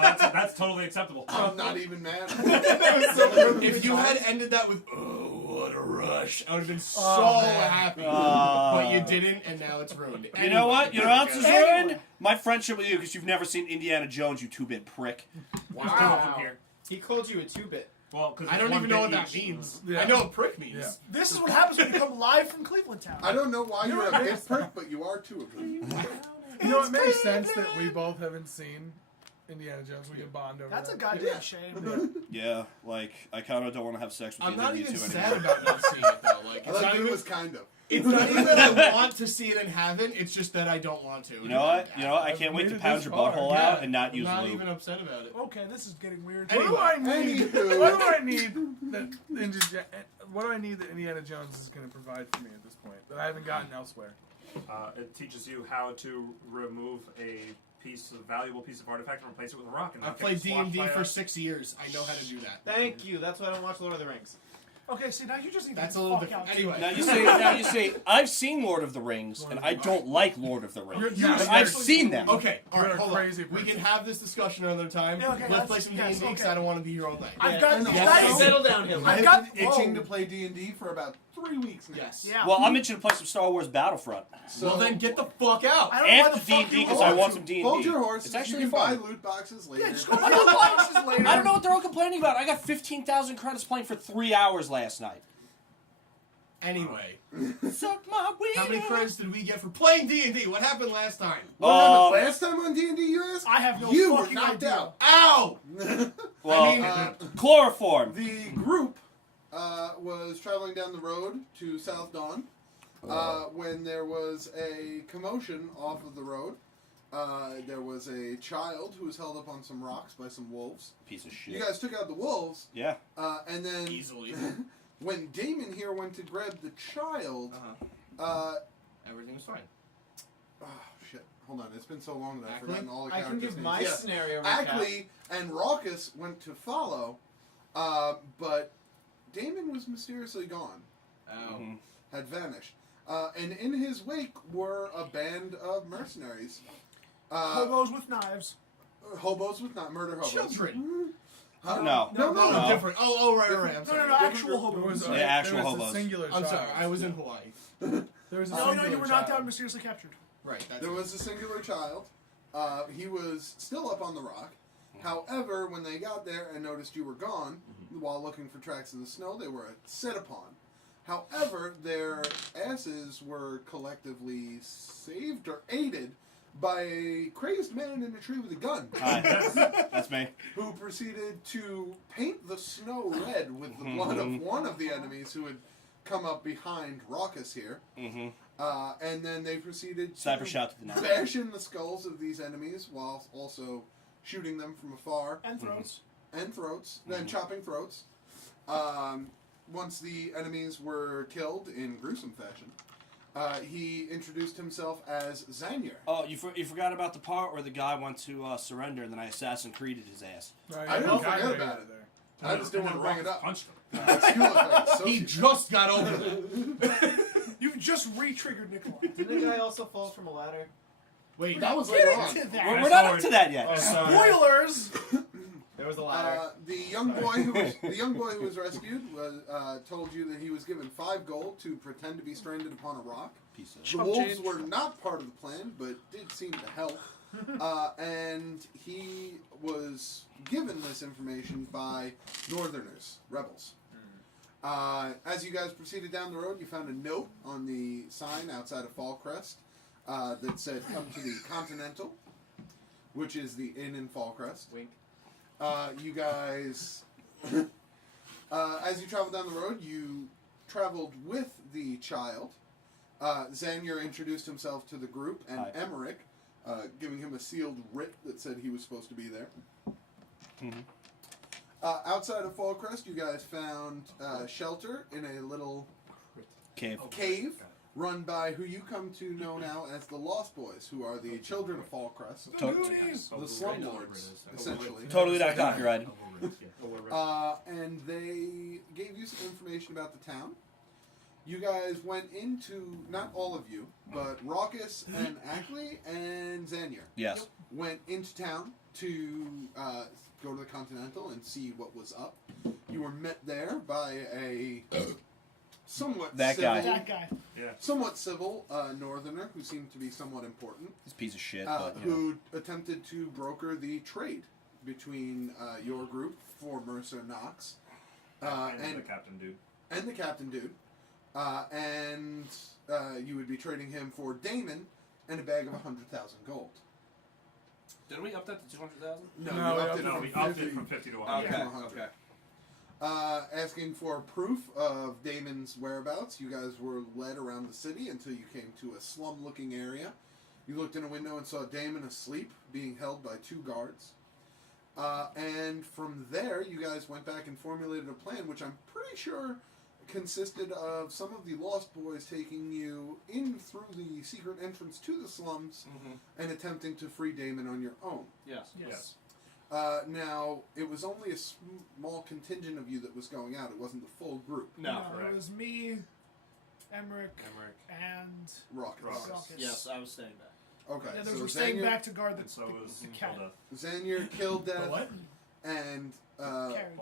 that's totally acceptable. I'm not even mad. If you had ended that with, oh, what a rush, I would have been so happy. But you didn't, and now it's ruined. You know what? You know what else is ruined? My friendship with you, because you've never seen Indiana Jones, you two-bit prick. Wow. Here. He called you a 2-bit. Well, I don't even know what that means. I know what prick means. Yeah. This is what happens when you come live from Cleveland Town. I don't know why you're a big prick, but you are two of them. You know, it makes sense that we both haven't seen Indiana Jones. We can bond over That's that. a goddamn shame. Yeah, like, I kind of don't want to have sex with I'm either not of you even two sad anymore. about not seeing it, though. Like, I like that it was kind of. It's not even that I want to see it and haven't. It's just that I don't want to. You know what? I can't wait to pound your butthole out and not use I'm not lube. even upset about it. Okay, this is getting weird. Anyway. What do I need that Indiana Jones is going to provide for me at this point that I haven't gotten elsewhere? It teaches you how to remove a valuable piece of artifact and replace it with a rock. I've played D&D for 6 years. I know how to do that. Thank you. That's why I don't watch Lord of the Rings. Okay, see, now you just need That's to a little fuck different. out. Anyway. Now you say, I've seen Lord of the Rings, and I don't like Lord of the Rings. You're But I've seen them. Okay, all right, You're a hold crazy on. We person. can have this discussion another time. Yeah, okay, Let's play some D&D because I don't want to be here all night. I've got Yes. Settle down, Hill. I've I've got been itching to play D&D for about 3 weeks now. Yes. Yeah. Well, I'm itching to play some Star Wars Battlefront. So Well, then get the fuck out. I don't know why After the fuck D&D, you because want I want to. some D&D. hold your horses. It's actually you can fun. buy loot boxes later. Yeah, just go buy the boxes later. I don't know what they're all complaining about. I got 15,000 credits playing for 3 hours last night. Anyway, Suck my wiener. how many credits did we get for playing D&D? What happened last time? What happened last time on D&D, you asked? I have no You were fucking knocked idea. out. Ow! Well, I mean, chloroform. The group was traveling down the road to Southdawn when there was a commotion off of the road. There was a child who was held up on some rocks by some wolves. Piece of shit. You guys took out the wolves, Yeah. and then easily. when Damon here went to grab the child, Everything was fine. oh shit, hold on, it's been so long that I've Ackley? forgotten all the I characters' can give names. my Yes. scenario recap. Ackley and Raucus went to follow, but Damon was mysteriously gone, Ow. had vanished. And in his wake were a band of mercenaries. Hobos with knives. Hobos with not murder hobos. Children. Huh? No. No. Different. Oh, right. I'm sorry. No, actual There was hobos. a, Yeah, actual there was hobos. a singular I'm child. sorry. I was in Hawaii. There was a No, singular you were not child. down mysteriously captured. Right. That's There it. was a singular child. He was still up on the rock. However, when they got there and noticed you were gone, while looking for tracks in the snow, they were set upon. However, their asses were collectively saved or aided by a crazed man in a tree with a gun, Hi. That's me. who proceeded to paint the snow red with the blood of one of the enemies who had come up behind Raucus here. And then they proceeded to Sniper shot to the neck. bash in the skulls of these enemies while also shooting them from afar. And throats. And throats, then chopping throats. Once the enemies were killed in gruesome fashion, he introduced himself as Zanyar. Oh, you forgot about the part where the guy went to surrender and then I Assassin Creeded his ass. Right, I didn't got forget it about it. there. I just didn't want to bring it up. Punched him. You look like a He sociopath. just got over that. You've just re-triggered Nikolai. Didn't the guy also fall from a ladder? Wait, That was Get later on. into that. We're not up to that yet. Oh, sorry. Spoilers! There was a ladder. The young boy who was rescued was told you that he was given 5 gold to pretend to be stranded upon a rock. Piece of The Chump wolves change. were not part of the plan, but did seem to help. And he was given this information by Northerners, rebels. As you guys proceeded down the road, you found a note on the sign outside of Fallcrest that said, "Come to the Continental," which is the inn in Fallcrest. Wink. You guys, as you traveled down the road, you traveled with the child. Zanyar introduced himself to the group, and Hi. Emmerich, giving him a sealed writ that said he was supposed to be there. Outside of Fallcrest, you guys found shelter in a little cave run by who you come to know now as the Lost Boys, who are the children of Fallcrest, The Goonies! the slumlords, essentially. Totally not copyrighted. And they gave you some information about the town. you guys went into, not all of you, but Raucous and Ackley and Xanier Yes. went into town to go to the Continental and see what was up. You were met there by a somewhat That civil, guy. That guy. somewhat civil northerner who seemed to be somewhat important, This piece of shit. But, you know. who attempted to broker the trade between your group for Mercer Knox and the captain dude. and the captain dude, and you would be trading him for Damon and a bag of 100,000 gold. Did we up that to 200,000? No, No, you upped it No, from we upped 50. it from 50 to 100. Okay. Yeah. 100. Okay. Asking for proof of Damon's whereabouts. You guys were led around the city until you came to a slum-looking area. You looked in a window and saw Damon asleep, being held by 2 guards. And from there, you guys went back and formulated a plan, which I'm pretty sure consisted of some of the Lost Boys taking you in through the secret entrance to the slums and attempting to free Damon on your own. Yes. Yes. Now, it was only a small contingent of you that was going out. It wasn't the full group. No. correct. It was me, Emmerich, and Rockets. Rockets. Raucous. I was staying back. Okay, And so others were staying Xanier, back to guard the, And so was the cat. Hilda. Xanier, Kill The Death, what? and Carriage.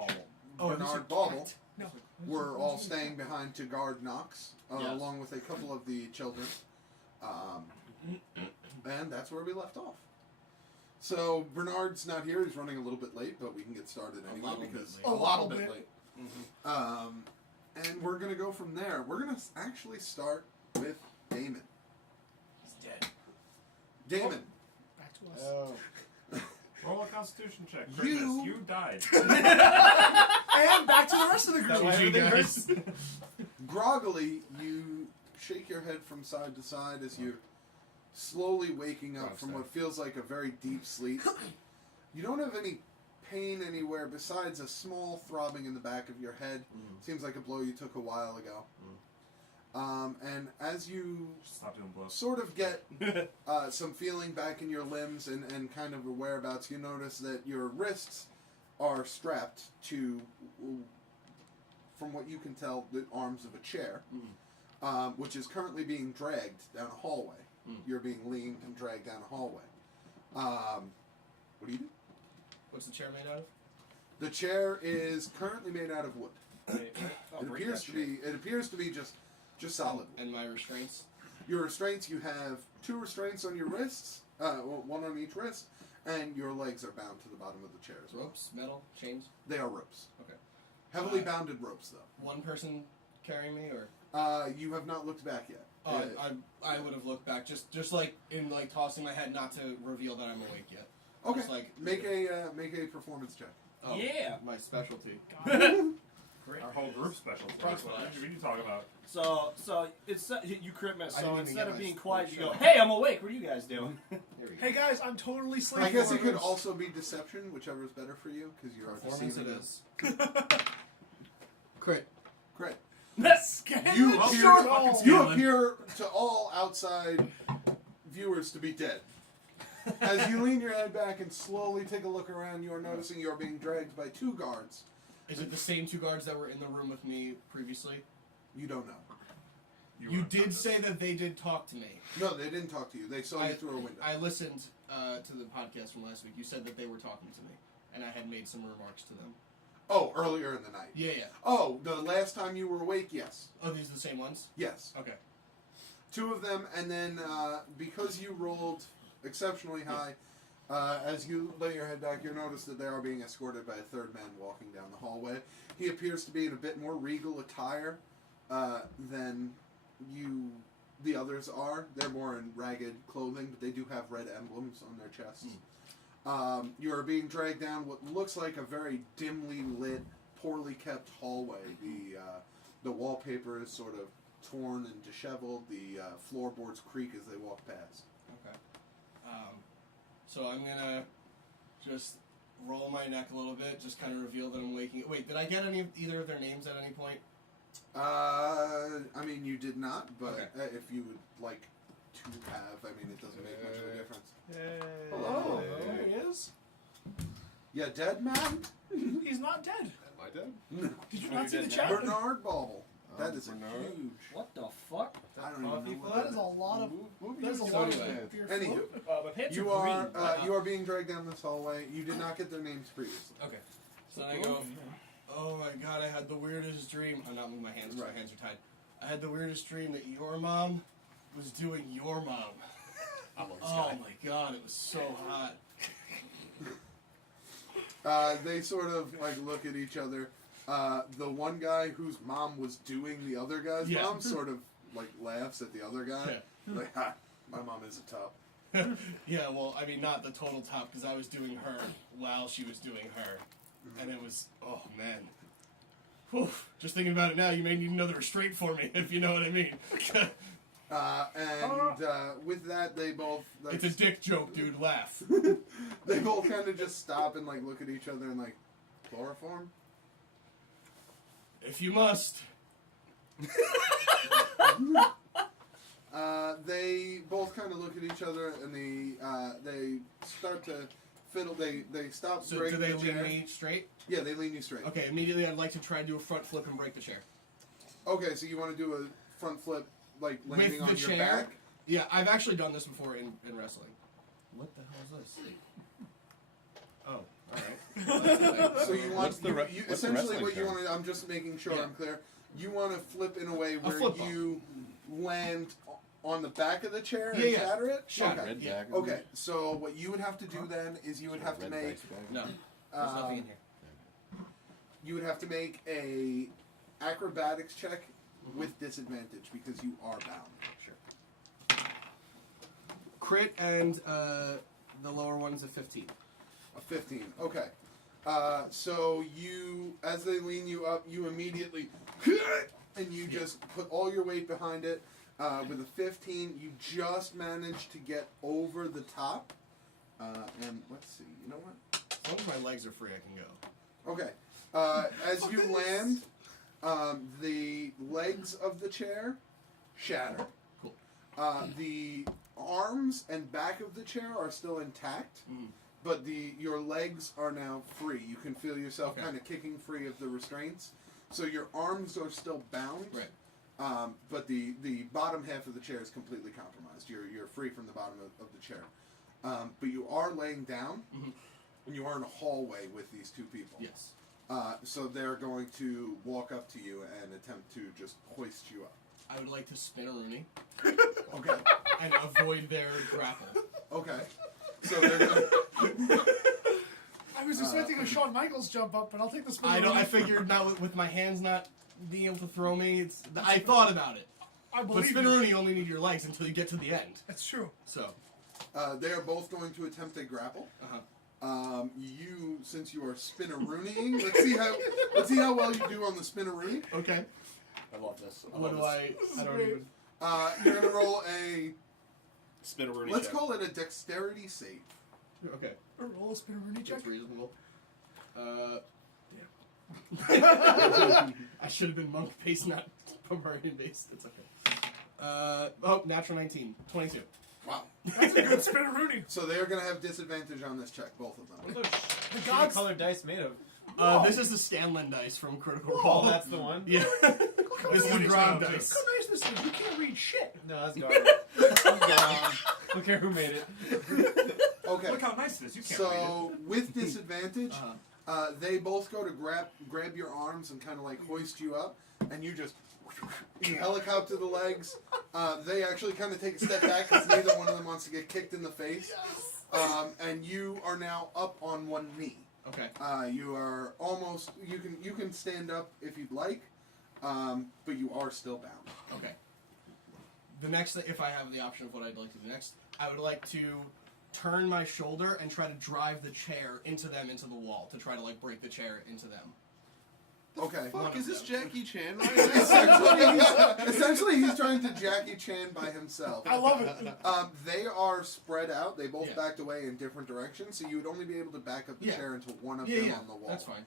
Bauble. Bernard Bauble No. were all staying behind to guard Knox, Yes. along with a couple of the children. And that's where we left off. So Bernard's not here; he's running a little bit late, but we can get started anyway because A little bit. late. and we're gonna go from there. We're gonna actually start with Damon. He's dead. Damon, Back to us. Oh. Roll a Constitution check. You- Christmas, you died. And back to the rest of the That group. was Everything you hurts. guys. groggily, you shake your head from side to side as you're slowly waking up from what feels like a very deep sleep. You don't have any pain anywhere besides a small throbbing in the back of your head. Seems like a blow you took a while ago. And as you Stop doing blows. sort of get some feeling back in your limbs and kind of a whereabouts, you notice that your wrists are strapped to, from what you can tell, the arms of a chair, which is currently being dragged down a hallway. You're being leaned and dragged down a hallway. What do you do? What's the chair made out of? The chair is currently made out of wood. Oh, It appears to be. It appears to be just solid wood. And my restraints? Your restraints. You have 2 restraints on your wrists, one on each wrist, and your legs are bound to the bottom of the chair as well. Ropes? Metal? Chains? They are ropes. Okay. Heavily bounded ropes, though. One person carrying me, or? You have not looked back yet. Oh, I would have looked back, just like in like tossing my head, not to reveal that I'm awake yet. Okay. Just like Make a performance check. oh, Yeah. my specialty. Our whole group special. That's what we need to talk about. So it's you crit miss. I So didn't even instead get of my being quiet, you go, shot. "Hey, I'm awake. What are you guys doing?" There we go. Hey guys, I'm totally sleeping. I guess it could also be deception, whichever is better for you, because you are Performance deceiving. it is. Crit. Crit. That's You Well, appear, sure, fucking you stealing. appear to all outside viewers to be dead. As you lean your head back and slowly take a look around, you are noticing you are being dragged by 2 guards. Is it the same 2 guards that were in the room with me previously? You don't know. You were did unconscious. say that they did talk to me. No, they didn't talk to you. They saw you through a window. I listened to the podcast from last week. You said that they were talking to me, and I had made some remarks to them. Oh, earlier in the night. Yeah, yeah. Oh, the last time you were awake, yes. Oh, these are the same ones? Yes. Okay. 2 of them, and then because you rolled exceptionally high, as you lay your head back, you notice that they are being escorted by a 3rd man walking down the hallway. He appears to be in a bit more regal attire than the others are. They're more in ragged clothing, but they do have red emblems on their chests. You are being dragged down what looks like a very dimly lit, poorly kept hallway. The wallpaper is sort of torn and disheveled. The floorboards creak as they walk past. Okay. So I'm gonna just roll my neck a little bit, just kind of reveal that I'm waking. Wait, did I get either of their names at any point? I mean, you did not, but Okay. if you would like to have, I mean, it doesn't make much of a difference. Hello. There he is. Yeah, dead man? He's not dead. Am I dead? No. Did you Oh, not you're see the dead chat? now. Bernard Bauble. That is a huge. What the fuck? I don't even know what That is a lot of. There's a So lot of anyway. beer Anywho, float. My pants you are are green. you are being dragged down this hallway. You did not get their names previously. Okay. So I go, oh my god, I had the weirdest dream. I'm not moving my hands, Right. my hands are tied. I had the weirdest dream that your mom was doing your mom. I love this Oh guy. my god, it was so hot. They sort of like look at each other. The one guy whose mom was doing the other guy's Yeah. mom sort of like laughs at the other guy. Yeah. Like, ha, my mom is a top. Yeah, well, I mean, not the total top, because I was doing her while she was doing her. And it was, oh man. Whew. Just thinking about it now, you may need another restraint for me, if you know what I mean. With that, they both like, It's a dick joke, dude, laugh. they both kind of just stop and like look at each other and like chloroform. If you must. They both kind of look at each other and they start to fiddle. They stop. So do breaking they the lean chair. me straight? Yeah, they lean you straight. Okay, immediately I'd like to try to do a front flip and break the chair. Okay, so you want to do a front flip, like landing With on the your chair? back? Yeah, I've actually done this before in wrestling. What the hell is this? Oh, alright. So you want What's the you, re- you, what's the essentially wrestling what you term? want to. I'm just making sure Yeah. I'm clear. You want to flip in a way where flip bump. you land on the back of the chair and Yeah, yeah. shatter it. Shatter Okay. it, yeah. Okay. So what you would have to do then is you would have to make. No, there's um, nothing in here. You would have to make a acrobatics check with disadvantage because you are bound. Sure. Crit and the lower one's a 15. A 15. Okay. So you, as they lean you up, you immediately, and you just put all your weight behind it. With a 15, you just managed to get over the top. And let's see. You know what? As long as my legs are free, I can go. Okay. As you land, the legs of the chair shatter. Cool. The arms and back of the chair are still intact, but your legs are now free. You can feel yourself Okay. kind of kicking free of the restraints. So your arms are still bound, Right. but the bottom half of the chair is completely compromised. You're free from the bottom of the chair. But you are laying down, and you are in a hallway with these two people. Yes. So they're going to walk up to you and attempt to just hoist you up. I would like to spin a Rooney Okay. and avoid their grapple. Okay. So they're going to... I was expecting a Shawn Michaels jump up, but I'll take the spin. I figured now with my hands not being able to throw me, I thought about it. I But believe spin you. Rooney, you only need your legs until you get to the end. That's true. So. they are both going to attempt a grapple. You, since you are spinnerooning, let's see how well you do on the spinneroonie. Okay. I love this. What do I don't even. You're gonna roll a. Spin a Rooney Let's check. call it a dexterity save. Okay. A roll a spin Rooney check. That's reasonable. I should have been monk based, not barbarian based. It's okay. Natural 19. 22. Wow. That's a good spin Rooney. So they are gonna have disadvantage on this check, both of them. What are those The shitty gods. colored dice made of? This is the Scanlan dice from Critical Oh, Role. that's the one? Yeah. This is the Grog Look dice. how nice this is. You can't read shit. No, that's garbage. Don't care who made it. Okay. Look how nice it is. You can't read it. So with disadvantage, they both go to grab your arms and kind of like hoist you up, and you just you helicopter the legs. They actually kind of take a step back because neither one of them wants to get kicked in the face. And you are now up on one knee. Okay. You are almost you can stand up if you'd like, but you are still bound. Okay. The next thing, if I have the option of what I'd like to do next, I would like to turn my shoulder and try to drive the chair into the wall to try to like break the chair into them. Okay. Fuck, is this Jackie Chan right essentially, he's trying to Jackie Chan by himself. I love it. They are spread out. They both Yeah. backed away in different directions, so you would only be able to back up the Yeah. chair into one of Yeah, them yeah, on the wall. that's fine.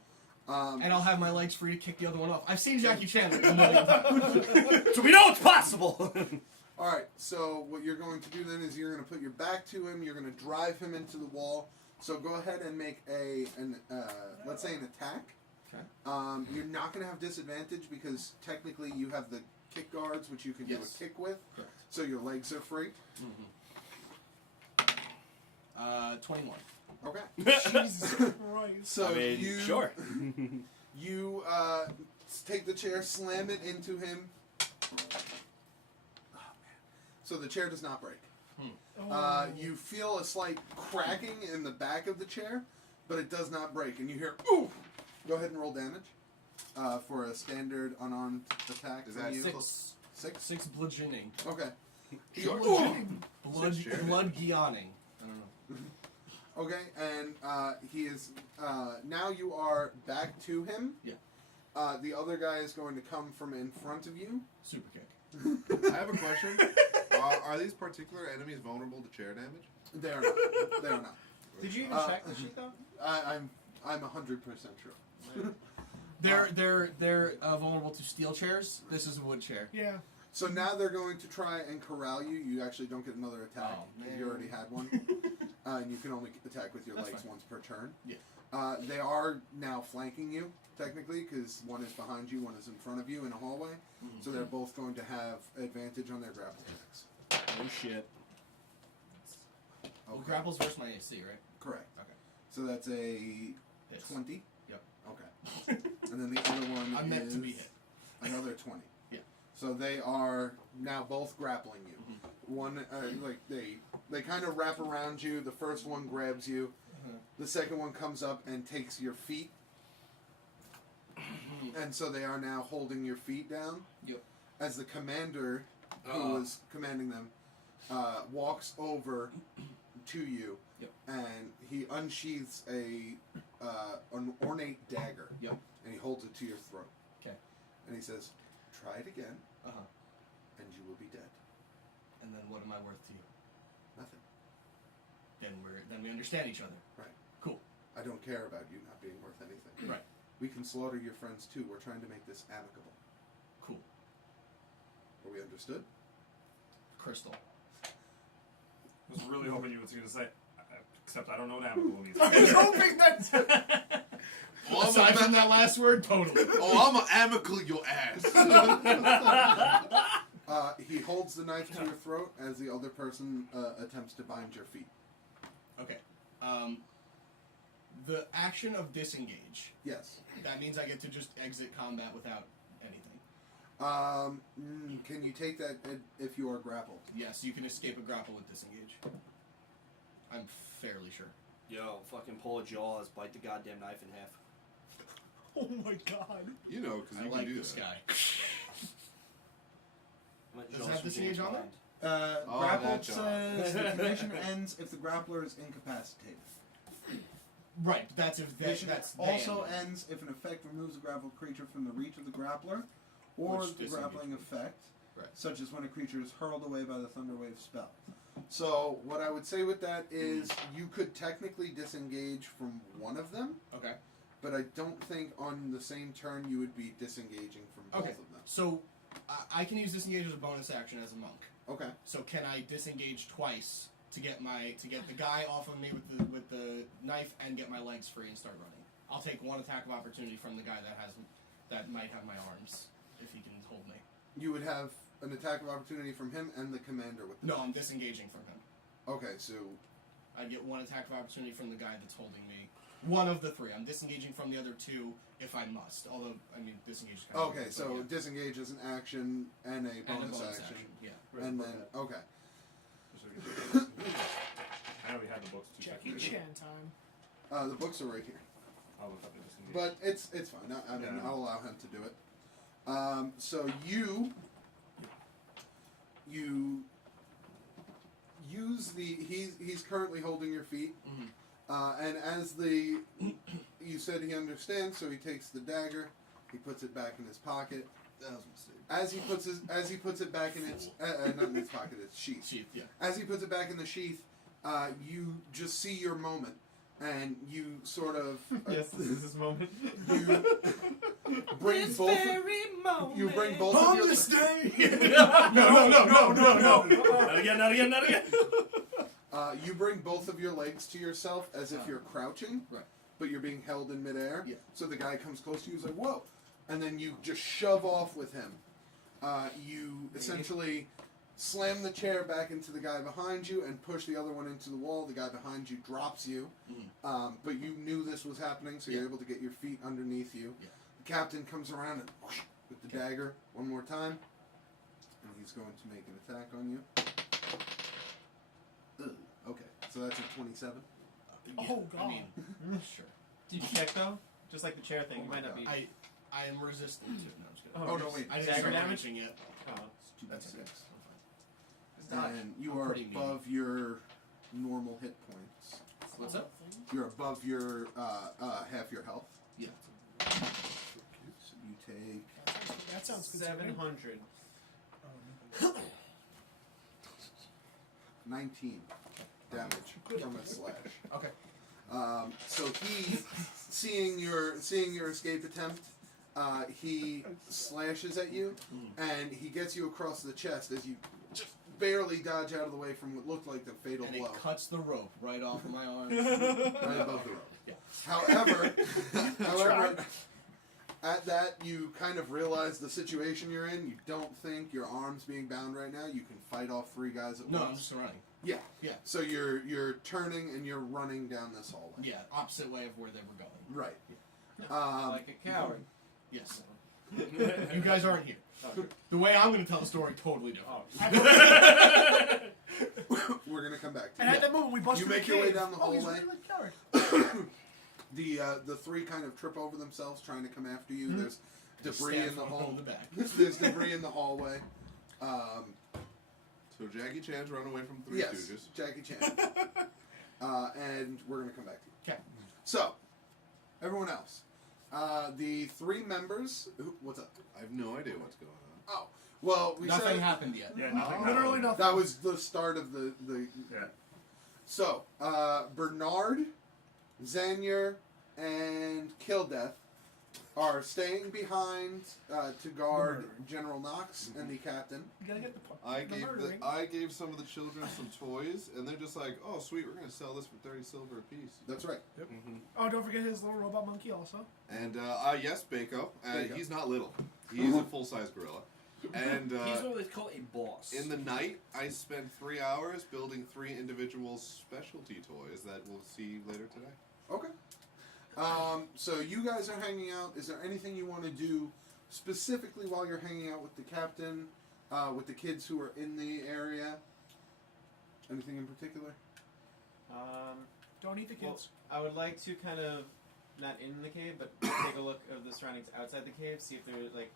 And I'll have my legs free to kick the other one off. I've seen Jackie Chan a million times. So we know it's possible. All right. So what you're going to do then is you're going to put your back to him. You're going to drive him into the wall. So go ahead and make let's say an attack. Okay. You're not going to have disadvantage because technically you have the kick guards, which you can do Yes. a kick with. Correct. So your legs are free. 21. Okay. Jesus Christ. So I mean, you sure. you take the chair, slam it into him. Oh, man. So the chair does not break. You feel a slight cracking in the back of the chair, but it does not break. And you hear, ooh! Go ahead and roll damage for a standard unarmed attack. Is from that you. 6. 6? 6 bludgeoning. Okay. Sure. Blood, Six, sure. blood guioning. I don't know. Okay, and he is now you are back to him. Yeah. The other guy is going to come from in front of you. Super kick. I have a question. Are these particular enemies vulnerable to chair damage? They are not. They are not. Did you even check the sheet though? I'm 100% sure. They're vulnerable to steel chairs. This is a wood chair. Yeah. So now they're going to try and corral you. You actually don't get another attack Oh, because man. you already had one, and you can only attack with your That's legs fine. once per turn. Yeah. They are now flanking you technically because one is behind you, one is in front of you in a hallway. So they're both going to have advantage on their grapple attacks. Oh shit. Well, grapples versus my AC, right? Correct. Okay. So that's a Hits. 20. Yep. Okay. And then the other one I'm is meant to be hit. another 20. Yeah. So they are now both grappling you. One, like they kind of wrap around you. The first one grabs you. The second one comes up and takes your feet. And so they are now holding your feet down. Yep. As the commander, who was commanding them, walks over to you. Yep. And he unsheaths an ornate dagger. Yep. And he holds it to your throat. Okay. And he says, "Try it again, Uh huh. and you will be dead." And then what am I worth to you? Nothing. Then we understand each other. Right. Cool. I don't care about you not being worth anything. Right. We can slaughter your friends too. We're trying to make this amicable. Cool. Are we understood? Crystal. I was really hoping you were going to say, except I don't know what amicable means. I was hoping that. Aside from that last word, totally. Oh, I'm an amical your ass. He holds the knife to your throat as the other person attempts to bind your feet. Okay. The action of disengage. Yes. That means I get to just exit combat without anything. Can you take that if you are grappled? Yes, you can escape a grapple with disengage. I'm fairly sure. Yo, fucking pull a jaws, bite the goddamn knife in half. Oh my god. You know, because I you like can do this that. guy. Like Does Jaws it have from disengage James on there? Bond. Oh, Grappled that job. says the condition ends if the grappler is incapacitated. Right, that's if that, Condition that's also them. ends if an effect removes a grappled creature from the reach of the grappler, or Which the disengage grappling would. effect, Right. such as when a creature is hurled away by the Thunderwave spell. So what I would say with that is you could technically disengage from one of them, Okay. but I don't think on the same turn you would be disengaging from both Okay. of them. So I can use disengage as a bonus action as a monk. Okay. So can I disengage twice to get the guy off of me with the knife and get my legs free and start running? I'll take one attack of opportunity from the guy that might have my arms if he can hold me. You would have an attack of opportunity from him and the commander with the No, knife. I'm disengaging from him. Okay, so I get one attack of opportunity from the guy that's holding me. One of the three. I'm disengaging from the other two if I must. Although, I mean, disengage is kind of okay, weird, so but yeah. disengage is an action and a bonus, action. Yeah. And then okay. I know we had the books. Jackie Chan time. The books are right here. I'll look up the disengage. But it's fine. I mean, Yeah. I'll allow him to do it. So you use the he's currently holding your feet, and as you said he understands, so he takes the dagger, he puts it back in his pocket. That was a mistake. As he puts it back in its not in its pocket, its sheath. Sheath, yeah. As he puts it back in the sheath, you just see your moment, and you sort of Yes, this is his moment. you bring both. You bring both On of your. this day! no. Not again, not again, not again. You bring both of your legs to yourself as if Oh. you're crouching, Right. but you're being held in midair. Yeah. So the guy comes close to you, he's like, whoa! And then you just shove off with him. You essentially slam the chair back into the guy behind you and push the other one into the wall. The guy behind you drops you. But you knew this was happening, so you're able to get your feet underneath you. Yeah. The captain comes around and whoosh, with the dagger one more time. And he's going to make an attack on you. Ugh. Okay, so that's a 27. Oh, God. I mean, sure. Did you check though? Just like the chair thing, Oh you my might not God. be. I am resistant to it. No, I'm just kidding. Oh, no, wait. I didn't Dagger start damage? reaching yet. Oh. That's okay. 6. Dodge. And you I'm are pretty mean. above your normal hit points. What's up? You're above your half your health. Yeah. So you take That sounds good. to me. 700. 19 damage from a slash. Okay. So he, seeing your escape attempt, he slashes at you, and he gets you across the chest as you just barely dodge out of the way from what looked like the fatal And blow, it cuts the rope right off of my arm. right above the rope. Yeah. However, at that you kind of realize the situation you're in. You don't think your arm's being bound right now. You can fight all 3 guys at No, I'm once. just running. Yeah. Yeah. So you're turning and you're running down this hallway. Yeah, opposite way of where they were going. Right. Like a coward. Yes. You guys aren't here. The way I'm going to tell the story, totally different. We're gonna come back to And you. at that moment, we busted You make the your way cave. down the Oh, he's hallway. really like a coward. The 3 kind of trip over themselves trying to come after you. There's debris Stab in the one hall. in the back. There's debris in the hallway. So Jackie Chan's run away from Three Yes, Stooges. Jackie Chan. And we're gonna come back to you. Okay. So, everyone else, the 3 members. What's up? I have no idea what's going on. Oh, well, we Nothing said happened yet. Yeah, nothing. Literally nothing. that was the start of the. Yeah. So, Bernard, Xanier, and Killdeath are staying behind to guard General Knox and the captain. You gotta get the murdering. I gave some of the children some toys, and they're just like, "Oh, sweet, we're gonna sell this for 30 silver apiece." That's right. Oh, don't forget his little robot monkey also. And yes, Bako. Bako. He's not little. He's a full-size gorilla. And He's what they call a boss. in the night, I spent 3 hours building 3 individual specialty toys that we'll see later today. Okay. So you guys are hanging out. Is there anything you want to do specifically while you're hanging out with the captain, with the kids who are in the area? Anything in particular? Don't eat the Well, kids. I would like to kind of, not in the cave, but take a look of the surroundings outside the cave, see if there like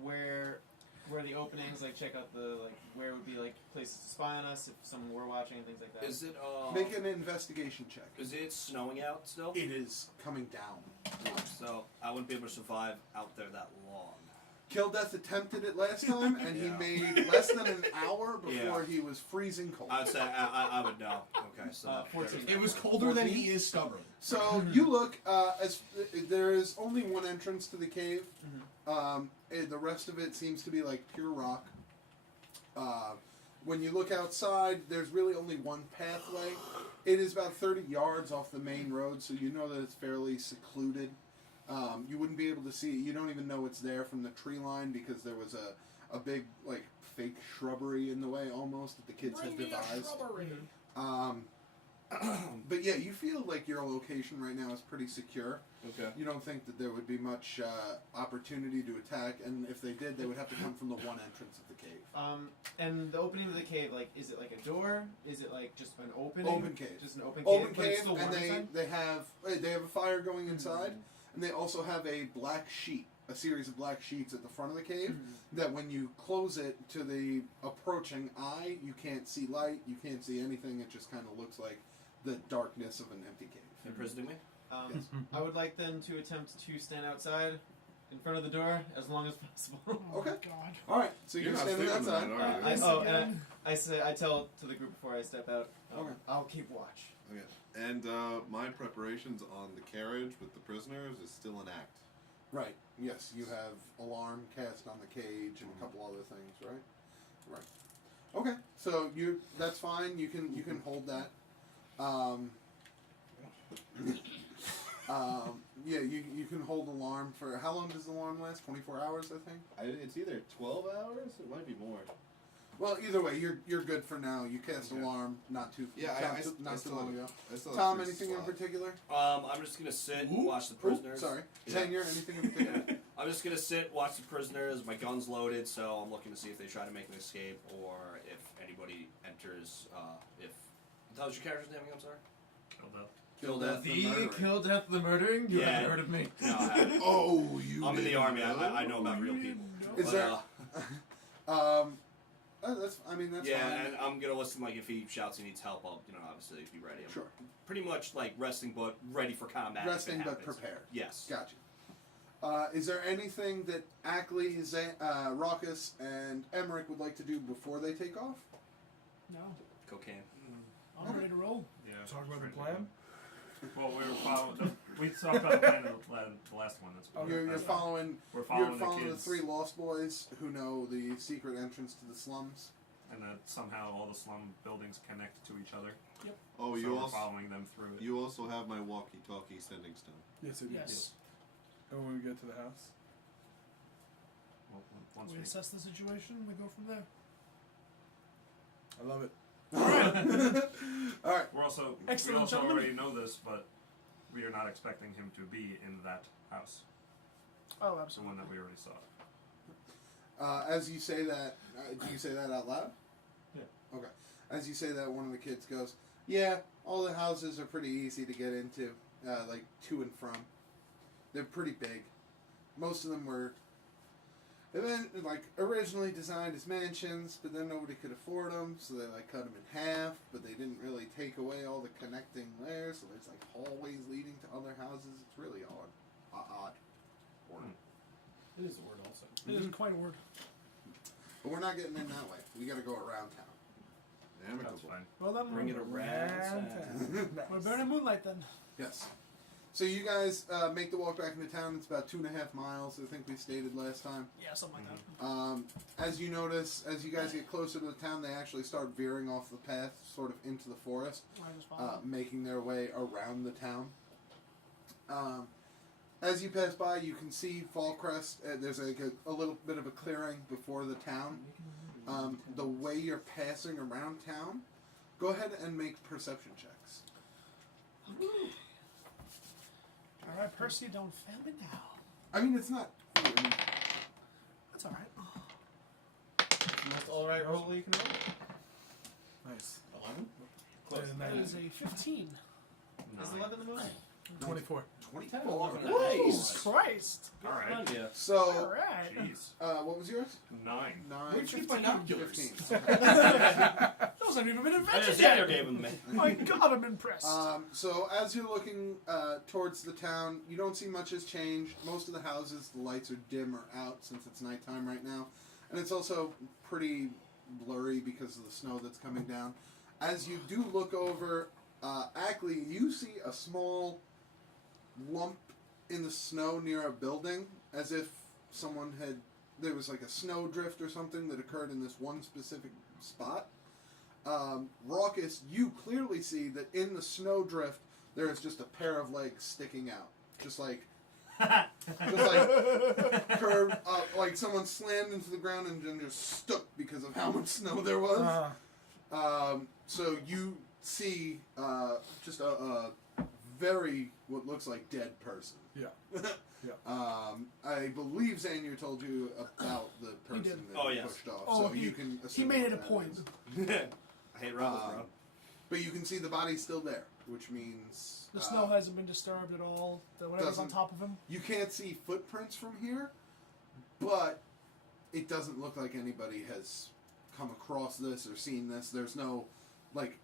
where are the openings, like check out the where would be like places to spy on us if someone were watching and things like that. Is it Make an investigation check. Is it snowing out still? It is coming down. So I wouldn't be able to survive out there that long. Killdeath attempted it last time, and he Yeah. made less than an hour before Yeah. he was freezing cold. I'd say I would know. Okay, so 14. It was colder than he is stubborn. So you look. There is only one entrance to the cave. The rest of it seems to be like pure rock. When you look outside, there's really only one pathway. It is about 30 yards off the main road, so you know that it's fairly secluded. You wouldn't be able to see it. You don't even know it's there from the tree line because there was a big like fake shrubbery in the way almost that the kids had Bring me a devised. shrubbery. But yeah, you feel like your location right now is pretty secure. Okay. You don't think that there would be much opportunity to attack, and if they did, they would have to come from the one entrance of the cave. And the opening of the cave, like, is it like a door? Is it like just an opening? Open cave. Just an open cave. Open but it's cave, still and warm inside? they have a fire going inside, and they also have a black sheet, a series of black sheets at the front of the cave. That when you close it to the approaching eye, you can't see light, you can't see anything. It just kind of looks like the darkness of an empty cave. imprisoning me. Yes. I would like them to attempt to stand outside in front of the door as long as possible. Oh Okay. my God. All right, so you're You're not standing sleeping outside. tonight, are you? I Again. I tell to the group before I step out. Okay. I'll keep watch. Okay. And my preparations on the carriage with the prisoners is still in act. Right. Yes, you have alarm cast on the cage and a couple other things, right? Right. Okay. So that's fine. You can hold that. Yeah, you can hold alarm for how long does the alarm last? 24 hours, I think. It's either 12 hours. It might be more. Well, either way, you're good for now. You cast Okay. alarm not too Yeah, not too long ago. I still have Tom, free anything in slot. particular? I'm just gonna sit and watch the prisoners. Sorry, Yeah. Tenure. Anything in particular? I'm just gonna sit, watch the prisoners. My gun's loaded, so I'm looking to see if they try to make an escape or if anybody enters. If that was your character's name again, I'm sorry. Kill Death. the murdering. Kill Death the Murdering? You Yeah. haven't heard of me. No, I haven't. Oh, you. I'm in the didn't army. know? I know about real people. Is But, there? That's. I mean, that's yeah, fine. and I'm gonna listen. Like if he shouts he needs help, I'll obviously be ready. I'm Sure. Pretty much like resting, but ready for combat. if it Resting but happens. prepared. Yes. Gotcha. Is there anything that Ackley, Raucus, and Emmerich would like to do before they take off? No. Cocaine. I'm ready to roll. Yeah. Talk about the right. plan. Well, we were following. We talked about the plan in the last one. That's what You're following. We're following You're following the the kids, three lost boys who know the secret entrance to the slums. and that somehow all the slum buildings connect to each other. Oh, so you we're also following them through it. you also have my walkie-talkie sending stone. Yes, it is. Yes. And when we get to the house, Well, once We we assess the situation. We go from there. I love it. All right. We're also Excellent, we also gentlemen. already know this, but we are not expecting him to be in that house. Oh, The absolutely. one that we already saw. As you say that, do you say that out loud? Yeah. Okay. As you say that, one of the kids goes, "Yeah, all the houses are pretty easy to get into, like to and from. They're pretty big. Most of them were, like originally designed as mansions, but then nobody could afford them, so they like cut them in half. But they didn't really take away all the connecting layers, so there's like hallways leading to other houses. It's really odd. It is a word also. It is quite a word. But we're not getting in that way. We got to go around town." That's Amicable. fine. Well, then Bring it around. we're burning moonlight then. Yes. So you guys make the walk back into town. It's about 2.5 miles, I think we stated last time. Yeah, something like that. As you notice, as you guys get closer to the town, they actually start veering off the path, sort of into the forest, I just follow. making their way around the town. As you pass by, you can see Fallcrest. There's like a little bit of a clearing before the town. The way you're passing around town, go ahead and make perception checks. All right, Percy, don't fail me now. I mean, it's not. That's all right. Most alright roll you can roll. Nice. 11? Close. That is a 15. Is Nine. 11 the most? 24. 24. Nice. Christ. All right. Yeah. So, All right. Jeez. what was yours? 9. 9. Where'd you get binoculars? 15. Those haven't even been I invented just yet. gave him to me. My God, I'm impressed. So as you're looking towards the town, you don't see much has changed. Most of the houses, the lights are dim or out since it's nighttime right now. And it's also pretty blurry because of the snow that's coming down. As you do look over, Ackley, you see a small lump in the snow near a building, as if someone had... There was like a snow drift or something that occurred in this one specific spot. Raucus, you clearly see that in the snow drift, there is just a pair of legs sticking out. Just like curved up, like someone slammed into the ground and then just stuck because of how much snow there was. So you see just a very, what looks like dead person. Yeah. I believe Xanier told you about the person did. that Oh, he yes. pushed off, Oh, so he- you can he assume made what it a that point. is. I hate rebels, bro. But you can see the body's still there, which means The snow hasn't been disturbed at all. Whatever's on doesn't- top of him. you can't see footprints from here, but it doesn't look like anybody has come across this or seen this. There's no, like,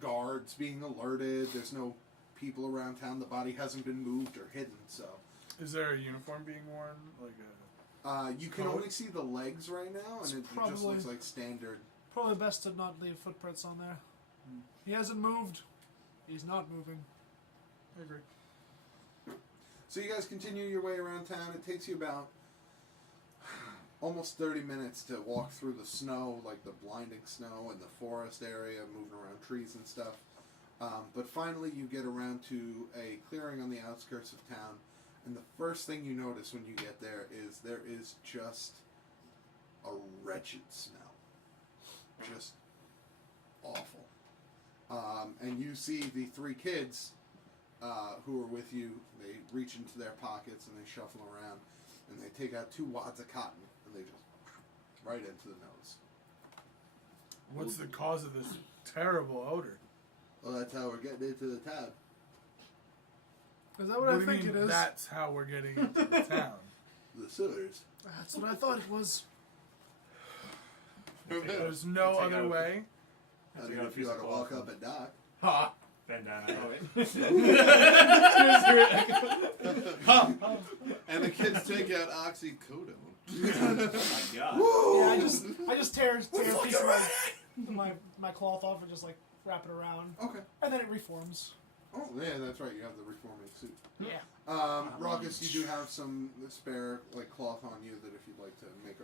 guards being alerted. There's no people around town. The body hasn't been moved or hidden, so... Is there a uniform being worn? Like a... you can Coat? only see the legs right now, It's and it just probably- looks like standard. Probably best to not leave footprints on there. He hasn't moved. He's not moving. I agree. So you guys continue your way around town. It takes you about almost 30 minutes to walk through the snow, like the blinding snow in the forest area, moving around trees and stuff. But finally, you get around to a clearing on the outskirts of town, and the first thing you notice when you get there is just a wretched smell. Just awful. And you see the 3 kids who are with you. They reach into their pockets and they shuffle around, and they take out 2 wads of cotton, and they just right into the nose. What's the cause of this terrible odor? Well, that's how we're getting into the town. Is that what I do you think mean it is? That's how we're getting into the town. The sewers. That's what I thought it was. There's no Take other out- way. I mean, if you ought to walk up and knock. Ha! Bandana. And the kids take out oxycodone. Oh my god. Yeah, I just tear a piece of my cloth off and just like wrap it around, Okay. and then it reforms. Oh, yeah, that's right. You have the reforming suit. Yeah. Raucous, you do have some spare like cloth on you that if you'd like to make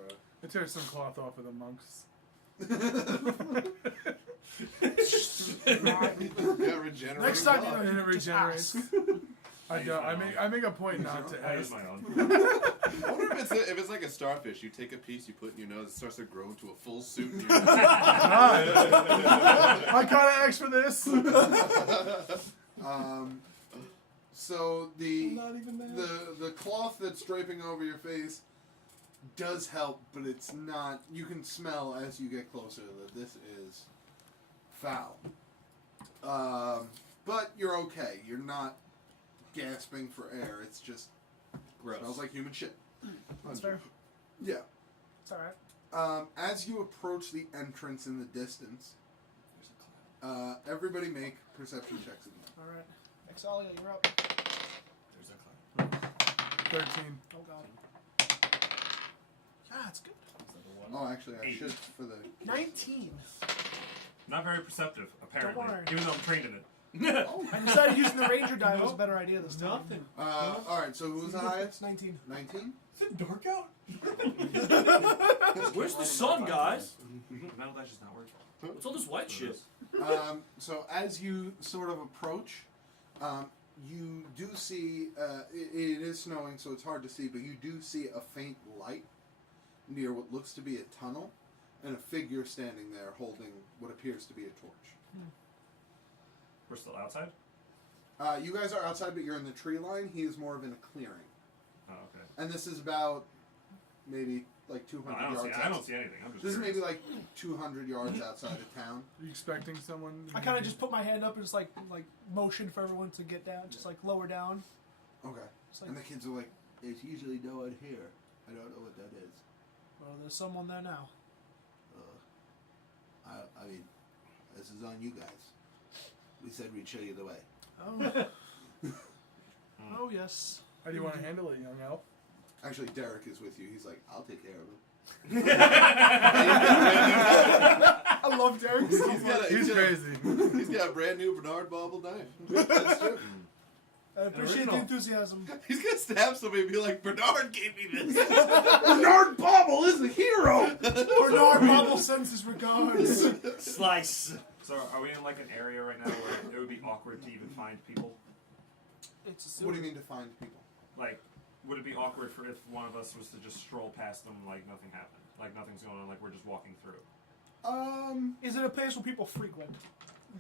I tear some cloth off of the monks. Got regenerating Next time, blood. And it just regenerates. ask. I don't. I make a point not to I use ask. my own. I wonder if it's like a starfish. You take a piece, you put in your nose, it starts to grow into a full suit. In your God. I gotta ask for this. So the Not even that. the cloth that's draping over your face does help, but it's not. You can smell as you get closer that this is foul. But you're okay. You're not gasping for air. It's just Gross. smells like human shit. That's fair. Yeah. It's all right. As you approach the entrance in the distance, everybody make perception checks again. All right. Exalia, you're up. There's a clown. 13. Oh god. Yeah, it's good. Oh, actually, I 8. should for the. 19. Not very perceptive, apparently. Don't worry. Even though I'm trained in it. I decided using the ranger die was a better idea this time. Nothing. All right. So who was the highest? 19. 19. Is it dark out? Where's the sun, guys? Metal dash is not working. What's all this white shit? So as you sort of approach, you do see it is snowing, so it's hard to see, but you do see a faint light near what looks to be a tunnel, and a figure standing there holding what appears to be a torch. We're still outside? You guys are outside, but you're in the tree line. He is more of in a clearing, Oh, okay. and this is about maybe like 200 No, I don't yards. see anything. I'm just This is curious. maybe like 200 yards outside of town. Are you expecting someone? I kind of just put my hand up and just like motion for everyone to get down, just like lower down. Okay. Just like, And the kids are like, "There's usually no one here. I don't know what that is." well, there's someone there now. I mean, this is on you guys. We said we'd show you the way. Oh. Oh yes. How do you want to handle it, young elf? Actually, Derek is with you. He's like, I'll take care of him. I love Derek. He's crazy. He's got a brand new Bernard Bobble knife. That's true. I appreciate the original. enthusiasm. He's gonna stab somebody and be like, Bernard gave me this. Bernard Bobble is a hero! Bernard Bobble sends his regards. Slice. So are we in like an area right now where it would be awkward to even find people? It's a What do you mean to find people? Like, would it be awkward for if one of us was to just stroll past them like nothing happened? Like nothing's going on, like we're just walking through? Is it a place where people frequent?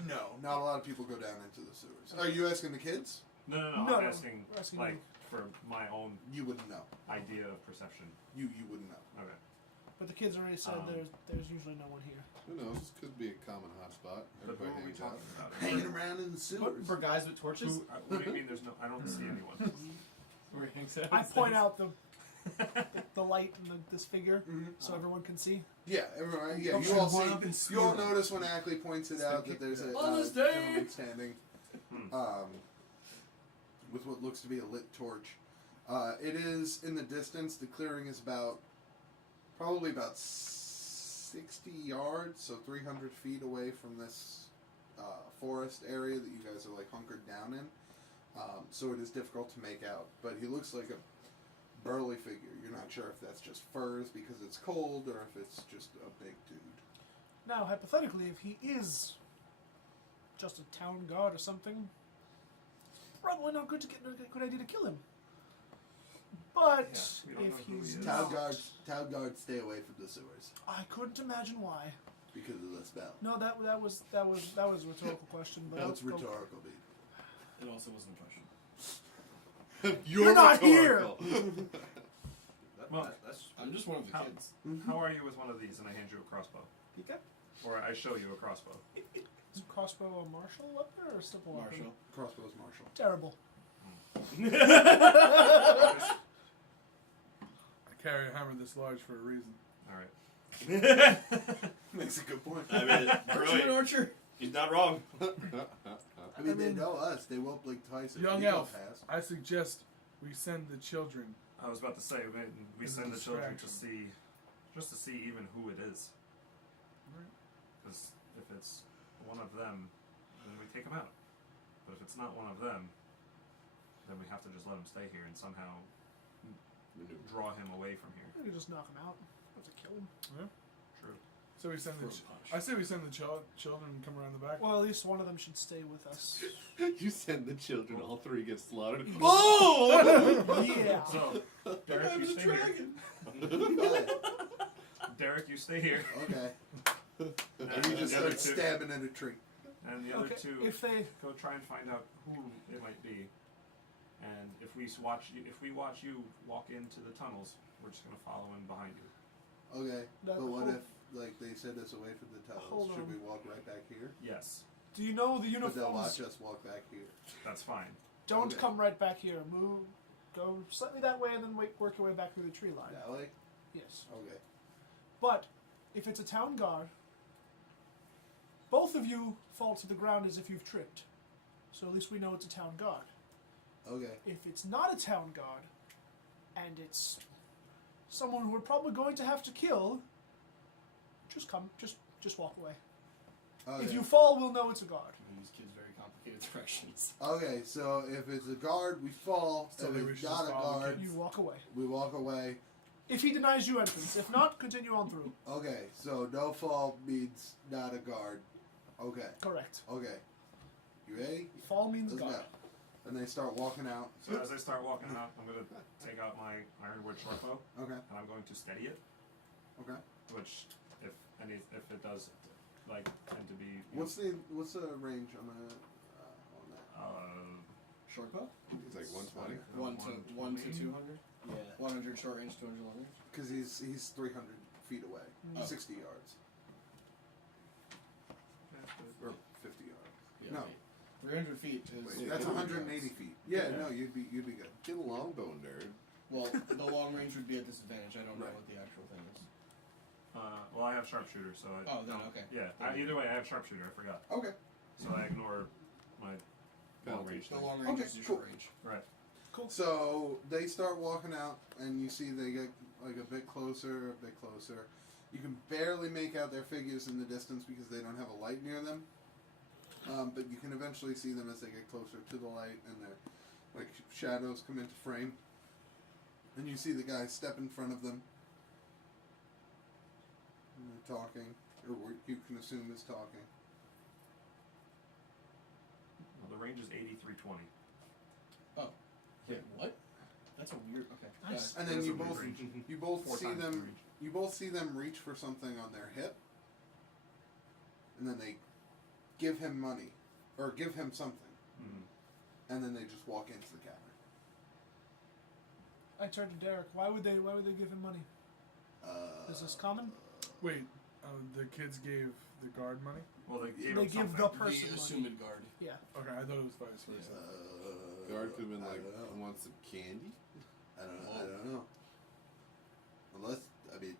No, not a lot of people go down into the sewers. Are you asking the kids? No, No, I'm no, asking, we're asking like, you. for my own You wouldn't know. idea of perception. You wouldn't know. Okay. But the kids already said there's usually no one here. Who knows? This could be a common hotspot. But who Everybody are we hangs out. talking about? Hanging around in the sewers. But for guys with torches, Who, what do you mean there's no, I don't see anyone. where he hangs out I point downstairs. out the light and this figure so everyone can see. Yeah, everyone. Yeah, Don't you all you run see. up and You all smear notice when Ackley points it out that there's a On this day! gentleman standing, with what looks to be a lit torch. It is in the distance. The clearing is probably about 60 yards, so 300 feet away from this forest area that you guys are like hunkered down in. So it is difficult to make out. But he looks like a burly figure. You're not sure if that's just furs because it's cold or if it's just a big dude. Now, hypothetically, if he is just a town guard or something, probably not good idea to kill him. But Yeah, we don't if know who he's he is. not, Town guards stay away from the sewers I couldn't imagine why. because of the spell. No, that was a rhetorical question. But No, it's I'll go- rhetorical, dude. It also wasn't a question. You're not here! Well, That's I'm just one of the How- kids. How are you with one of these? And I hand you a crossbow. Okay. Or I show you a crossbow. Is a crossbow a martial weapon or a simple weapon? Marshall. Crossbow's martial. Terrible. I carry a hammer this large for a reason. Alright. Makes a good point. I mean, Aren't you an brilliant. archer? He's not wrong. I mean, they know us. They won't blink twice. If Young we go elf, past. I suggest we send the children. I was about to say, we As a send the children to distraction. see, just to see even who it is. Because if it's one of them, then we take them out. But if it's not one of them, then we have to just let him stay here and somehow draw him away from here. You can just knock him out. Have to kill him. True. So we send the. I say we send the children and come around the back. Well, at least one of them should stay with us. You send the children, all three get slaughtered. Yeah. So, Derek, you stay here. Derek, you stay here. Okay. And And you just the other start two, stabbing at a tree. and the other Okay, two if they go try and find out who it might be. And if we watch you walk into the tunnels, we're just gonna follow in behind you. Okay. That But what whole- if, like, they send us away from the tunnels? Hold Should on. we walk right back here? Yes, do you know the But they'll uniforms? watch us walk back here. that's fine. Don't Okay. come right back here. Go slightly that way, and then work your way back through the tree line. That way? Yes. Okay. But if it's a town guard, both of you fall to the ground as if you've tripped. So at least we know it's a town guard. Okay. If it's not a town guard, and it's someone who we're probably going to have to kill, just walk away. Okay. If you fall, we'll know it's a guard. These kids very complicated directions. Okay, so if it's a guard, we fall. So if then we it's should not just a follow the guard, You walk away. we walk away. If he denies you entrance, if not, continue on through. Okay, so no fall means not a guard. Okay. Correct. Okay. You ready? Fall means Let's guard. go. And they start walking out. So as I start walking out, I'm gonna take out my ironwood shortbow Okay. and I'm going to steady it. Okay. Which, if it does, like, tend to be. What's the range on that? Short bow? He's like 120. One to 200? Yeah. 100 short range, 200 long range? Because he's 300 feet away, Oh. 60 yards or 50 yards. Yeah, No. wait. 300 feet is. Wait, that's 180 feet. Yeah, no, you'd be good. Get a longbow, nerd. Well, the long range would be at disadvantage. I don't know Right. what the actual thing is. Well, I have sharpshooter, so. Oh, then okay. Yeah. Either way, I have sharpshooter. I forgot. Okay. So I ignore my long range. The thing. long range Okay, is your cool. short range. Right. So they start walking out, and you see they get like a bit closer, a bit closer. You can barely make out their figures in the distance because they don't have a light near them. But you can eventually see them as they get closer to the light, and their like shadows come into frame. And you see the guy step in front of them. And they're talking, or you can assume is talking. Well, the range is 8320. Wait, what? That's a weird. Okay. Nice. And then That's you a weird both range. you both 4 see times the them. range. You both see them reach for something on their hip, and then they give him money, or give him something, and then they just walk into the cavern. I turn to Derek. Why would they give him money? Is this common? Wait, the kids gave the guard money? Well, they gave They him give the something. person The money. assumed guard. Yeah. Okay, I thought it was vice versa. Guard could have been I like, don't know. want some candy? I don't know. Unless, I mean,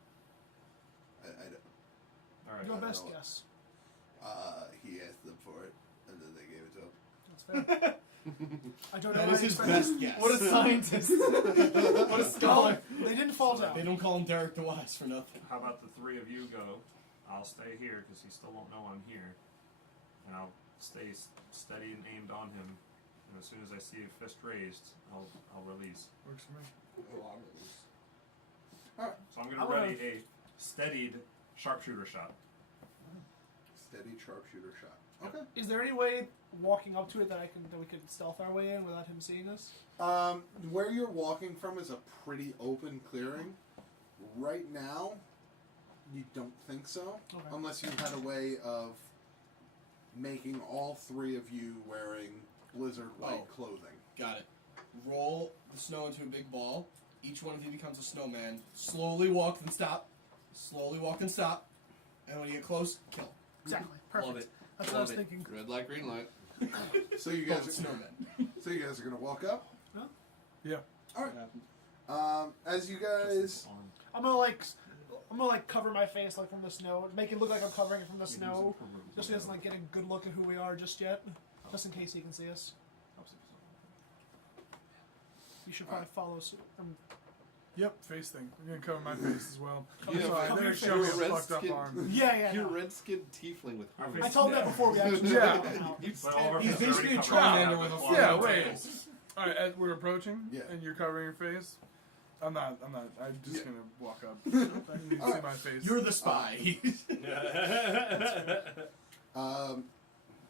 I don't. All right. Your I don't best know. guess. He asked them for it, and then they gave it to him. That's fair. I don't know. That why is I his expected- best guess. What a scientist! What a scholar! They didn't fall down. They don't call him Derek the Wise for nothing. How about the three of you go? I'll stay here because he still won't know I'm here, and I'll stay steady and aimed on him. And as soon as I see a fist raised, I'll release. Works for me. Alright. So I'm I gonna wanna- ready a steadied sharpshooter shot. Steady sharpshooter shot. Okay. Is there any way walking up to it that we could stealth our way in without him seeing us? Where you're walking from is a pretty open clearing. Right now, you don't think so, Okay. unless you had a way of making all three of you wearing blizzard white clothing. Got it. Roll the snow into a big ball. Each one of you becomes a snowman. Slowly walk and stop. Slowly walk and stop. And when you get close, kill. Exactly. Perfect. Love it. That's what I was Love it. thinking. Red light, green light. So you guys, snowmen. so you guys are gonna walk up. Yeah. All right. As you guys, I'm gonna like cover my face like from the snow, make it look like I'm covering it from the snow, just so he doesn't like get a good look at who we are just yet, just in case he can see us. You should probably follow suit. Yep, face thing. I'm gonna cover my face as well. You So have they're your showing face. a fucked up Red arm. Yeah. You're a No. red-skinned tiefling with Our horns. I told him that before we actually Yeah. went out. But all of our He's faces are already basically a covered. Charmander with a Yeah, Yeah, Well, wait. tails. Alright, as we're approaching, Yeah. and you're covering your face. I'm not. I'm just Yeah. gonna walk up. I need to see my face. You're the spy.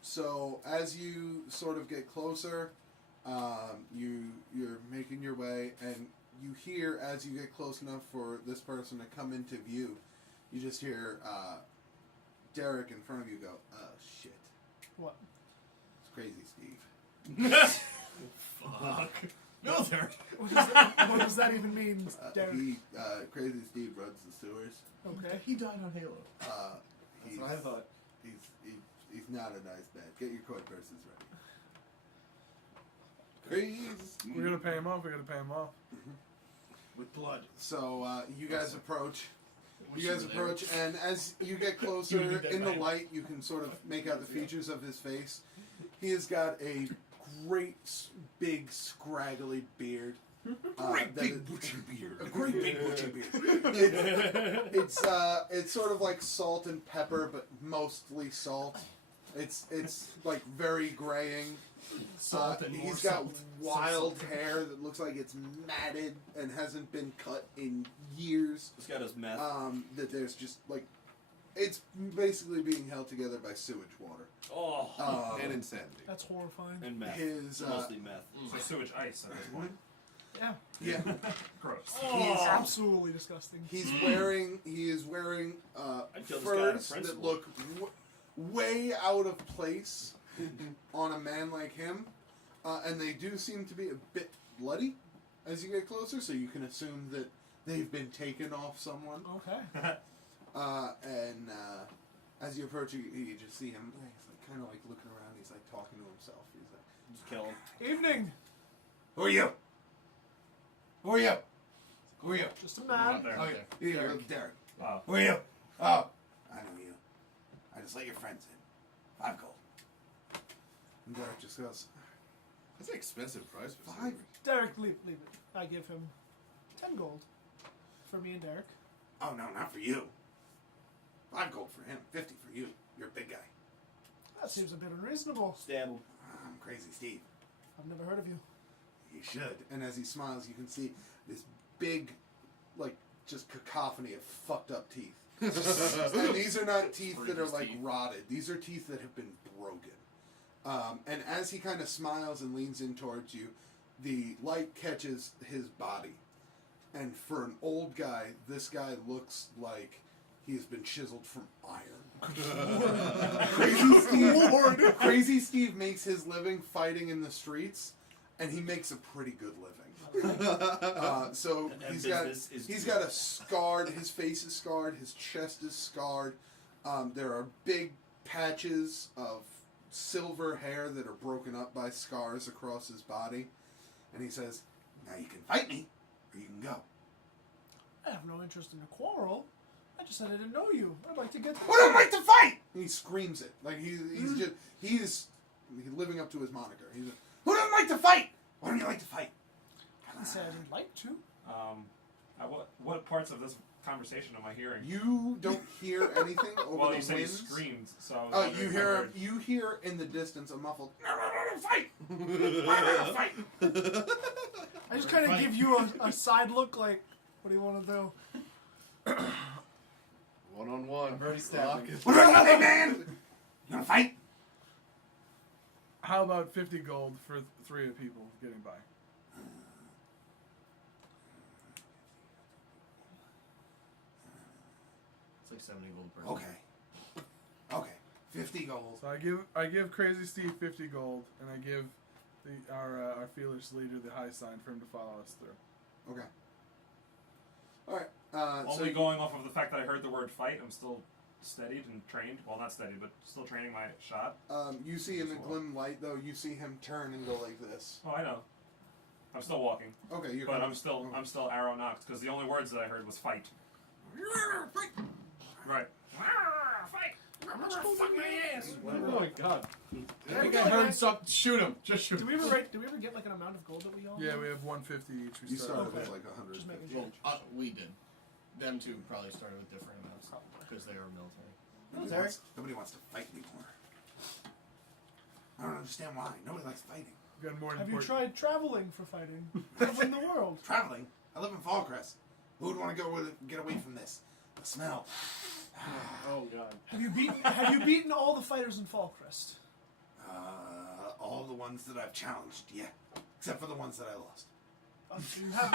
So as you sort of get closer, you're making your way, and you hear as you get close enough for this person to come into view, you just hear Derek in front of you go, "Oh shit, What? it's Crazy Steve." Fuck. No, there. What does that even mean, Derek? Crazy Steve runs the sewers. Okay. He died on Halo. He's, That's what I thought. He's not a nice man. Get your coin purses ready. Crazy Steve. We're gonna pay him off. We're gonna pay him off. With blood. So you guys approach. Wish You guys you were there. approach, and as you get You closer would be dead in the by now. light, you can sort of make out the features of his face. He has got a great, big, scraggly beard. Great that big is- butcher beard. A great big butcher beard. It's sort of like salt and pepper, but mostly salt. It's like very graying. Salt and more He's got salt. wild hair that looks like it's matted and hasn't been cut in years. This guy does meth. That there's just like it's basically being held together by sewage water. Oh. And insanity. That's horrifying. And meth. His Mostly meth. So sewage ice at this point. Yeah. yeah, Gross. He's absolutely disgusting. he is wearing I'd kill this guy out of furs that principle. look way out of place on a man like him, and they do seem to be a bit bloody as you get closer. So you can assume that they've been taken off someone. Okay. And as you approach, you just see him. He's like kind of like looking around. He's like talking to himself. He's like, Just kill him. Evening. "Who are you? Who are you? Who are you?" Just a Not man. there. Oh yeah, Derek. Wow. Who are you? Oh, I know you. I just let your friends in. 5 gold. And Derek just goes, That's an expensive price for 5. silver. Derek, leave it. I give him 10 gold for me and Derek. Oh no, not for you. 5 gold for him. 50 for you. You're a big guy. That seems a bit unreasonable. Stab him. I'm Crazy Steve. I've never heard of you. You should. And as he smiles, you can see this big, like, just cacophony of fucked up teeth. And these are not teeth that are, like, teeth. rotted. These are teeth that have been broken. And as he kind of smiles and leans in towards you, the light catches his body. And for an old guy, this guy looks like he has been chiseled from iron. Crazy Steve makes his living fighting in the streets, and he makes a pretty good living. So That he's got business is he's good. got a scarred. His face is scarred. His chest is scarred. There are big patches of silver hair that are broken up by scars across his body, and he says, "Now you can fight me, or you can go." I have no interest in a quarrel. I just said I didn't know you. I'd like to get to Who don't like to fight? And he screams it like he's living up to his moniker. He's like, "Who doesn't like to fight? Why don't you like to fight?" I didn't say I didn't like to. What parts of this conversation am I hearing? You don't hear anything over Well, the you said he winds. screamed, so I was Oh, wondering you if I hear heard- you hear in the distance a muffled fight. Fight. I just kind of give you a side look like, what do you want to do? One-on-one. I've already stabbed him. What are you, man? You wanna fight? How about 50 gold for 3 people getting by? It's like 70 gold per. Okay. 50 gold. So I give Crazy Steve 50 gold, and I give our fearless leader the high sign for him to follow us through. Okay. All right. Only going off of the fact that I heard the word fight, I'm still steadied and trained. Well, not steadied, but still training my shot. You see in the glim light, though, you see him turn and go like this. Oh, I know. I'm still walking. Okay, you're. But I'm still arrow knocked because the only words that I heard was fight. Fight. Right. Fight. Fuck my ass. Oh my god. I think I heard something. Shoot him. Just shoot Do him. we ever get like an amount of gold that we all? Yeah, have? we have 150 each. We You started started with Okay. like 100. Just making Well, sure. we did. Them two probably started with different amounts because they were military. Nobody wants to fight anymore. I don't understand why. Nobody likes fighting. We've got more Have you important. tried traveling for fighting? Traveling the world. Traveling. I live in Fallcrest. Who would want to go get away from this? The smell. Oh god. Have you beaten all the fighters in Fallcrest? All the ones that I've challenged, yeah. Except for the ones that I lost. You have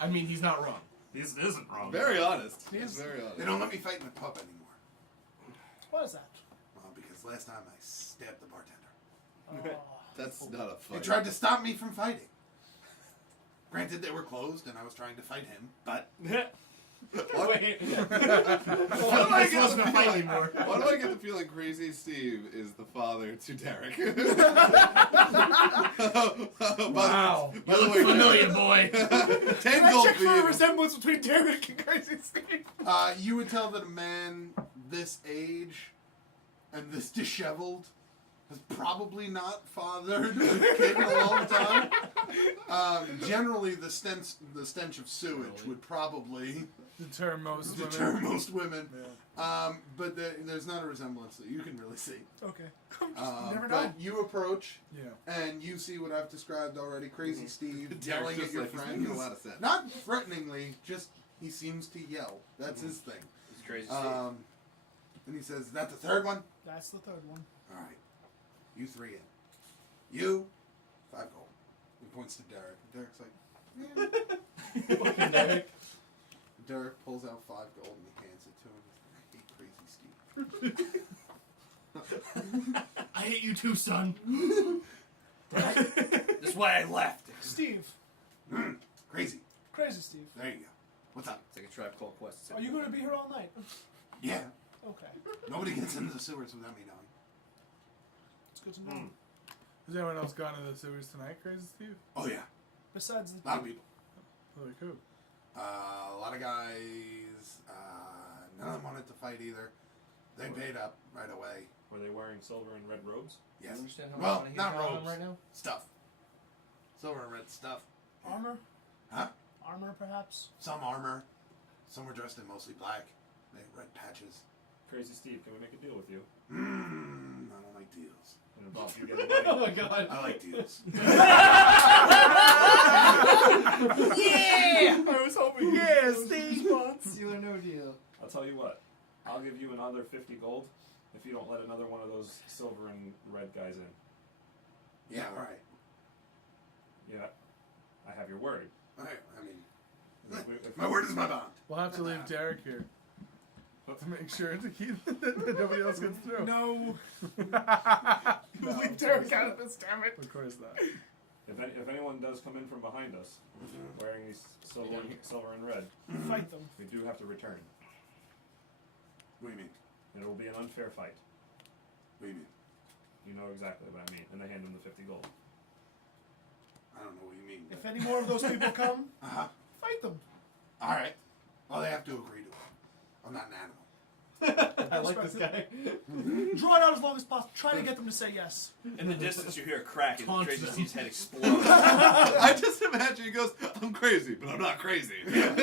I mean, he's not wrong. This isn't wrong. Very honest. He is- He's very They honest. don't let me fight in the pub anymore. Why is that? Well, because last time I stabbed the bartender. Oh. That's not a They fight. tried to stop me from fighting. Granted, they were closed, and I was trying to fight him, but Wait. Why This wasn't a fight anymore. Why do I get the feeling Crazy Steve is the father to Derek? Wow. By the way, Familiar boy. 10 Can I gold check for for a you. resemblance between Derek and Crazy Steve? you would tell that a man this age and this disheveled has probably not fathered a kid in a long time. Generally, the stench of sewage would probably Deter most deter women. most women. Yeah. But there's not a resemblance that you can really see. Okay. But Never know. you approach, Yeah. and you see what I've described already. Crazy Steve Derek's yelling just at your like, he's friends. making a lot of sense. Not threateningly, just he seems to yell. That's his thing. It's crazy. Steve. And he says, "Is that the third one?" That's the third one. All right. You 3 in. You 5 gold. He points to Derek. Derek's like, yeah. Derek pulls out 5 gold and he hands it to him. I hate Crazy Steve. I hate you too, son. This is why I left. Steve. Crazy. Crazy Steve. There you go. What's up? It's like a Tribe Called Quest. Are you going to be here all night? Yeah. Okay. Nobody gets into the sewers without me knowing. It's good to know. Has anyone else gone to the sewers tonight, Crazy Steve? Oh yeah. Besides the A lot of people. Really cool. A lot of guys. None of them wanted to fight either. They paid up right away. Were they wearing silver and red robes? Do you Yes. understand how Well, much money he's not got on him robes. right now? Stuff. Silver and red stuff. armor? Huh? Armor, perhaps? Some armor. Some were dressed in mostly black. They had red patches. Crazy Steve, can we make a deal with you? I don't like deals. It involves you getting money. Oh my god. I like deals. Yeah! I was hoping. Yeah, Steve wants deal or no deal. I'll tell you what. I'll give you another 50 gold if you don't let another one of those silver and red guys in. Yeah, alright. Yeah, I have your word. Alright, I mean, If my word is my bond. We'll have to leave Derek here to make sure to keep that nobody else gets through. No. No, Leave Derek out of this, damn it. Of course not. If anyone does come in from behind us, wearing these silver and red, Fight them. we do have to return. What do you mean? It will be an unfair fight. What do you mean? You know exactly what I mean. And they hand him the 50 gold. I don't know what you mean. If any more of those people come, Uh-huh. fight them. Alright. Well, they have to agree to it. I'm not an animal. I like this guy. Draw it out as long as possible. Try to get them to say yes. In the distance, you hear a crack and Taunt Crazy them. Steve's head explodes. I just imagine he goes, I'm crazy, but I'm not crazy. Talk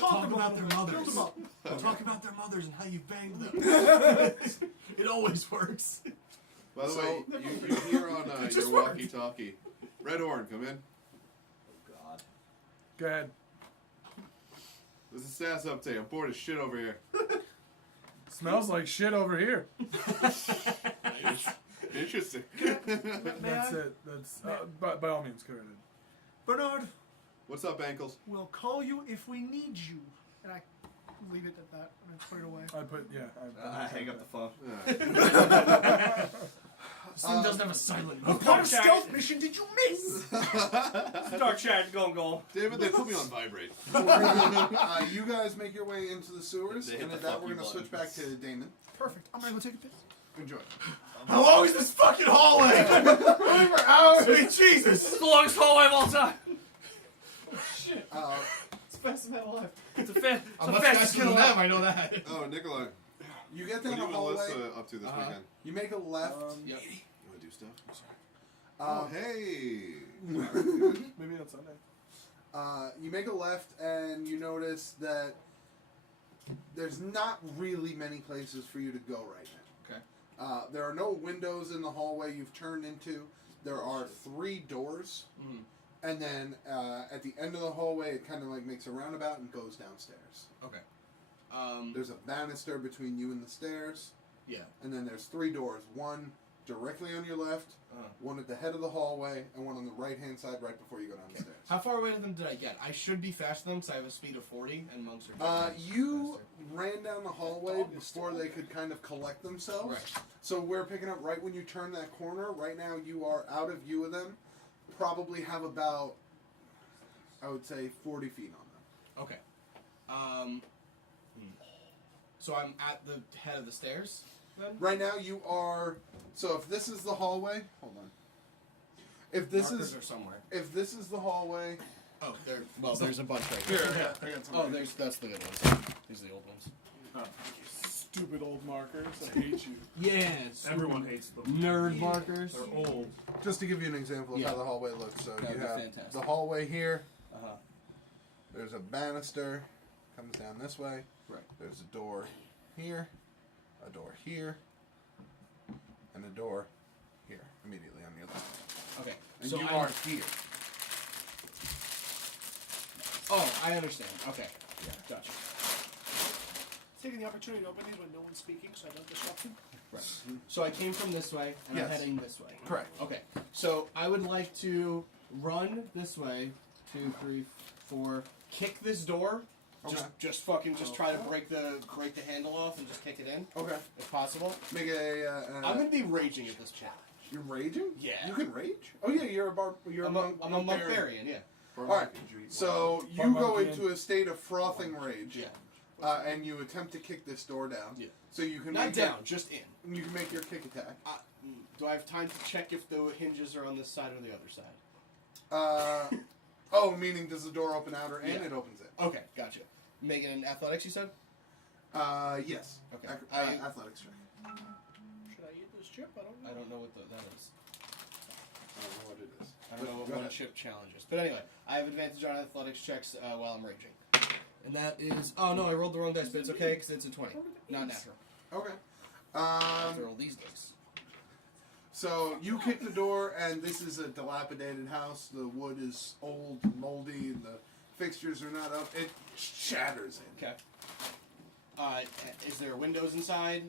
Talk about about them. their Build them mothers. up. Talk about their mothers and how you banged them. It always works. By the So- way, you hear on your walkie-talkie, Red Horn, come in. God. Go ahead. This is status update. I'm bored as shit over here. Smells like shit over here. Interesting. That's it. That's by all means, go ahead. Bernard, What's up, ankles? we'll call you if we need you. And I leave it at that and I put it away. I put I hang up the phone. This thing doesn't have a silent What mode. kind of stealth mission did you miss? Dark chat, go. David, they put me on vibrate. You guys make your way into the sewers, They hit and the at that fuck we're you going to switch back to Damon. Perfect. I'm gonna go take a piss. Enjoy. How long is this fucking hallway? For hours. Sweet Jesus! This is the longest hallway of all time. Shit. It's It's the fastest man alive. It's a fan. I'm much faster than them, I know that. Oh, Nikolai. You get What down are the you and hallway. Alyssa up to this weekend? You make a left. Yep. You want to do stuff? I'm sorry. Hey. Maybe on Sunday. You make a left, and you notice that there's not really many places for you to go right now. Okay. There are no windows in the hallway you've turned into. There are 3 doors, and then at the end of the hallway, it kind of like makes a roundabout and goes downstairs. Okay. There's a banister between you and the stairs, Yeah. and then there's 3 doors. One directly on your left, one at the head of the hallway, and one on the right-hand side right before you go down the stairs. How far away from them did I get? I should be faster than them because I have a speed of 40, and monks are You ran down the hallway before they could kind of collect themselves. Right. So we're picking up right when you turn that corner. Right now you are out of view of them. Probably have about, I would say, 40 feet on them. Okay. So I'm at the head of the stairs, then? Right now you are, so if this is the hallway, hold on. If this Markers is, are somewhere. if this is the hallway, Oh, there. Well, there's a bunch right here. I got some. Oh, that's the good ones. These are the old ones. Stupid old markers. I hate you. Yes. Everyone hates them. Nerd markers. They're old. Just to give you an example of Yeah. how the hallway looks. So That'd you be have fantastic. the hallway here. Uh-huh. There's a banister, comes down this way. Right. There's a door here, a door here, and a door here, immediately on your left. Okay. And so you I'm- are here. Oh, I understand. Okay. Yeah, gotcha. Taking the opportunity to open these when no one's speaking, so I don't disrupt them. Right. So I came from this way, and I'm Yes. heading this way. Correct. Okay. So I would like to run this way. 2, 3, 4. Kick this door. Okay. Just fucking try to break the handle off and just kick it in Okay. if possible. Make a. I'm gonna be raging at this point. You're raging? Yeah. You can rage? Oh yeah, you're a You're I'm a monk-barian, yeah. Alright, so you go Barbarian. into a state of frothing rage. Yeah. And you attempt to kick this door down. Yeah. So you can Not make down, just in. You can make your kick attack. Do I have time to check if the hinges are on this side or the other side? Oh, meaning does the door open outer and Yeah. it opens it? Okay, gotcha. Making an athletics, you said? Yes. Okay. Athletics check. Should I eat this chip? I don't know. I don't know what that is. I don't know what it is. I don't know what Go one ahead. chip challenge is. But anyway, I have advantage on athletics checks while I'm raging. And that is... Oh, no, I rolled the wrong dice, but it's okay because it's a 20. Not natural. Okay. After all these dice. So you kick the door, and this is a dilapidated house. The wood is old, moldy, and the fixtures are not up. It shatters in. Okay. Is there windows inside?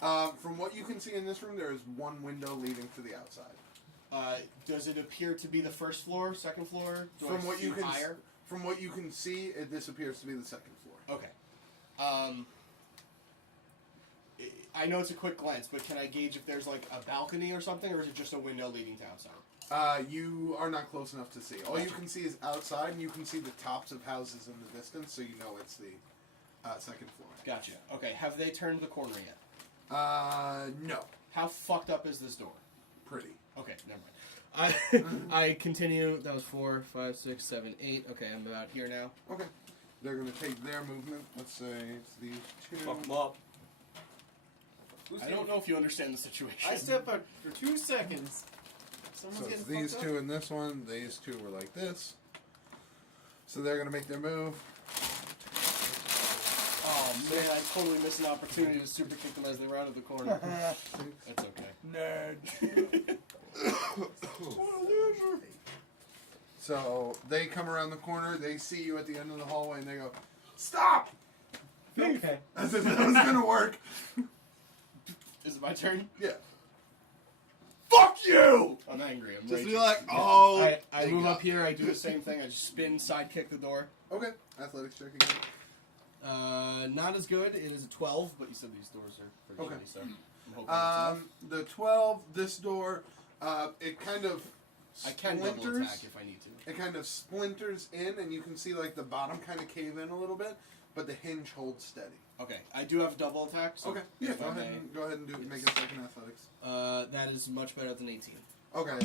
From what you can see in this room, there is one window leading to the outside. Does it appear to be the first floor, second floor? Do I From what see you can, higher? from what you can see, this appears to be the second floor. Okay. I know it's a quick glance, but can I gauge if there's like a balcony or something, or is it just a window leading to outside? You are not close enough to see. All you can see is outside, and you can see the tops of houses in the distance, so you know it's the second floor. Gotcha. Okay. Have they turned the corner yet? No. How fucked up is this door? Pretty. Okay, never mind. I continue. That was 4, 5, 6, 7, 8. Okay, I'm about here now. Okay. They're going to take their movement. Let's say it's these 2. Fuck them up. I don't know if you understand the situation. I step out for 2 seconds. Someone's So getting it's these fucked 2 up. and this one. These 2 were like this. So they're going to make their move. Oh man, I totally missed an opportunity to super kick them as they rounded the corner. That's okay. Nerd. So they come around the corner. They see you at the end of the hallway, and they go, "Stop!" Okay. As if that was gonna work. Is it my turn? Yeah. Fuck you! I'm angry. I'm Just raging. be like, oh. I they move got up here. I do the same thing. I just spin, sidekick the door. Okay. Athletics check again. Not as good. It is a 12, but you said these doors are pretty Okay. heavy, so I'm hoping that's enough. The 12, this door, it kind of I can double splinters. attack if I need to. It kind of splinters in, and you can see like the bottom kind of cave in a little bit, but the hinge holds steady. Okay, I do have double attack. So Okay. Yeah. if Go I ahead may- and do it. Make a second athletics. That is much better than 18. Okay.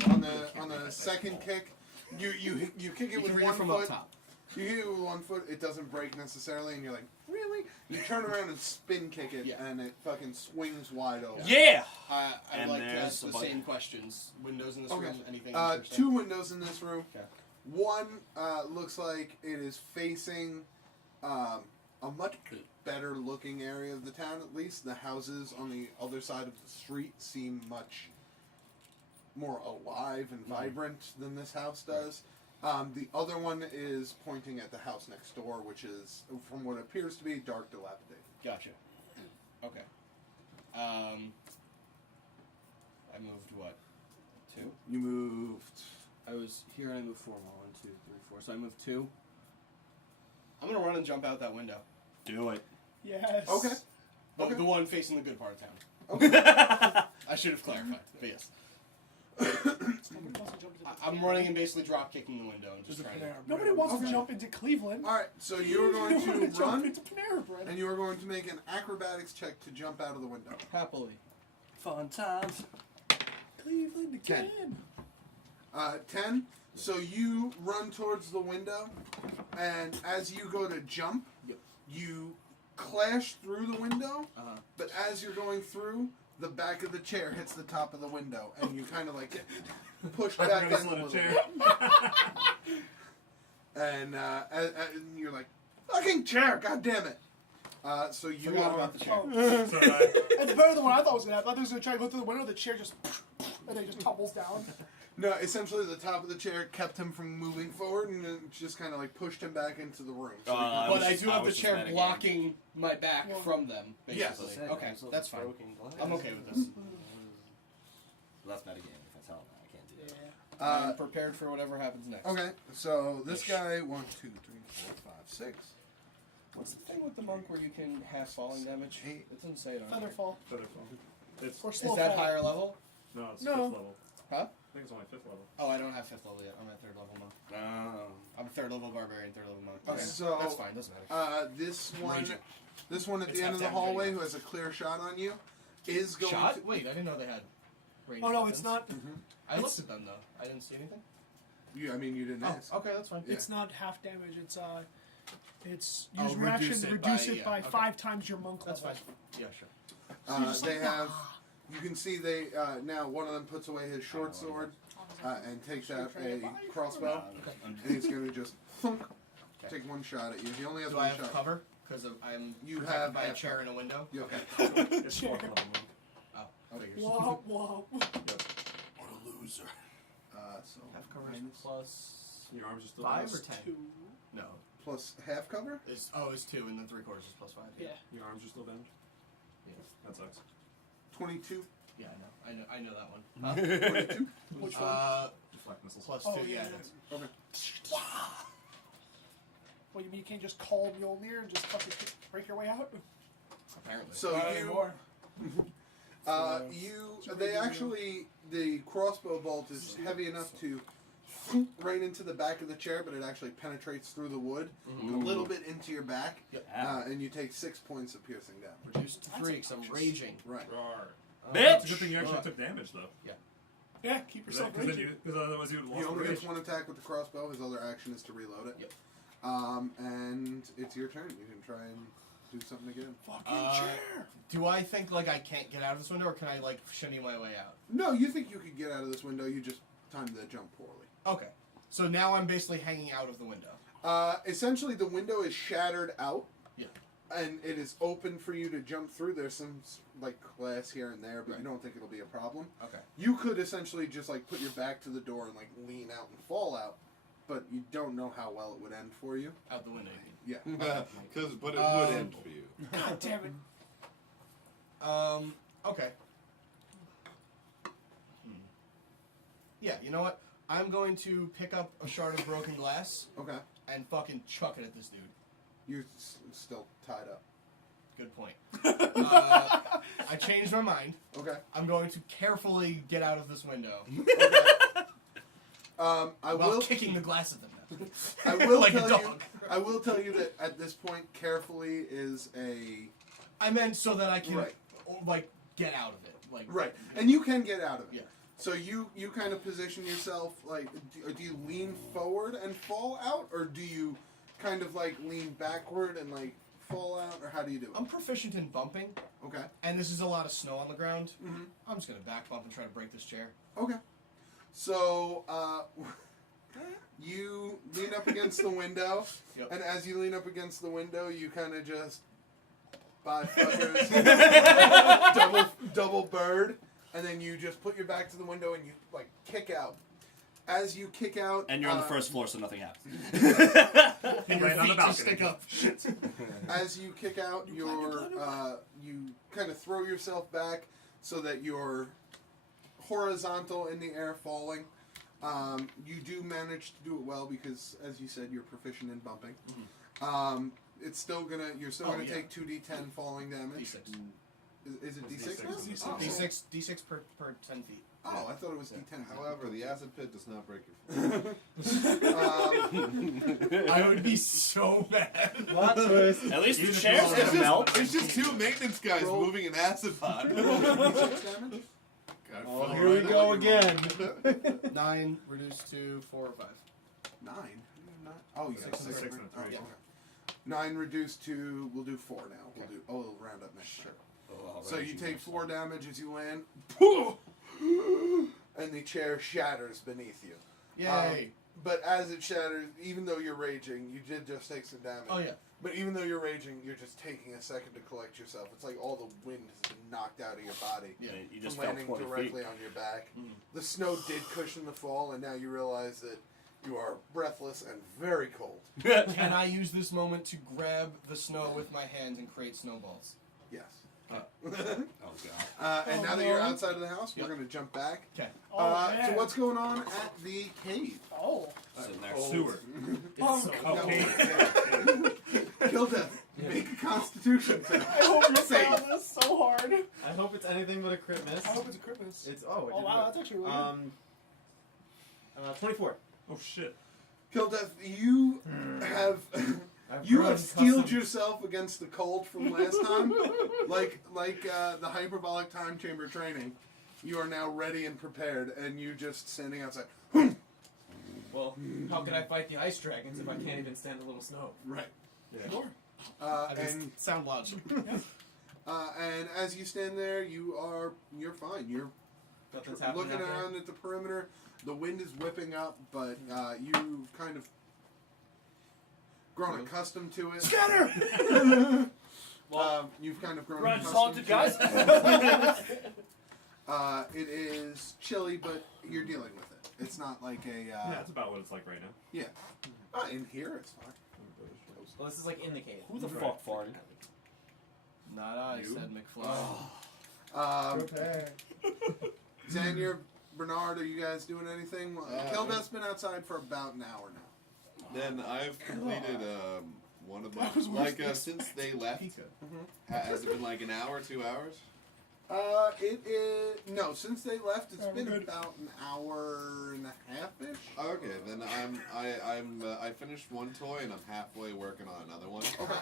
On the second kick, you kick it You with can read one it from foot. up top. You hit it with 1 foot. It doesn't break necessarily, and you're like, really? You turn around and spin kick it, Yeah. and it fucking swings wide open. Yeah! I And like to there's ask a the bug. same questions. Windows in this Okay. room, anything 2 interesting? windows in this room. Okay. One looks like it is facing a much better looking area of the town, at least. The houses on the other side of the street seem much more alive and vibrant than this house does. The other one is pointing at the house next door, which is, from what appears to be, dark, dilapidated. Gotcha. Okay. I moved what? 2? You moved. I was here and I moved 4 more. 1, 2, 3, 4. So I moved 2. I'm gonna run and jump out that window. Do it. Yes. Okay. The one facing the good part of town. Okay. I should have clarified, but yes. Nobody wants to jump into I'm running and basically drop kicking the window and just trying to. Nobody wants Okay. to jump into Cleveland. Alright, so you're going You want to jump run, into Panera Bread. and you are going to make an acrobatics check to jump out of the window. Happily. Fun times. Cleveland again. 10. So you run towards the window, and as you go to jump, Yep. you clash through the window, Uh-huh. but as you're going through, the back of the chair hits the top of the window, and you kind of like get pushed I back forgot in to a slid a little chair. bit. And you're like, fucking chair, god damn it. So you Forgot are... about the chair. Oh, So it's better than what I thought was gonna happen. I thought he was gonna try to go through the window. The chair just and then he just tumbles down. No, essentially the top of the chair kept him from moving forward, and it just kind of like pushed him back into the room. So he I But was I just- do I have the was just chair metagaming. blocking my back Well, from them, yes. basically. Okay, that's fine. Broken glass. I'm okay with this. Well, that's metagaming. If I tell him that, I can't do that. I'm prepared for whatever happens next. Okay, so this Ish. guy, 1, 2, 3, 4, 5, 6. What's the thing with the monk where you can half falling damage? Eight. It doesn't say it on here. Featherfall. it's Or Is slow that fall. higher level? no, it's No. 5th level. Huh? I think it's only 5th level. Oh, I don't have 5th level yet. I'm at 3rd level monk. I'm a 3rd level barbarian, 3rd level monk. Okay, So, that's fine. Doesn't matter. This Raging. one at It's the end of the half damage hallway anyway. who has a clear shot on you is going Shot? to... Wait, I didn't know they had ranged Oh no, weapons. it's not. I looked at them though. I didn't see anything. You, I mean, you didn't Oh, ask. okay, that's fine. Yeah. It's not half damage. It's use Oh, reaction reduce to it reduce by- it yeah, by okay. 5 times your monk That's level. fine. Yeah, sure. They have... You can see they... now, one of them puts away his short sword and takes out a crossbow. And he's going to just thunk, Okay. take one shot at you. He only has Do one I have shot. cover? Because I'm You protected have by a half chair cover. in a window. You okay? It's 4th level. monk. Oh, figures. Womp womp. What a loser. So Half cover is minus plus Your arms are still 5 or plus 10? 2. No. plus half cover? It's 2 and then 3/4 is plus 5. Yeah. Your arms are still bent. Yeah. That sucks. 22. Yeah, I know that one. Huh? 22. Which one? Deflect missiles. Plus Oh, 2, yeah. yeah. Okay. Well, you mean you can't just call Mjolnir and just fucking break your way out? Apparently. So Not you, anymore. they actually, the crossbow bolt is heavy enough to right into the back of the chair, but it actually penetrates through the wood a little bit into your back, Yep. and you take 6 points of piercing damage. Reduced to 3 because I'm raging. Right. It's a good thing you actually took damage, though. Yeah, keep yourself raging. Because otherwise you would He have lost only the gets rage. one attack with the crossbow. His other action is to reload it. Yep. And it's your turn. You can try and do something again. Fucking chair. Do I think like I can't get out of this window, or can I like shimmy my way out? No, you think you could get out of this window. You just timed the jump poorly. Okay. So now I'm basically hanging out of the window. Essentially, the window is shattered out. Yeah. And it is open for you to jump through. There's some like glass here and there, but Right. you don't think it'll be a problem. Okay. You could essentially just like put your back to the door and like lean out and fall out. but you don't know how well it would end for you. Out the window. Yeah. But it would end for you. God damn it. Okay. Yeah, you know what? I'm going to pick up a shard of broken glass Okay. and fucking chuck it at this dude. You're still tied up. Good point. I changed my mind. Okay. I'm going to carefully get out of this window Okay. I while will kicking the glass at them. I will like tell a you. dog. I will tell you that at this point, carefully is a I meant so that I can Right. like get out of it. Like right, and you can get out of it. Yeah. So you kind of position yourself like, do you lean forward and fall out, or do you kind of like lean backward and like fall out, or how do you do it? I'm proficient in bumping, Okay. and this is a lot of snow on the ground. Mm-hmm. I'm just gonna back bump and try to break this chair. Okay. So you lean up against the window, Yep. and as you lean up against the window, you kind of just bye fuckers, double bird, and then you just put your back to the window and you like kick out. As you kick out, And you're on the first floor, so nothing happens. And your Right on the feet just stick balcony. up. Shit. As you kick out, you kind of throw yourself back so that you're horizontal in the air, falling. You do manage to do it well because, as you said, you're proficient in bumping. You're still gonna yeah. take 2d10 falling damage. D6. Is it It's d6 now? D6. Oh. D6 per 10 feet. Oh, I thought it was d10. However, the acid pit does not break your fall. I would be so mad. Plot twist. At least the Even if chair's you gonna roll melt. It's just two maintenance guys Roll. moving an acid pod. Roll d6 damage. Oh, here we go again. 9 reduced to 4 or 5. 9. Oh, you got 6 and 6 3. and 3. Oh, yeah. Okay. 9 reduced to. We'll do 4 now. We'll round up next turn. So you take 4 damage as you land, and the chair shatters beneath you. Yay. But as it shatters, even though you're raging, you did just take some damage. Oh, yeah. But even though you're raging, you're just taking a second to collect yourself. It's like all the wind has been knocked out of your body. Yeah. You just From fell landing 20 feet. directly on your back. Mhm. The snow did cushion the fall, and now you realize that you are breathless and very cold. Can I use this moment to grab the snow with my hands and create snowballs? Yes. Oh, God. And Oh, now that you're no. outside of the house, Yep. we're going to jump back. Okay. Oh, So man. what's going on at the cave? Oh. Sitting there. Cold. Sewer. Oh, so No. Okay. Kill death. Make a constitution check. I hope you Save. fail this so hard. I hope it's anything but a crit miss. I hope it's a crit miss. It's it Oh, did wow, good. that's actually really good. 24. Oh shit. Kill death. You have I've you grown have steeled accustomed- yourself against the cold from last time, like the hyperbolic time chamber training. You are now ready and prepared, and you just standing outside. Well, how can I fight the ice dragons if I can't even stand a little snow? Right. Yeah. Sure. And Sound logical. and as you stand there, you're fine. You're Nothing's happening looking out there? around at the perimeter. The wind is whipping up, but you kind of grown accustomed to it. Scatter! You've kind of grown Grudge accustomed salted, to guys. it. It is chilly, but you're dealing with it. It's not like a Yeah, that's about what it's like right now. in here. It's fine. Well, this is like in the cave. Who the Right. fuck farted? Not I, You? said McFly. Prepare. Xander, Bernard, are you guys doing anything? Kildeath's been outside for about an hour now. Then I've completed one of my since they left. Has it been like an hour, 2 hours? It is no. Since they left, it's Oh, been good. about an hour and a half-ish. Okay, then I finished one toy and I'm halfway working on another one. Okay.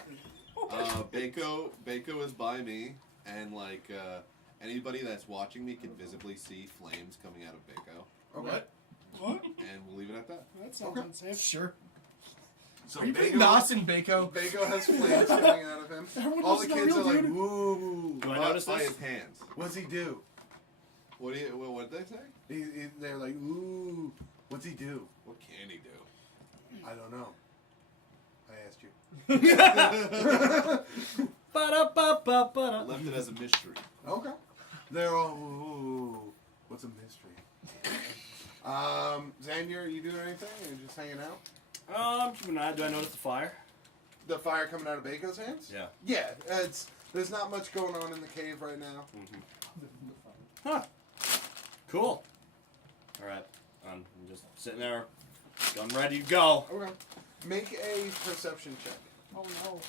Bako is by me, and anybody that's watching me can visibly see flames coming out of Bako, Okay. What? and we'll leave it at that. That sounds Okay. unsafe. Sure. So Are you Bako- putting Nos in Bako? Bako has flames coming out of him. Everyone All knows the it's not kids real, are like, dude. "Woo!" Do I notice By this? his hands. What's he do? What did they say? They're like, "Ooh, what's he do?" What can he do? I don't know. I asked you. I left it as a mystery. Okay. They're all, "Ooh, what's a mystery?" Xander, are you doing anything? Or you just hanging out? Keep an eye. Do I notice the fire? The fire coming out of Baco's hands? Yeah. Yeah, there's not much going on in the cave right now. Huh. Cool. Alright. I'm just sitting there, gun ready to go. Okay. Make a perception check. Oh no.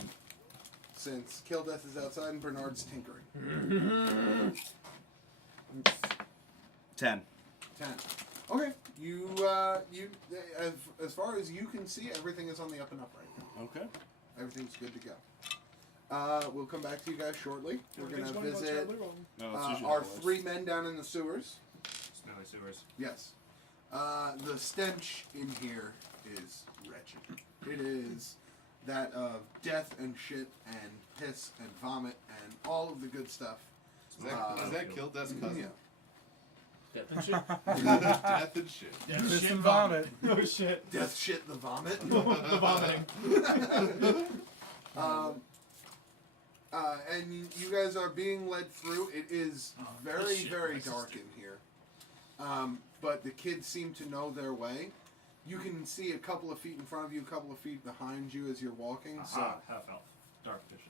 Since Kildeth is outside and Bernard's tinkering. 10. 10. Okay. You as far as you can see, everything is on the up and up right now. Okay. Everything's good to go. We'll come back to you guys shortly. We're going to visit our 3 men down in the sewers. Smelly sewers. Yes. The stench in here is wretched. It is that of death and shit and piss and vomit and all of the good stuff. Is that Kildeath's cousin? Yeah. Death and shit. Death and shit. Death, Piss shit, and vomit. vomit. Oh shit. Death, shit, the vomit. The vomiting. And you guys are being led through. It is very, shit, very my dark sister. in here. But the kids seem to know their way. You can see a couple of feet in front of you, a couple of feet behind you as you're walking. So Aha, half elf. Dark vision.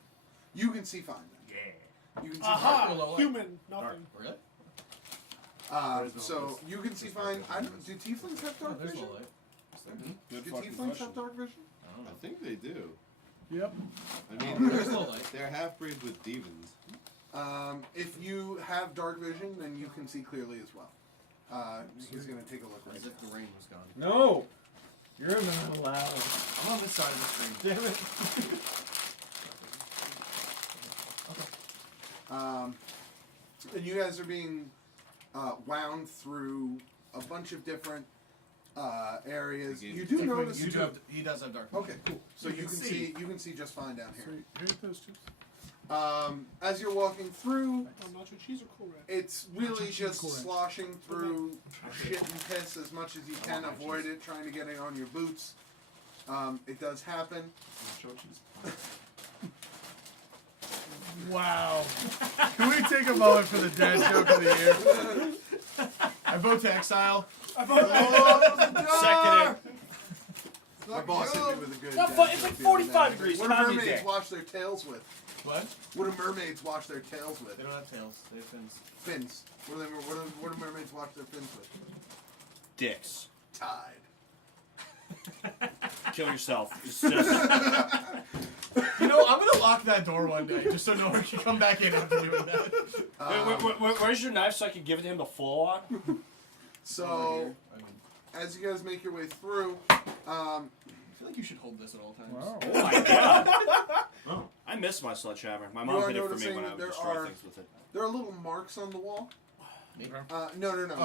you can see fine then. Yeah. You can see Aha! Dark. Human, nothing. Really? fine. So you can see fine. Do tieflings have dark There's vision? no light. Good Do fucking tieflings question. have dark vision? I think they do. Yep. I mean, There's no light. they're half-breeds with demons. If you have dark vision, then you can see clearly as well. He's going to take a look right As now. if the rain was gone. No. You're not allowed. I'm on this side of the screen. Damn it. And you guys are being wound through a bunch of different areas. You do notice. He does have dark. Okay, cool. So You you can can see. see. You can see just fine down here. Sweet. Here are those chips. As you're walking through, Nacho cheese or cool red? it's really cheese just cool ranch. sloshing through shit and piss as much as you can. Avoid it. Trying to get it on your boots. It does happen. Wow. Can we take a moment for the dad joke of the year? I vote to exile. Second My boss hit me with a good. No, dad but it's joke like the other 45 day. degrees. What do Calm you mermaids down. wash their tails with? What? What do mermaids wash their tails with? They don't have tails. They have fins. Fins. What do mermaids wash their fins with? Dicks. Tide. Kill yourself. Just You know, I'm gonna lock that door one day just so no one can come back in after doing that. where's your knife so I can give it to him to full on? So, I mean, as you guys make your way through, I feel like you should hold this at all times. Wow. Oh my god. I miss my sledgehammer. My You mom are hid it for me noticing when I that would there destroy are- things with it. there are little marks on the wall. Me? No, Oh,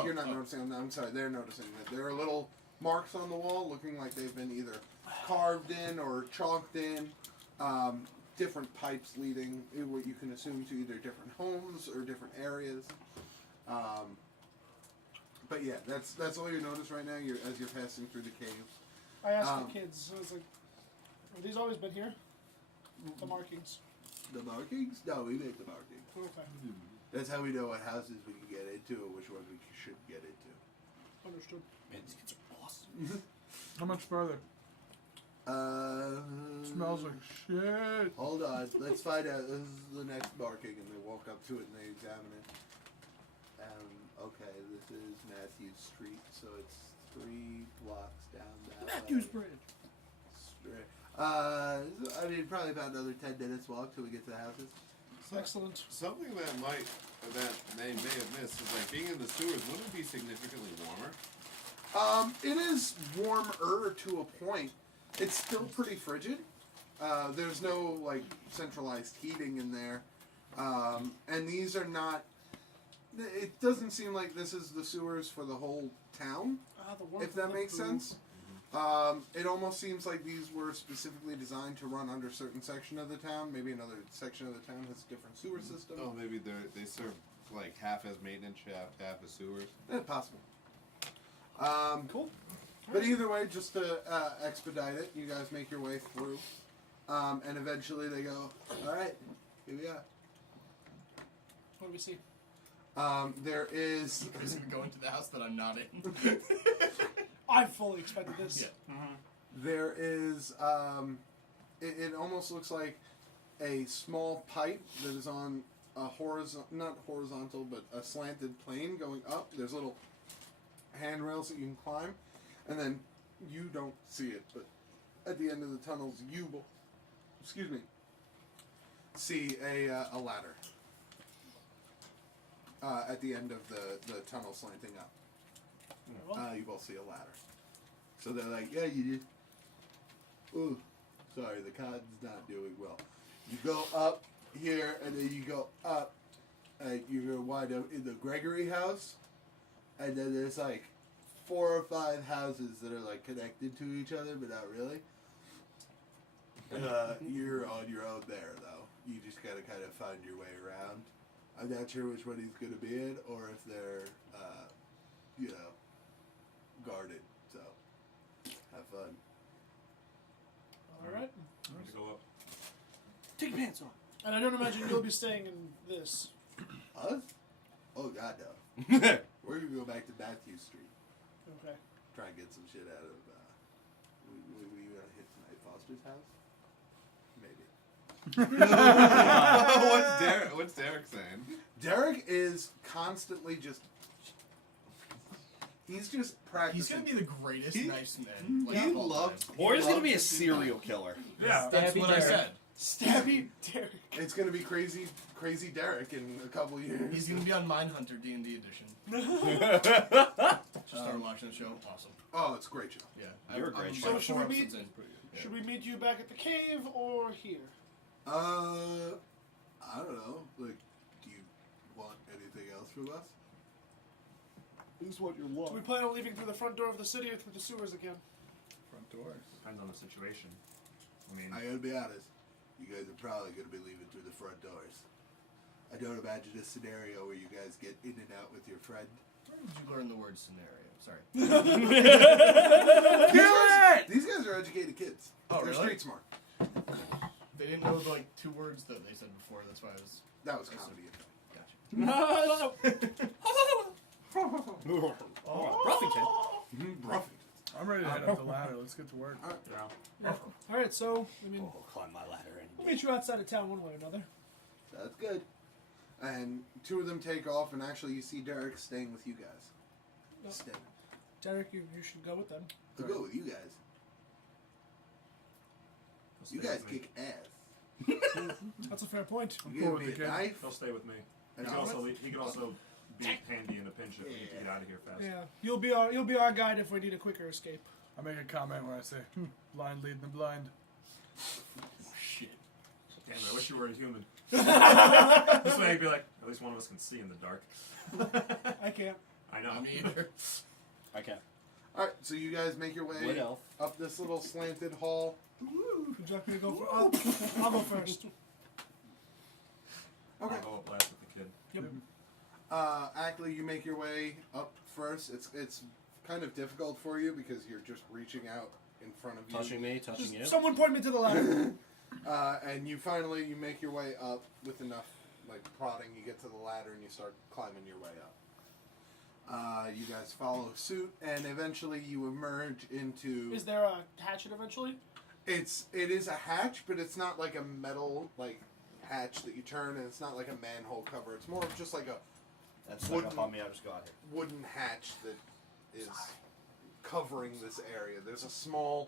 you're not oh. noticing them. I'm sorry, they're noticing that. There are little marks on the wall looking like they've been either carved in or chalked in. Different pipes leading, what you can assume, to either different homes or different areas. But yeah, that's all you notice right now. As you're passing through the cave. I asked the kids, I was like, have these always been here? The markings. The markings? No, we made the markings. Okay. That's how we know what houses we can get into and which ones we should get into. Understood. Man, these kids are awesome. How much farther? Smells like shit. Hold on, let's find out. This is the next marking, and they walk up to it and they examine it. Okay, this is Matthews Street, so it's 3 blocks down that Matthews way. Bridge. Straight. I mean, probably about another 10 minutes walk till we get to the houses. Excellent. Something that they may have missed is like being in the sewers. Wouldn't it be significantly warmer? It is warmer to a point. It's still pretty frigid. There's no like centralized heating in there, and these are not. It doesn't seem like this is the sewers for the whole town, if that makes sense. It almost seems like these were specifically designed to run under a certain section of the town. Maybe another section of the town has a different sewer system. Oh, maybe they serve like half as maintenance shaft, half as sewers. Possible. Cool. But either way, just to expedite it, you guys make your way through, and eventually they go, all right, here we are. What do we see? There is. Chris would go into the house that I'm not in. I fully expected this. Yeah. There is. It almost looks like a small pipe that is on a not horizontal, but a slanted plane going up. There's little handrails that you can climb, and then you don't see it, but at the end of the tunnels, you will, see a ladder at the end of the tunnel slanting up. You both see a ladder. So they're like, yeah, you did. Ooh, sorry, the cotton's not doing well. You go up here, and then you go up, and you're going to wind up in the Gregory house, and then there's like 4 or 5 houses that are like connected to each other, but not really. You're on your own there, though. You just gotta kind of find your way around. I'm not sure which one he's gonna be in, or if they're, guarded. So, have fun. All right. I'm gonna go up. Take your pants off. And I don't imagine you'll be staying in this. Us? Oh God, no. We're gonna go back to Matthew Street. Okay. Try and get some shit out of. What are you gonna hit tonight? Foster's house? Maybe. What's Derek saying? Derek is constantly just. He's just practicing. He's gonna be the greatest nice man. Like, He of all loves. time. Or he's gonna be a serial killer. Yeah. That's what I said. Stabby Derek. It's gonna be crazy Derek in a couple years. He's gonna be on Mindhunter D&D edition. Just start watching the show. Awesome. Oh, it's a great show. Yeah. You're a great I'm show. like So should 4 we meet- episodes in. Pretty good. Should we meet you back at the cave or here? I don't know. Like, do you want anything else from us? Who's what you Do we plan on leaving through the front door of the city or through the sewers again? Front doors. Depends on the situation. I mean, I gotta be honest. You guys are probably gonna be leaving through the front doors. I don't imagine a scenario where you guys get in and out with your friend. Where did you learn the word scenario? Sorry. These guys are educated kids. Oh, They're really? street smart. They didn't know the 2 words that they said before. That's why I was. That was comedy. Oh, Ruffington. Bruffington. I'm ready to head up the ladder. Let's get to work. yeah. All right. So I mean, Oh, climb my ladder we'll any meet you outside of town one way or another. That's good. And 2 of them take off, and actually you see Derek staying with you guys. No. Stay. Derek, you should go with them. I'll go with you guys. He'll You stay guys with me. kick ass. That's a fair point. You cool give with me the a kid. knife. He'll stay with me. He And can I'll- also be handy in a pinch if we need to get out of here fast. Yeah, you'll be our guide if we need a quicker escape. I make a comment where I say, blind leading the blind. Shit. Damn, I wish you were a human. This way I'd be like, at least one of us can see in the dark. I can't. I know. Not me either. Okay. Alright, so you guys make your Wood way elf. up this little slanted hall. Would you like me to go? I'll go first. Okay. I'll go up last with the kid. Yep. Ackley, you make your way up first. It's kind of difficult for you because you're just reaching out in front of you. Touching me, touching you. Someone point me to the ladder. And you make your way up with enough like prodding. You get to the ladder and you start climbing your way up. You guys follow suit, and eventually you emerge into. Is there a hatchet eventually? It is a hatch, but it's not like a metal like hatch that you turn, and it's not like a manhole cover. It's more of just like a That's stuck up on me. I just got here. wooden hatch that is covering this area. There's a small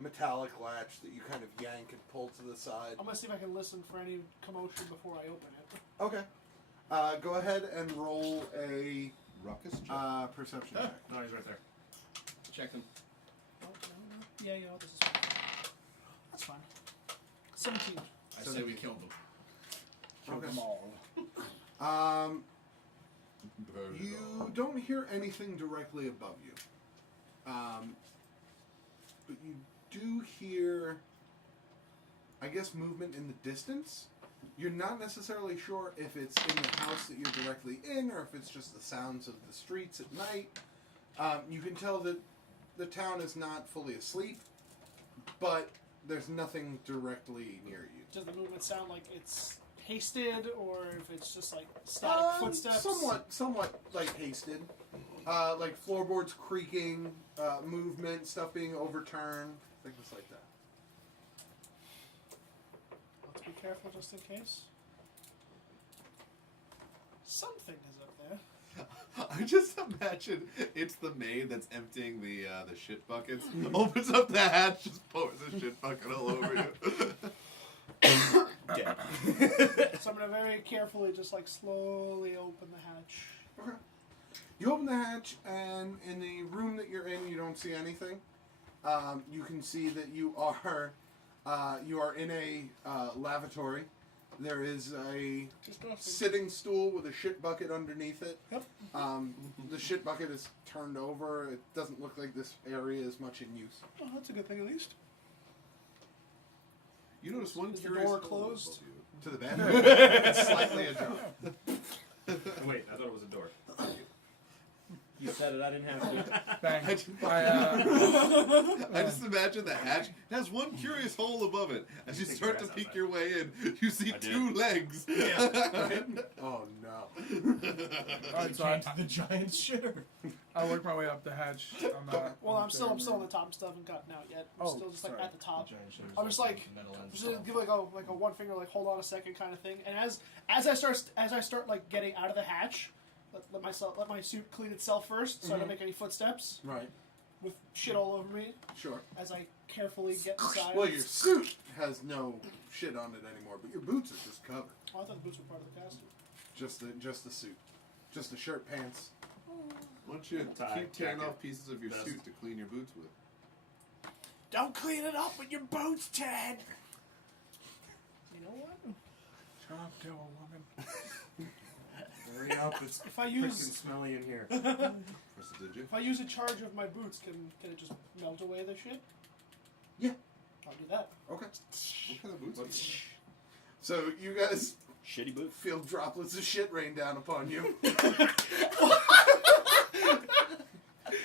metallic latch that you kind of yank and pull to the side. I'm gonna see if I can listen for any commotion before I open it. Okay. Go ahead and roll a Ruckus check. perception check. No, he's right there. Check them. Oh, no. Yeah, this is fine. That's fine. 17. I say we killed them. Okay. Them all. You don't hear anything directly above you. But you do hear, I guess, movement in the distance. You're not necessarily sure if it's in the house that you're directly in or if it's just the sounds of the streets at night. You can tell that the town is not fully asleep, but there's nothing directly near you. Does the movement sound like it's hasted, or if it's just like static footsteps. Somewhat like hasted. Like floorboards creaking, movement, stuff being overturned, things like that. Let's be careful just in case. Something is up there. I just imagine it's the maid that's emptying the shit buckets, opens up the hatch, just pours a shit bucket all over you. Dead. So I'm gonna very carefully just like slowly open the hatch. Okay. You open the hatch, and in the room that you're in, you don't see anything. You can see that you are in a lavatory. There is a sitting stool with a shit bucket underneath it. Yep. The shit bucket is turned over. It doesn't look like this area is much in use. Oh, that's a good thing at least. You notice one Is the curious door hole closed? above you. To the bathroom, it's slightly ajar. Wait, I thought it was a door. You said it. I didn't have to. Bang. I just imagine the hatch has one curious hole above it. As you Take start your to ass peek out your way in, you see I did. 2 legs. Oh no. Alright, so The giant shitter. I work my way up the hatch. Well, I'm still on the top and stuff haven't gotten out yet. I'm Oh, still just like sorry. at the top. Giant shitters I'm just with like, metal ends just off. give like a one finger like hold on a second kind of thing. And as I start like getting out of the hatch, let my suit clean itself first, so I don't make any footsteps Right. with shit all over me. Sure. As I carefully get inside. Well, your suit has no shit on it anymore, but your boots are just covered. Oh, I thought the boots were part of the costume. Just the suit, just the shirt, pants. Why don't you Tie, keep tearing jacket, off pieces of your vest. suit to clean your boots with? Don't clean it up with your boots, Ted. You know what? Talk to a woman. Hurry up, it's If I freaking use smelly in here. Press did you? if I use a charge of my boots, can it just melt away the shit? Yeah. I'll do that. Okay. What kind of boots are you So you guys Shitty boot. feel droplets of shit rain down upon you.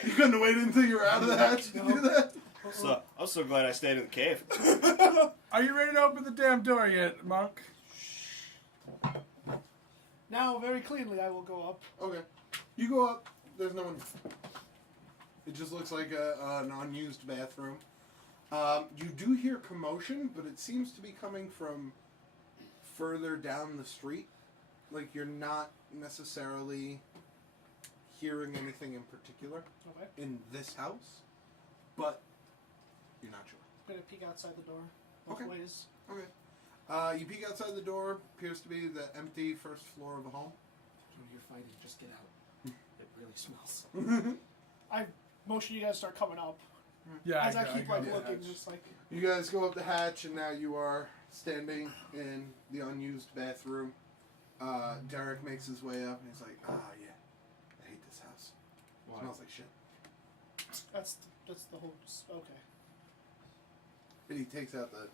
You couldn't have waited until you were out of the hatch to do that? So I'm so glad I stayed in the cave. Are you ready to open the damn door yet, monk? Now, very cleanly, I will go up. Okay. You go up. There's no one. It just looks like an unused bathroom. You do hear commotion, but it seems to be coming from further down the street. Like you're not necessarily hearing anything in particular Okay. in this house, but you're not sure. I'm gonna peek outside the door. Both Okay. ways. Okay. You peek outside the door. Appears to be the empty first floor of a home. When you're fighting, just get out. It really smells. I motion you guys to start coming up. Yeah. As I keep go like to the looking, hatch. just like You guys go up the hatch, and now you are standing in the unused bathroom. Derek makes his way up, and he's like, yeah, I hate this house. Why? Smells like shit. that's the whole. Okay. And he takes out the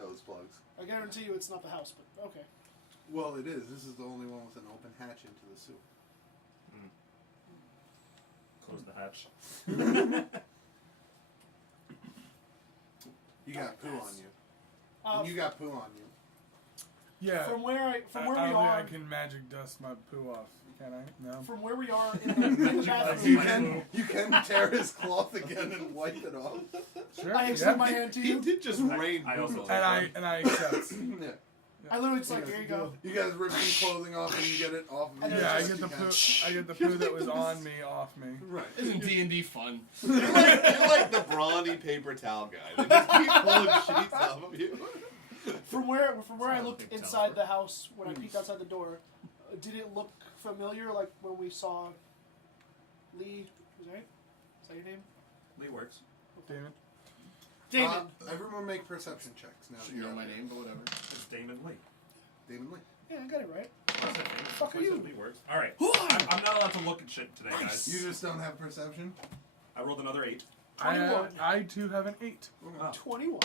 nose plugs. I guarantee you, it's not the house, but okay. Well, it is. This is the only one with an open hatch into the sewer. Close the hatch. You got poo on you. Uh, And you got poo on you. Yeah. from where I we don't think are, I can magic dust my poo off. Can I? No. from where we are in the bathroom, You can tear his cloth again and wipe it off. Sure. I extend yeah. my hand to He you. did just rain I also boots. And I accept. Yeah. I literally just like, here you go. You guys rip some clothing off and you get it off of you. Yeah, I Just get the you poo. can- I get the poo that was on me off me. Right. Isn't D&D fun? You're like the brawny paper towel guy. They just keep pulling sheets off of you. From where I Sounds looked like inside Telfer. the house when I peeked outside the door, did it look familiar? Like when we saw Lee? Was that right? Is that your name? Lee works. Damon. Damon. Everyone make perception checks now. that Should you're know out my there. name, but whatever. It's Damon Lee. Damon Lee. Yeah, I got it right. Fuck are you? Lee works. All right. I'm not allowed to look at shit today, guys. You just don't have perception? I rolled another 8. 21. I too have an 8. Oh. 21.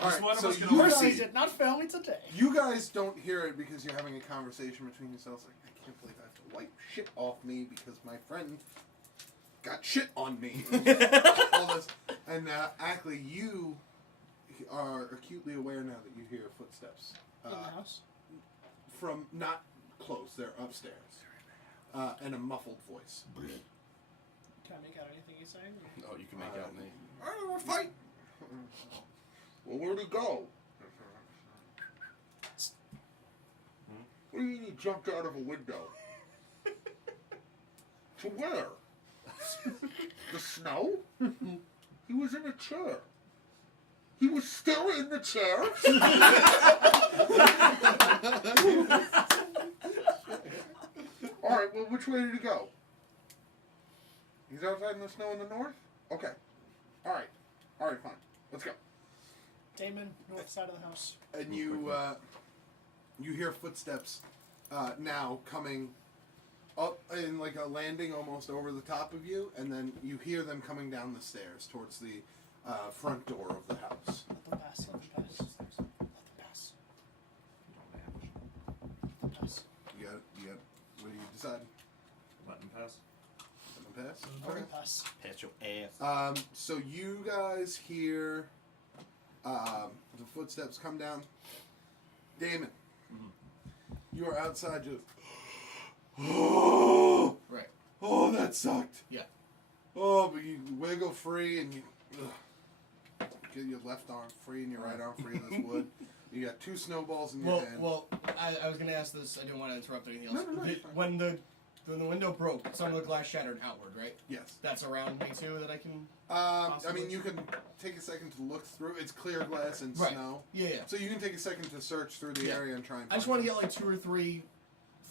Alright, one of so us can you only You see, guys did not fail me today. you guys don't hear it because you're having a conversation between yourselves like, I can't believe I have to wipe shit off me because my friend got shit on me. All this. And Ackley, you are acutely aware now that you hear footsteps. In the house. from not close. They're upstairs, and a muffled voice. Can I make out anything he's saying? Oh, you can make out me. I don't want to fight. Well, where'd he go? What do you mean he jumped out of a window? To where? The snow? He was in a chair. He was still in the chair? Alright, well, which way did he go? He's outside in the snow in the north? Okay. Alright. Alright, fine. Let's go. Damon, north side of the house. And you hear footsteps now coming up in like a landing almost over the top of you, and then you hear them coming down the stairs towards the front door of the house. Let them pass. Let them pass. Let them pass. Let them pass. You got, what do you decide? Let them pass. Let them pass? Let them pass. Pass your ass. So you guys hear the footsteps come down. Damon, you are outside just... Oh! Right. Oh, that sucked. Yeah. Oh, but you wiggle free and you... Get your left arm free and your right arm free of this wood. You got 2 snowballs in your hand. Well, I was going to ask this. I didn't want to interrupt anything else. No, it's fine. When the window broke, some of the glass shattered outward, right? Yes. That's around me too that I can... I possibly? mean, you can take a second to look through. It's clear glass and Right. snow. Yeah. So you can take a second to search through the Yeah. area and try and I just find want to get like 2 or 3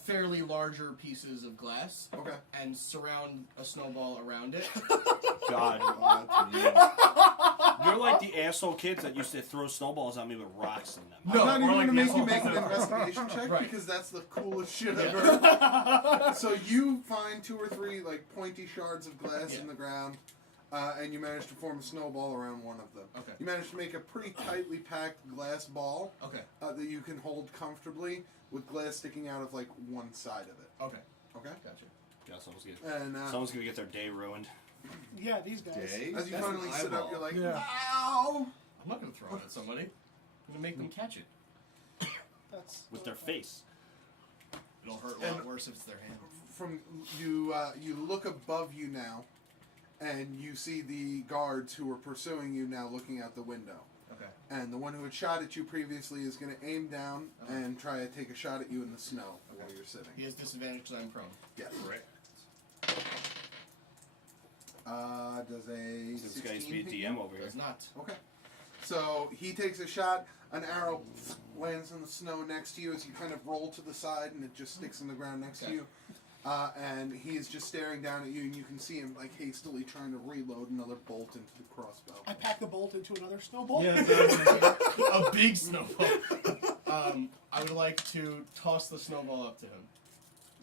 fairly larger pieces of glass Okay. and surround a snowball around it. God. You're like the asshole kids that used to throw snowballs at me with rocks in them. No, I'm not or even like going to the make you asshole make an kids. investigation check Right. because that's the coolest shit I've heard. So you find 2 or 3 like pointy shards of glass Yeah. in the ground, and you manage to form a snowball around one of them. Okay. You manage to make a pretty tightly packed glass ball Okay. that you can hold comfortably with glass sticking out of like one side of it. Okay. Okay. Gotcha. Yeah, And someo's gonna get their day ruined. Yeah, these guys. Day? as you That's finally an sit up, eyeball. you're like, Yeah. "Ow!" I'm not going to throw it at somebody. I'm going to make them catch it. That's With their face. It'll hurt a lot worse if it's their hand. From you, you look above you now, and you see the guards who were pursuing you now looking out the window. Okay. And the one who had shot at you previously is going to aim down and try to take a shot at you in the snow while you're sitting. He has disadvantage because I'm prone. Yes. Right. Does a This guy used to be 16 a hit you? DM over here. Does not. Okay. So he takes a shot. An arrow lands in the snow next to you as you kind of roll to the side, and it just sticks in the ground next to you. And he is just staring down at you, and you can see him like hastily trying to reload another bolt into the crossbow. I pack the bolt into another snowball. Yeah, a big snowball. I would like to toss the snowball up to him.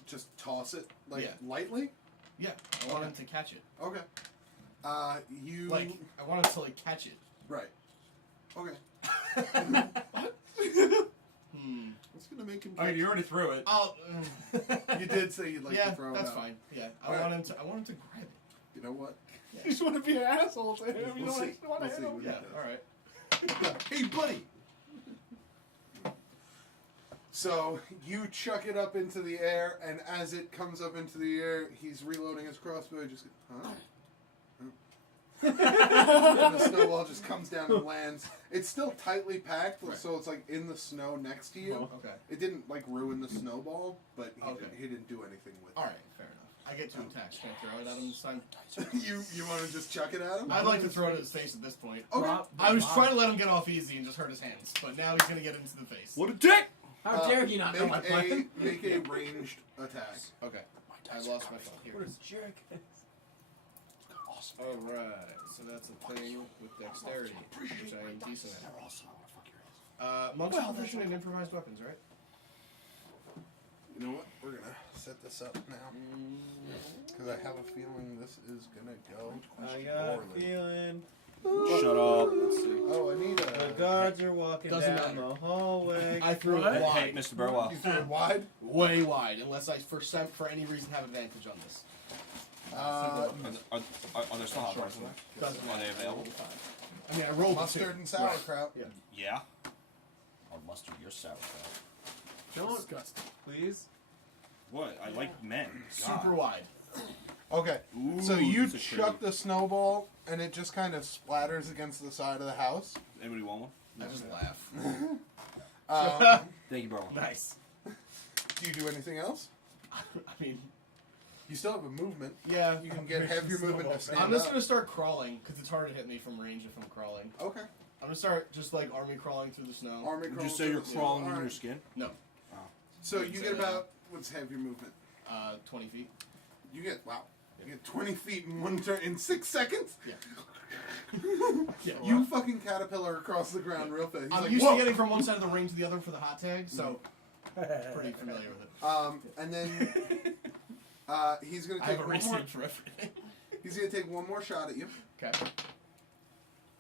Just toss it like Yeah. lightly. Yeah, I want him to catch it. Okay. You Like, I want him to like catch it. right. Okay. What's gonna make him? Oh, you already threw it. I'll. You did say you'd like yeah, to throw it that's out. fine. Yeah, I Alright. want him to. I want him to grab it. You know what? You just want to be an asshole to him. You We'll don't see. want to We'll hit see. him. We'll Yeah. do All right. Hey, buddy. So you chuck it up into the air, and as it comes up into the air, he's reloading his crossbow. He just goes, huh? And the snowball just comes down and lands. It's still tightly packed, Right. so it's like in the snow next to you. Okay. It didn't like ruin the snowball, but Okay. he didn't do anything with All right. Fair enough. I get to attack. Can I throw it at him this time? it. You want to just chuck it at him? I'd like to throw it at his face at this point. Okay. I was trying to let him get off easy and just hurt his hands, but now he's gonna get into the face. What a dick! How dare he not know my plan? Make a ranged attack. Okay. I lost my phone here. What a jerk. Alright, so that's a thing with dexterity, which I am decent at. Monks are proficient in improvised weapons, right? You know what? We're gonna set this up now because I have a feeling this is gonna go. I got a poorly. feeling. Shut up. Let's see. Oh, I need The a. guards are walking Doesn't down matter. the hallway. I threw What? it Hey, wide. Mr. Burwell. You threw it wide. Way wide, unless I for any reason have advantage on this. Are there still hot dogs in there? Doesn't Are they matter. available? I mean, I rolled a Mustard two. and sauerkraut. Yeah. Yeah. I'll mustard your sauerkraut. Don't, Disgusting. please. What? I like men. Super wide. Okay. Ooh, So you this is chuck pretty. the snowball, and it just kind of splatters against the side of the house. Anybody want one? I just laugh. Thank you, bro. Nice. Do you do anything else? I mean, You still have a movement. yeah. You can get heavier movement to stand I'm just up. gonna start crawling because it's hard to hit me from range if I'm crawling. Okay. I'm gonna start just like army crawling through the snow. Army Would crawl you say through you're the snow. crawling in Alright. your skin? No, So you get about, what's heavier movement? 20 feet. You get, wow. You get 20 feet in one turn in 6 seconds? Yeah. Yeah. You fucking caterpillar across the ground real fast. He's I'm like, used whoa! to getting from one side of the ring to the other for the hot tag, so pretty familiar with it. And then he's gonna I have take a one more. receipt for everything. He's gonna take one more shot at you Okay.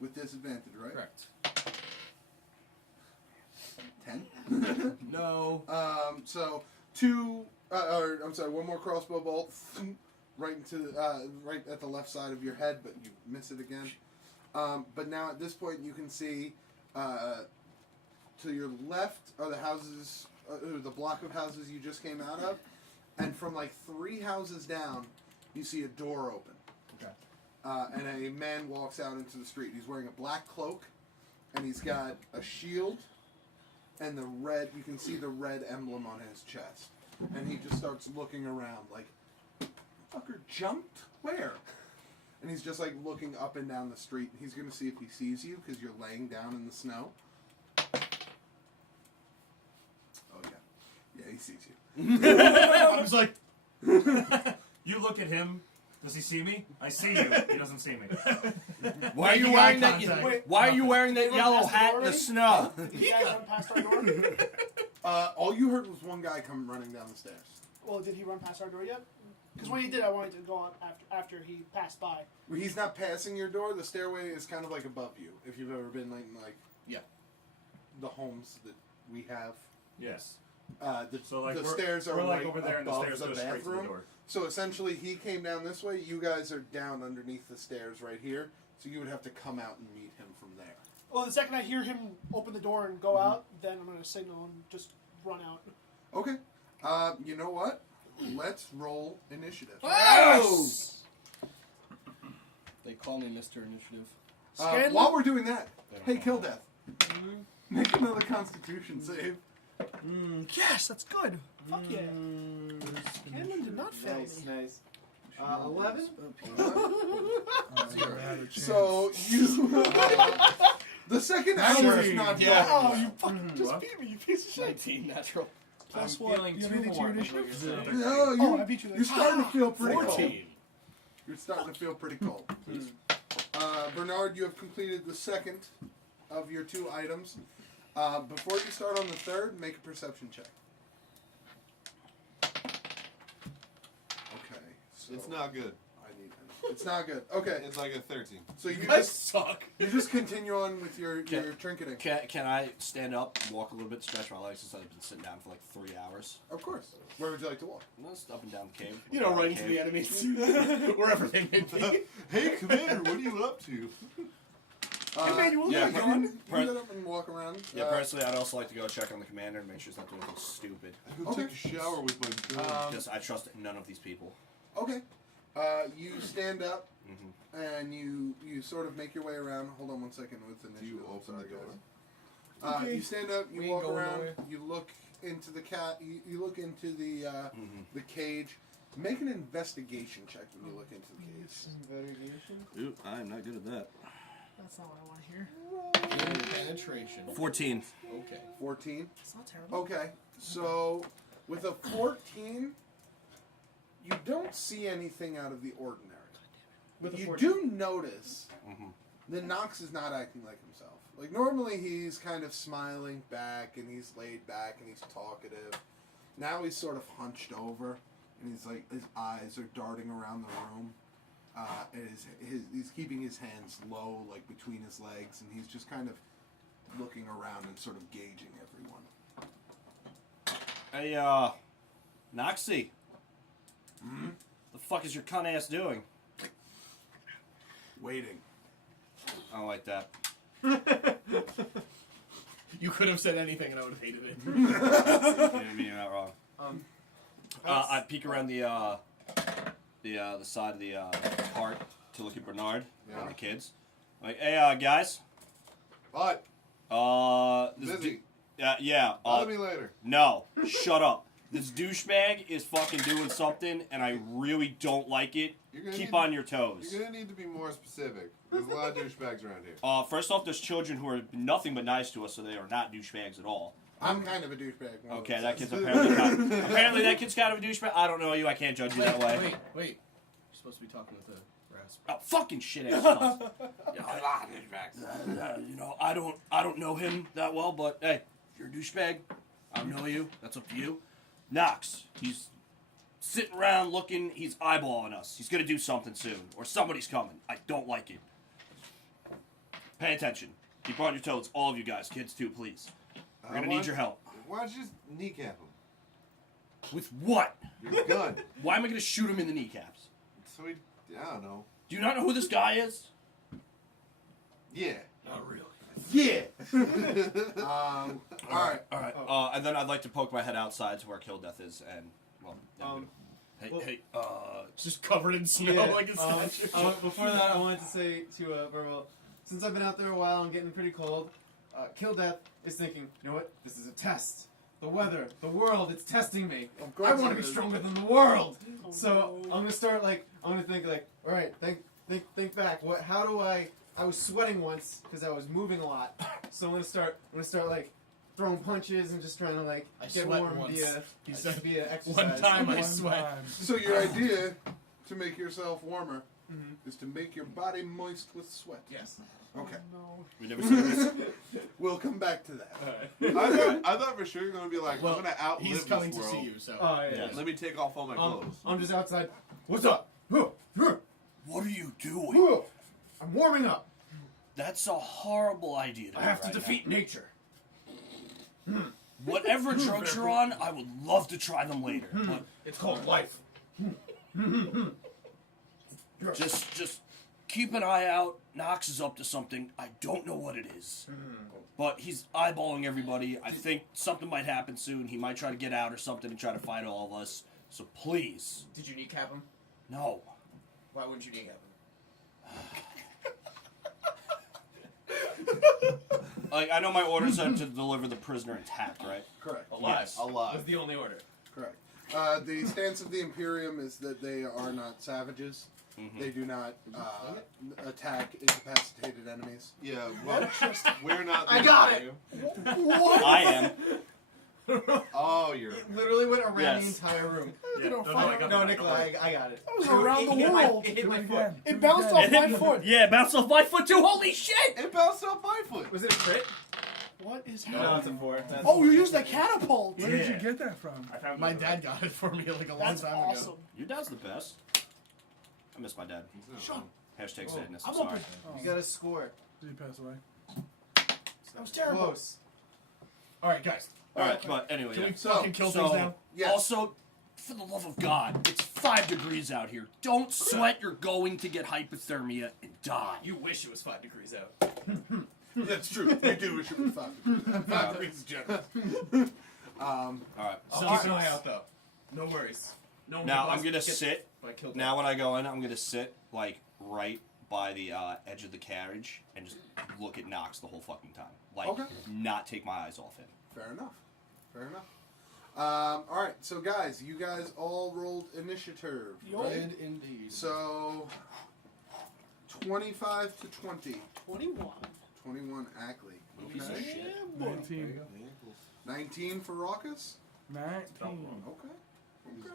with disadvantage, right? Correct. 10. No. So one more crossbow bolt right into right at the left side of your head, but you miss it again. But now at this point, you can see to your left are the houses, the block of houses you just came out of, and from like 3 houses down, you see a door open. Okay. And a man walks out into the street. He's wearing a black cloak, and he's got a shield, and the red. You can see the red emblem on his chest, and he just starts looking around like, "Fucker jumped where?" And he's just like looking up and down the street. He's gonna see if he sees you because you're laying down in the snow. Oh yeah, he sees you. I was like, You look at him. Does he see me? I see you. He doesn't see me. Why are you Making wearing eye that? contact. Why are you wearing that Did he yellow run past the hat door in the already? snow? Did you guys run past our door? All you heard was one guy come running down the stairs. Well, did he run past our door yet? Because when he did, I wanted to go on after he passed by. He's not passing your door. The stairway is kind of like above you. If you've ever been like yeah. the homes that we have. Yes. The We're, stairs are we're like right over there, and the above stairs the go straight to the bathroom. door. So essentially, he came down this way. You guys are down underneath the stairs right here. So you would have to come out and meet him from there. Well, the second I hear him open the door and go out, then I'm going to signal and just run out. Okay. You know what? Let's roll initiative. Yes! They call me Mr. Initiative. Scanlan? While we're doing that, hey, Kill Death, Mm-hmm. make another Constitution save. Yes, that's good. Fuck yeah. Scanlan did not fail Nice, me. nice. 11? Zero. Had a chance. So you, the second hour is not Yeah. done. Oh, you fucking just What? beat me, you piece of shit. 19 natural. Plus I'm what? feeling You have too anything to your warm. initiative? No, you, Oh, I beat you there. you're starting to feel pretty cold. 14. You're starting to feel pretty cold. Bernard, you have completed the second of your 2 items. Before you start on the third, make a perception check. Okay. So It's not good. It's not good. Okay. It's like a 13. So you You guys just suck. continue on with your trinketing. Can I stand up, walk a little bit, stretch my legs since I've been sitting down for like 3 hours? Of course. Where would you like to walk? Just up and down the cave. You know, Down right into the enemies. Wherever they may be. Hey, Commander, what are you up to? Emmanuel, yeah, you you going? can get up and walk around. Yeah, personally, I'd also like to go check on the commander and make sure he's not doing anything stupid. Go Okay. take a shower with my gun. Because I trust none of these people. Okay. You stand up Mm-hmm. and you sort of make your way around. Hold on one second with the Do you initiative. open the Sorry, door? guys. You stand up. You We ain't walk going around. nowhere. You look into the cat. You look into the Mm-hmm. the cage. Make an investigation check when you look into the cage. Ooh, I'm not good at that. That's not what I want to hear. Penetration. 14. Okay. 14. It's not terrible. Okay. So with a 14, you don't see anything out of the ordinary. With a You 14. do notice Mm-hmm. that Knox is not acting like himself. Like normally he's kind of smiling back and he's laid back and he's talkative. Now he's sort of hunched over and he's like his eyes are darting around the room. And he's keeping his hands low, like between his legs, and he's just kind of looking around and sort of gauging everyone. Hey, Noxie. Mm-hmm. The fuck is your cunt ass doing? Waiting. I don't like that. You could have said anything and I would have hated it. You're not wrong. I peek around the side of the cart to look at Bernard and the kids. Like, hey, guys. What? This Busy. Yeah. Bother me later. No, shut up. This douchebag is fucking doing something, and I really don't like it. Keep on your toes. You're gonna need to be more specific. There's a lot of douchebags around here. First off, there's children who are nothing but nice to us, so they are not douchebags at all. I'm kind of a douchebag. Okay, that kid's apparently that kid's kind of a douchebag. I don't know you. I can't judge you that way. Wait. You're supposed to be talking with a rasp. Oh, fucking shit ass cunt. You know, I don't know him that well, but hey, if you're a douchebag, I don't know you. That's up to you. Knox, he's sitting around looking. He's eyeballing us. He's gonna do something soon, or somebody's coming. I don't like it. Pay attention. Keep on your toes, all of you guys, kids too, please. We're gonna need your help. Why don't you just kneecap him? With what? Your gun. Why am I gonna shoot him in the kneecaps? So he, I don't know. Do you not know who this guy is? Yeah. Not really. Yeah. All right. And then I'd like to poke my head outside to where Kill Death is, and It's just covered in snow like a statue. Before that, I wanted to say to Burwell, since I've been out there a while, I'm getting pretty cold. Kill Death is thinking, you know what? This is a test. The weather, the world, it's testing me. Of course I want it to be is. stronger than the world. So I'm gonna start I'm gonna think all right, think back. How do I was sweating once because I was moving a lot. So I'm gonna start throwing punches and just trying to I get sweat warm once. via exercise. One time I One sweat. time. So your idea to make yourself warmer is to make your body moist with sweat. Yes. Okay. No. we never seen this. We'll come back to that. I thought for sure you're gonna be like, Well, I'm gonna outlive he's coming this to world. see you, so. Oh yeah. Let me take off all my clothes. I'm just outside. What's up? What are you doing? I'm warming up. That's a horrible idea. I have to right defeat nature. now. Whatever drugs you're on, I would love to try them later. But It's called life. just keep an eye out. Knox is up to something. I don't know what it is. But he's eyeballing everybody. I think something might happen soon. He might try to get out or something and try to fight all of us. So please, Did you kneecap him? no. Why wouldn't you kneecap him? I know my orders are to deliver the prisoner intact, right? Correct. Alive. Yes. Alive. That's the only order. Correct. The stance of the Imperium is that they are not savages. They do not attack incapacitated enemies. Yeah, well, we're not. I got it. I am. Oh, you're. It literally went around Yes. the entire room. Yeah, No, No, Nikolai, I got it. That was around the world. It hit my Do it foot. again. It bounced off my foot. Yeah, bounced off my foot too. Holy shit! It bounced off my foot. Was it a crit? What is No, happening? it's a 4. That's Oh, you used the catapult. Where did you get that from? I found My it. dad got it for me like a long That's time awesome. ago. Your dad's the best. I miss my dad. Sean, Hashtag sadness. I'm I'm up sorry. in- You got a score. Did he pass away? That was terrible. Close. Alright, guys. Alright, but anyway, Can yeah. we fucking kill So, things now? Yes. also, for the love of God, it's 5 degrees out here. Don't sweat. You're going to get hypothermia and die. You wish it was 5 degrees out. That's true. You do wish it was 5 degrees. 5 degrees is generous. Alright. I'll keep an eye out though. No worries. No one Now can I'm gonna get sit. by killed Now when I go in, I'm gonna sit like right by the edge of the carriage and just look at Knox the whole fucking time. Like, Okay. not take my eyes off him. Fair enough. Fair enough. All right. So guys, you guys all rolled initiative, right? Did indeed. So 25 to 20. 21. 21 Ackley. Little piece of Okay. shit. 19. 19 for Raucus. 19. Okay. Okay.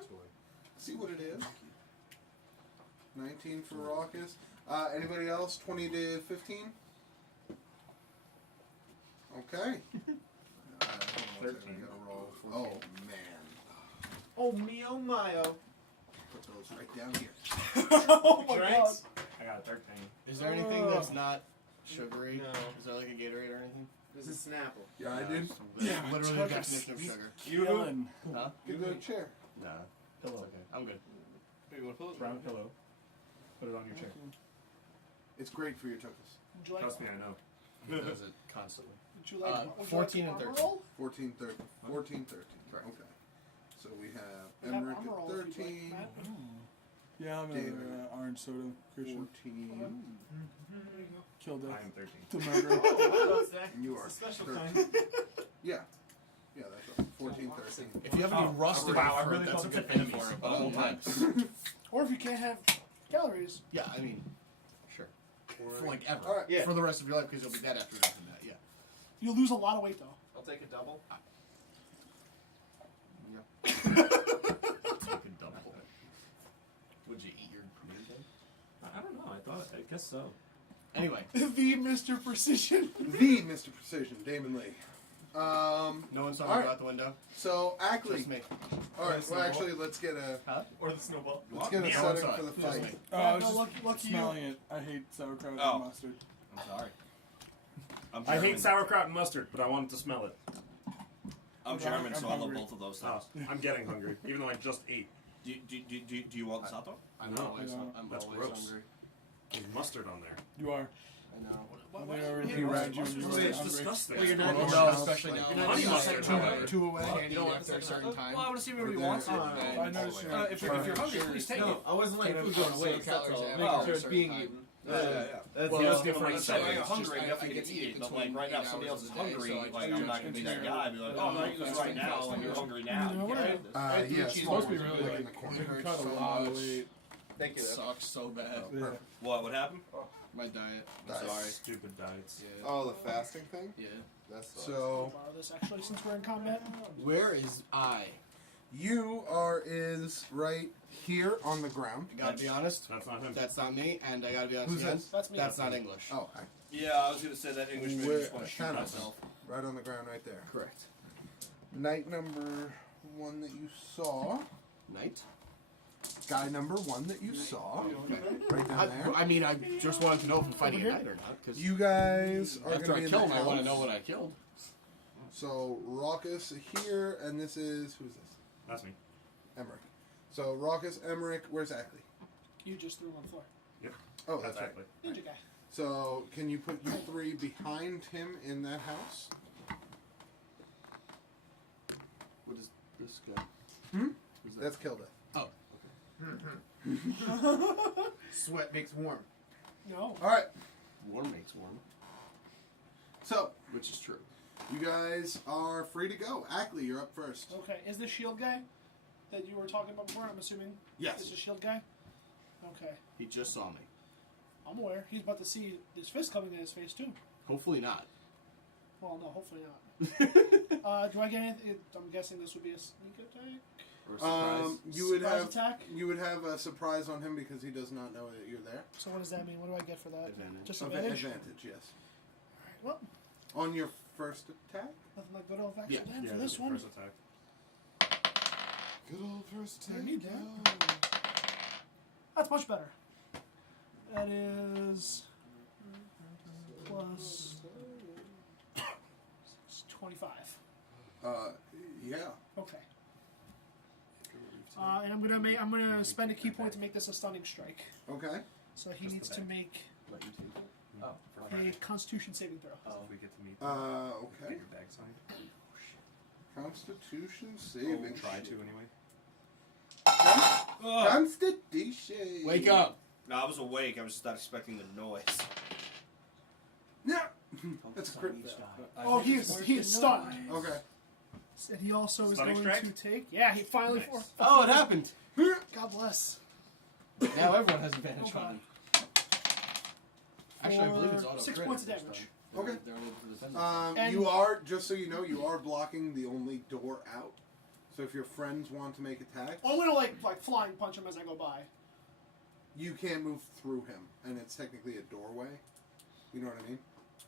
See what it is. 19 for Raucus. Anybody else? 20 to 15? Okay. 13. Oh, man. Oh, mio mio. Put those right down here. Oh my god. Drinks? I got a 13. Is there anything that's not sugary? No. Is there like a Gatorade or anything? This is Snapple. Yeah, I did. Yeah, literally the took definition of sugar. Killing. Huh? Give it a chair. Nah. Pillow. Okay. I'm good. Hey, you want to pull it? Round pillow. Put it on your chair. It's great for your tuchus. Would you like Trust me, I know. It does it constantly. Would you like, would you 14 like and armor 13. roll? 14, 13. 14, 13. Correct. Okay. So we have We have Emmerich armor at roll if you'd like, 13. Matt. Yeah, I'm David. another orange soda. Christian. 14. There you go. Killed I it. am 13. To murder. Oh, it's You it's are a special 13. kind. Yeah. Yeah, that's right. 14, 13. If you have any rust in wow, I your really fruit, that's a thought good the thing enemies. for it, but I won't mind. Or if you can't have calories. Yeah, I mean, sure. For like ever. All right. Yeah. For the rest of your life, because you'll be dead after drinking that, yeah. You'll lose a lot of weight though. I'll take a double. Take a double. Would you eat your protein? I don't know. I guess so. Anyway, The Mr. Precision. The Mr. Precision, Damon Lee. no one's talking All right. about the window. So Ackley. Just me. All right. Well, actually, let's get a Or the snowball. let's get a Me setting outside. for the Just fight. me. Oh, I was no, just lucky you. smelling it. I hate sauerkraut Oh. and mustard. I'm sorry. I'm I German. hate sauerkraut and mustard, but I wanted to smell it. I'm German, I'm so I love hungry. both of those Oh, things. I'm getting hungry, even though I just ate. Do you want the sato? I'm No, always, I don't. I'm That's always gross. hungry. There's mustard on there. You are. I know. When they already around you and you're It's already hungry. disgusting. Well, you're not not in no, the especially now. house, like, you're not in the house, two, two away. You don't want after a the certain second time. Well, I want to see what he Or wants. there. I noticed you're If you're hungry, please take it. No, I wasn't like Kind food of going to waste. That's all. calories Making after sure a it's certain being time. eaten. Yeah. That's Well, the it's other different. Like I said, when you're It's hungry, just you I definitely get get to to eat eat. But between like right now, if 8 somebody else hours is a day, hungry, so I like just I'm not gonna be that continue guy. I'd be like, to oh, I'm eat eating this fast right and now. follow When you're you. hungry now, You know you what? can't. Yeah. It's supposed to be really like like in the corner. It hurts Cut a so lot of much. weight. Thank you. Sucks so bad. Yeah. What happened? My diet. Nice. Sorry. Stupid diets. Yeah. Oh, the fasting thing? Yeah. That's So Borrow this actually since we're in combat. Where is I? you is right here on the ground. I gotta be honest. That's not him. That's not me, and I gotta be honest Who's again. this? That's me. That's not English. Oh, Yeah, I was gonna say that English made me Where- just want to shoot Thanos. myself. right on the ground, right there. Correct. Knight number 1 that you saw. Night. Guy number 1 that you saw. Right down there. I mean, I just wanted to know if I'm fighting at night or not. Because You guys are after going to I be in kill the him, house. I want to know what I killed. So Raucus here, and this is who's this? That's me. Emmerich. So Raucus, Emmerich. Where's Ackley? You just threw him on the floor. Oh, that's right. Exactly. Ninja guy. So can you put you 3 behind him in that house? What is this guy? Hmm? Who's that? That's Kilda. Sweat makes warm. No. All right. Warm makes warm, So which is true. you guys are free to go. Ackley, you're up first. Okay. Is the shield guy that you were talking about before? I'm assuming. Yes. Is the shield guy? Okay. He just saw me. I'm aware. He's about to see his fist coming in his face too. Hopefully not. Well, no, hopefully not. Do I get anything? I'm guessing this would be a sneak attack. Or surprise. You would Surprise have attack. you would have a surprise on him because he does not know that you're there. So what does that mean? What do I get for that? Advantage. Just advantage. Advantage, yes. Well, On your first attack. nothing like good old Yeah. accident Yeah, for this the one. first attack. Good old first I take. need that. That's much better. That is plus 25. Yeah. Okay. And I'm gonna spend a key point to make this a stunning strike. Okay. So he Just needs the to bag. make Let you take it. Oh, for a Constitution saving throw. If we get to meet Okay. get your bag signed. Constitution saving. Try to anyway. Constitution. Wake up! No, I was awake. I was just not expecting the noise. Yeah. That's a crit fail. Oh, he is stunned. Okay. And he also is Stunning going strike? to take. Yeah, he finally. Nice. Oh, it happened! God bless. Now everyone has advantage Okay. on him. Actually, I believe it's For auto 6 crit points of this damage. time. Okay. They're unable to defend themselves. And- You are, just so you know, you are blocking the only door out. So if your friends want to make attacks, Well, I'm gonna like flying punch him as I go by. you can't move through him, and it's technically a doorway. You know what I mean?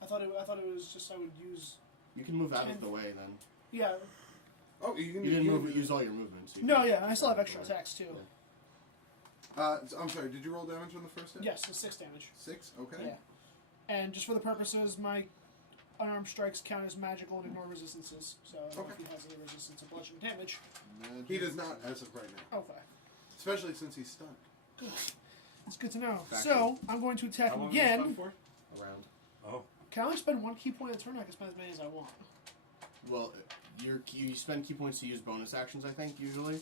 I thought it was just I would use. You can move out of the way then. Yeah. Oh, you can You didn't use all your movements. You No, can- yeah, I still have extra attacks too. I'm sorry. Did you roll damage on the first hit? Yes, so 6 damage. 6. Okay. Yeah. And just for the purposes, my unarmed strikes count as magical and ignore resistances. So I don't know if Okay. he has any resistance to bludgeoning damage. He does not, as of right now. Okay. Especially since he's stunned. Good. It's good to know. Back So I'm going to attack How him long is this again. fun for? Around. Oh. Can I only spend 1 key point a turn? I can spend as many as I want. Well, you spend key points to use bonus actions, I think, usually.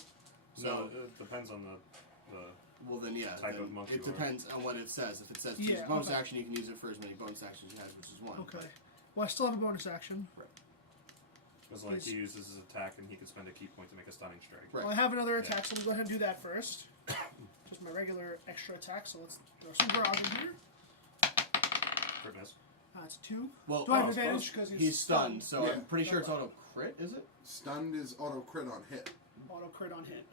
No, it depends on the well, then yeah. type then of monk it you are. depends on what it says. If it says to use Yeah, a bonus okay. action, you can use it for as many bonus actions you have, which is 1. Okay. Well, I still have a bonus action. Because like he uses his attack and he could spend a key point to make a stunning strike. Right. Well, I have another Yeah. attack, so I'm going to go ahead and do that first. Just my regular extra attack, so let's throw some barrage in here. Crit miss. That's 2. Well, Do I have oh, advantage because he's stunned, so Yeah. I'm pretty sure it's auto crit, is it? Stunned is auto crit on hit. Auto crit on hit.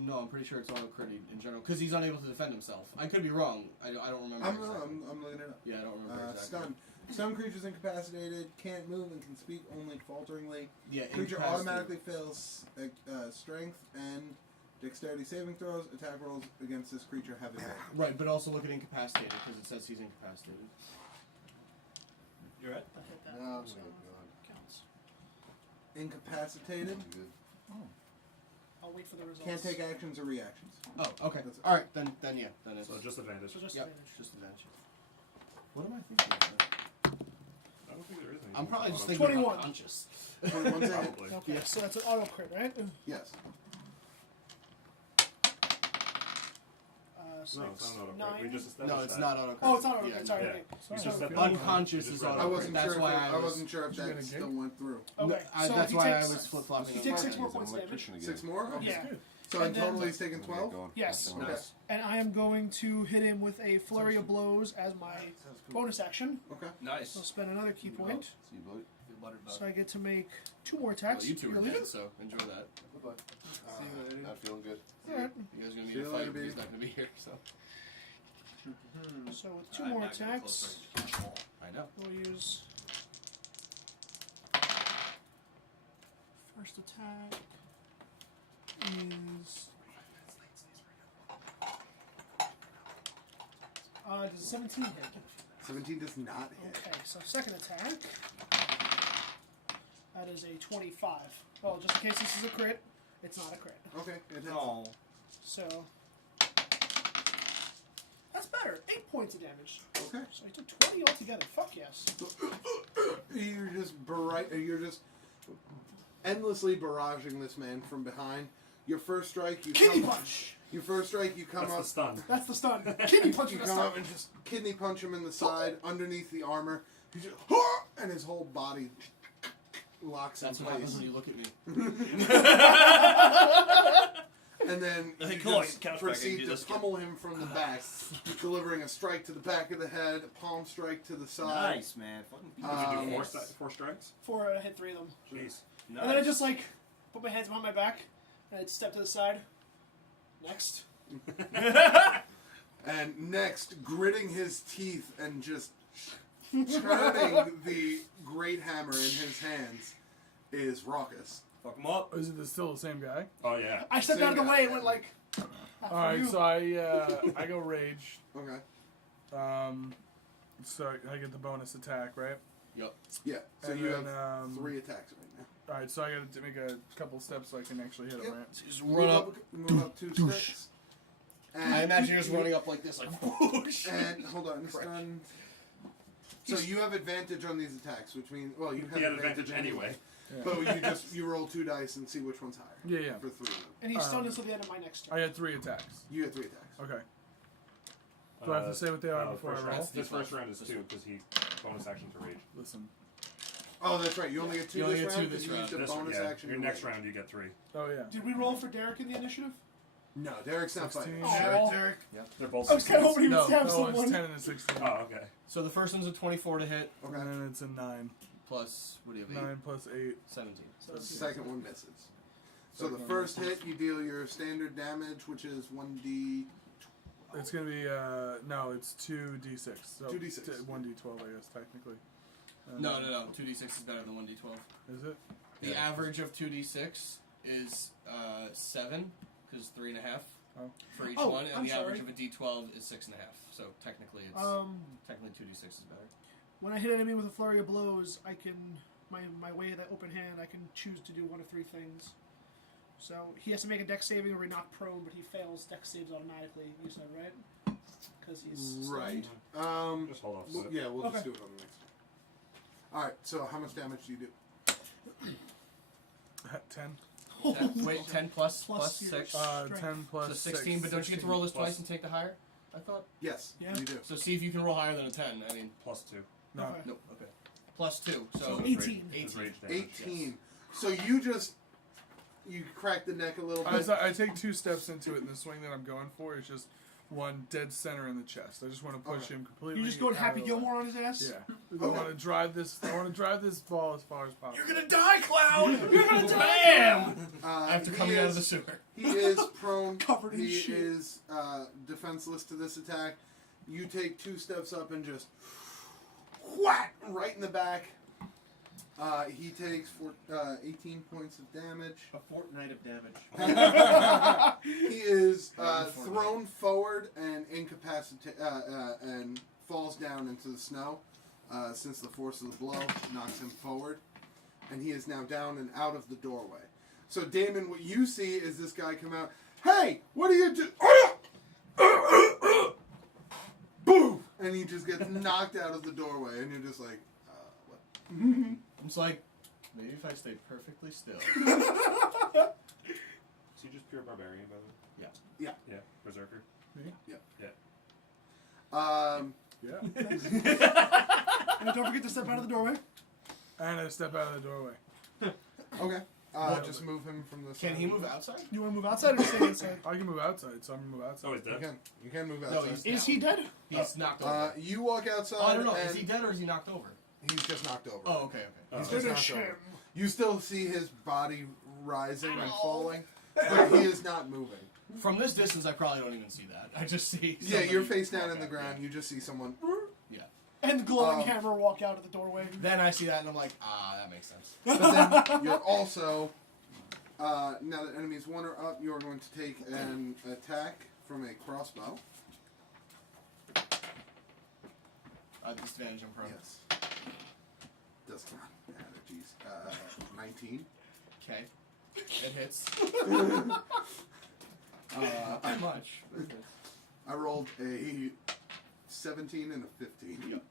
No, I'm pretty sure it's auto crit in general because he's unable to defend himself. I could be wrong. I don't remember. I'm exactly. looking it up. Yeah, I don't remember exactly. Stunned. Some creatures incapacitated can't move and can speak only falteringly. Yeah, Creature incapacitated. automatically fails strength and dexterity saving throws. Attack rolls against this creature have advantage. Right, but also look at incapacitated because it says he's incapacitated. You're right. I hit that. Oh, so my counts. Incapacitated I'll wait for the results. can't take actions or reactions. Oh, okay. That's it. All right, then yeah, then it's So just advantage. So just yep, advantage. just advantage. What am I thinking? I don't think there is anything. I'm probably just auto- thinking 21. unconscious. 21 to hit. Probably. Okay, Yeah. so that's an auto crit, right? Yes. So No, it's not auto crit. We 9. just established No, it's that. not auto crit. Oh, it's not auto Yeah, crit. Sorry. yeah. Okay. You So just said that. unconscious You is just read auto I that. crit. wasn't That's sure. why I I was. wasn't sure if Did you get that a still game? went through. Okay. So that's he why I takes, was flip flopping. He takes 6 more points damage. 6 more. Okay. Yeah. So in And then- total, he's taken 12. Yes. Okay. And I am going to hit him with a flurry of blows as my bonus action. Okay. Nice. I'll spend another key point. See you, buddy. So I get to make 2 more Well, attacks. you two You're are leaving? dead, so enjoy that. Bye-bye. Not feeling good. Alright. You guys are gonna See need you a later, fight. baby. He's not gonna be here, so. So with 2 I'm more not gonna attacks, close range. I know. we'll use first attack is does a 17 hit? 17 does not hit. Okay, so second attack. That is a 25. Well, just in case this is a crit, it's not a crit. Okay. It hits. Oh. So that's better. 8 points of damage. Okay. So I took 20 altogether. Fuck yes. You're just endlessly barraging this man from behind. Your first strike, you Kidney come. punch. Your first strike, you come That's the up. stun. That's the stun. Kidney punch You with a come stun. up and just kidney punch him in the side, underneath the armor. He just, and his whole body locks That's in what happens place. when you look at me. And then Hey, you cool, just couch back, I can proceed do to this. pummel him from the back, delivering a strike to the back of the head, a palm strike to the side. Nice, man. Fucking Did you do Yes. four strikes? 4, I hit 3 of them. Jeez. Nice. And then I just like put my hands behind my back and I'd step to the side. Next. And next, gritting his teeth and just turning the great hammer in his hands is Raucous. Fuck him up. Is it still the same guy? Oh yeah. I stepped Same out of the guy. way and went like. All right, so I go rage. Okay. So I get the bonus attack, right? Yup. Yeah. So And you then, have 3 attacks right now. All right, so I got to make a couple steps so I can actually hit him, Yep. right? Just Move run up. Move up 2 steps. And I imagine you're just running up like this, like whoosh. And hold on, stun. So you have advantage on these attacks, which means you have He had advantage anyway. Yeah. But you roll 2 dice and see which one's higher. Yeah, yeah. For 3 of them. And he's stunned until the end of my next turn. I had 3 attacks. You had 3 attacks. Okay. Do I have to say what they are before I first roll? round. This first round is 2 because he bonus action to rage. Listen. Oh, that's right. You only get 2 You only this get 2 round this because you used a This bonus yeah. action. Your to next rage. round you get 3. Oh, yeah. Did we roll for Derek in the initiative? No, Derek's not 16. fighting. Oh. Derek. They're both. I was kind of 16s. hoping he No, would stab no, someone. it's 10 and a 16. Oh okay. So the first one's a 24 to hit, Okay. And then it's a 9. plus, what do you have, 8? 9 plus 8. 17. The second one misses. So the Second first one hit, you deal your standard damage, which is 1d. It's going to be, no, it's 2d6. So 2d6. 1d12, I guess, technically. No. 2d6 is better than 1d12. Is it? The Yeah. average of 2d6 is 7, because 3.5 Oh. for each Oh, one, and I'm the average sorry. of a d12 is 6.5. So technically, it's technically 2d6 is better. When I hit an enemy with a flurry of blows, I can my way of that open hand, I can choose to do 1 of 3 things. So he has to make a dex saving or he knocked prone, but he fails dex saves automatically. You said right? Because he's Right. stunned. Just hold off. Yeah, we'll just Okay. do it on the next one. All right. So how much damage do you do? 10. Wait, 10 plus Plus your 6. strength. 10 plus So 16, but don't you get to roll this twice and take the higher? I thought. Yes, Yeah. you do. So see if you can roll higher than a 10. I mean, +2. No. Okay. nope. Okay. Plus 2. So it's 18. It's rage damage. 18. So you crack the neck a little bit. I take 2 steps into it, and the swing that I'm going for is just one dead center in the chest. I just want to push him completely. You just going out Happy of the way. Gilmore on his ass? Yeah. I want to drive this. I want to drive this ball as far as possible. you're gonna die, Cloud. You're gonna die. Bam! After He coming out of is- the sewer. He is prone. Covered in he shit. is defenseless to this attack. You take 2 steps up and just whack right in the back. He takes 18 points of damage. A fortnight of damage. He is thrown forward and incapacitated and falls down into the snow. Since the force of the blow knocks him forward, and he is now down and out of the doorway. So Damon, what you see is this guy come out. Hey, what are you doing? Boom! And he just gets knocked out of the doorway, and you're just like, what? It's like, maybe if I stay perfectly still. Is he just pure barbarian, by the way? Yeah. Yeah. Berserker. Yeah. And don't forget to step out of the doorway. And I step out of the doorway. Okay. Just move him from the. Can he move outside? You want to move outside or stay inside? I can move outside, so I'm gonna move outside. Oh, he's You dead. can. You can move No, outside. he's Is he dead? He's knocked over. You walk outside. Oh, I don't know. And Is he dead or is he knocked over? He's just knocked over. Oh, okay. He's Finish just knocked him. over. You still see his body rising and falling, but he is not moving. From this distance, I probably don't even see that. I just see. Yeah, somebody you're face down walk in the out. ground. You just see someone. Yeah. And the glowing hammer walk out of the doorway. Then I see that and I'm like, that makes sense. But then you're also, now that enemies 1 are up, you are going to take an attack from a crossbow. Disadvantage, I'm prone. Yes. Does not matter, jeez. 19. Okay. It hits. Not much. But it hits. I rolled a 17 and a 15. Yep.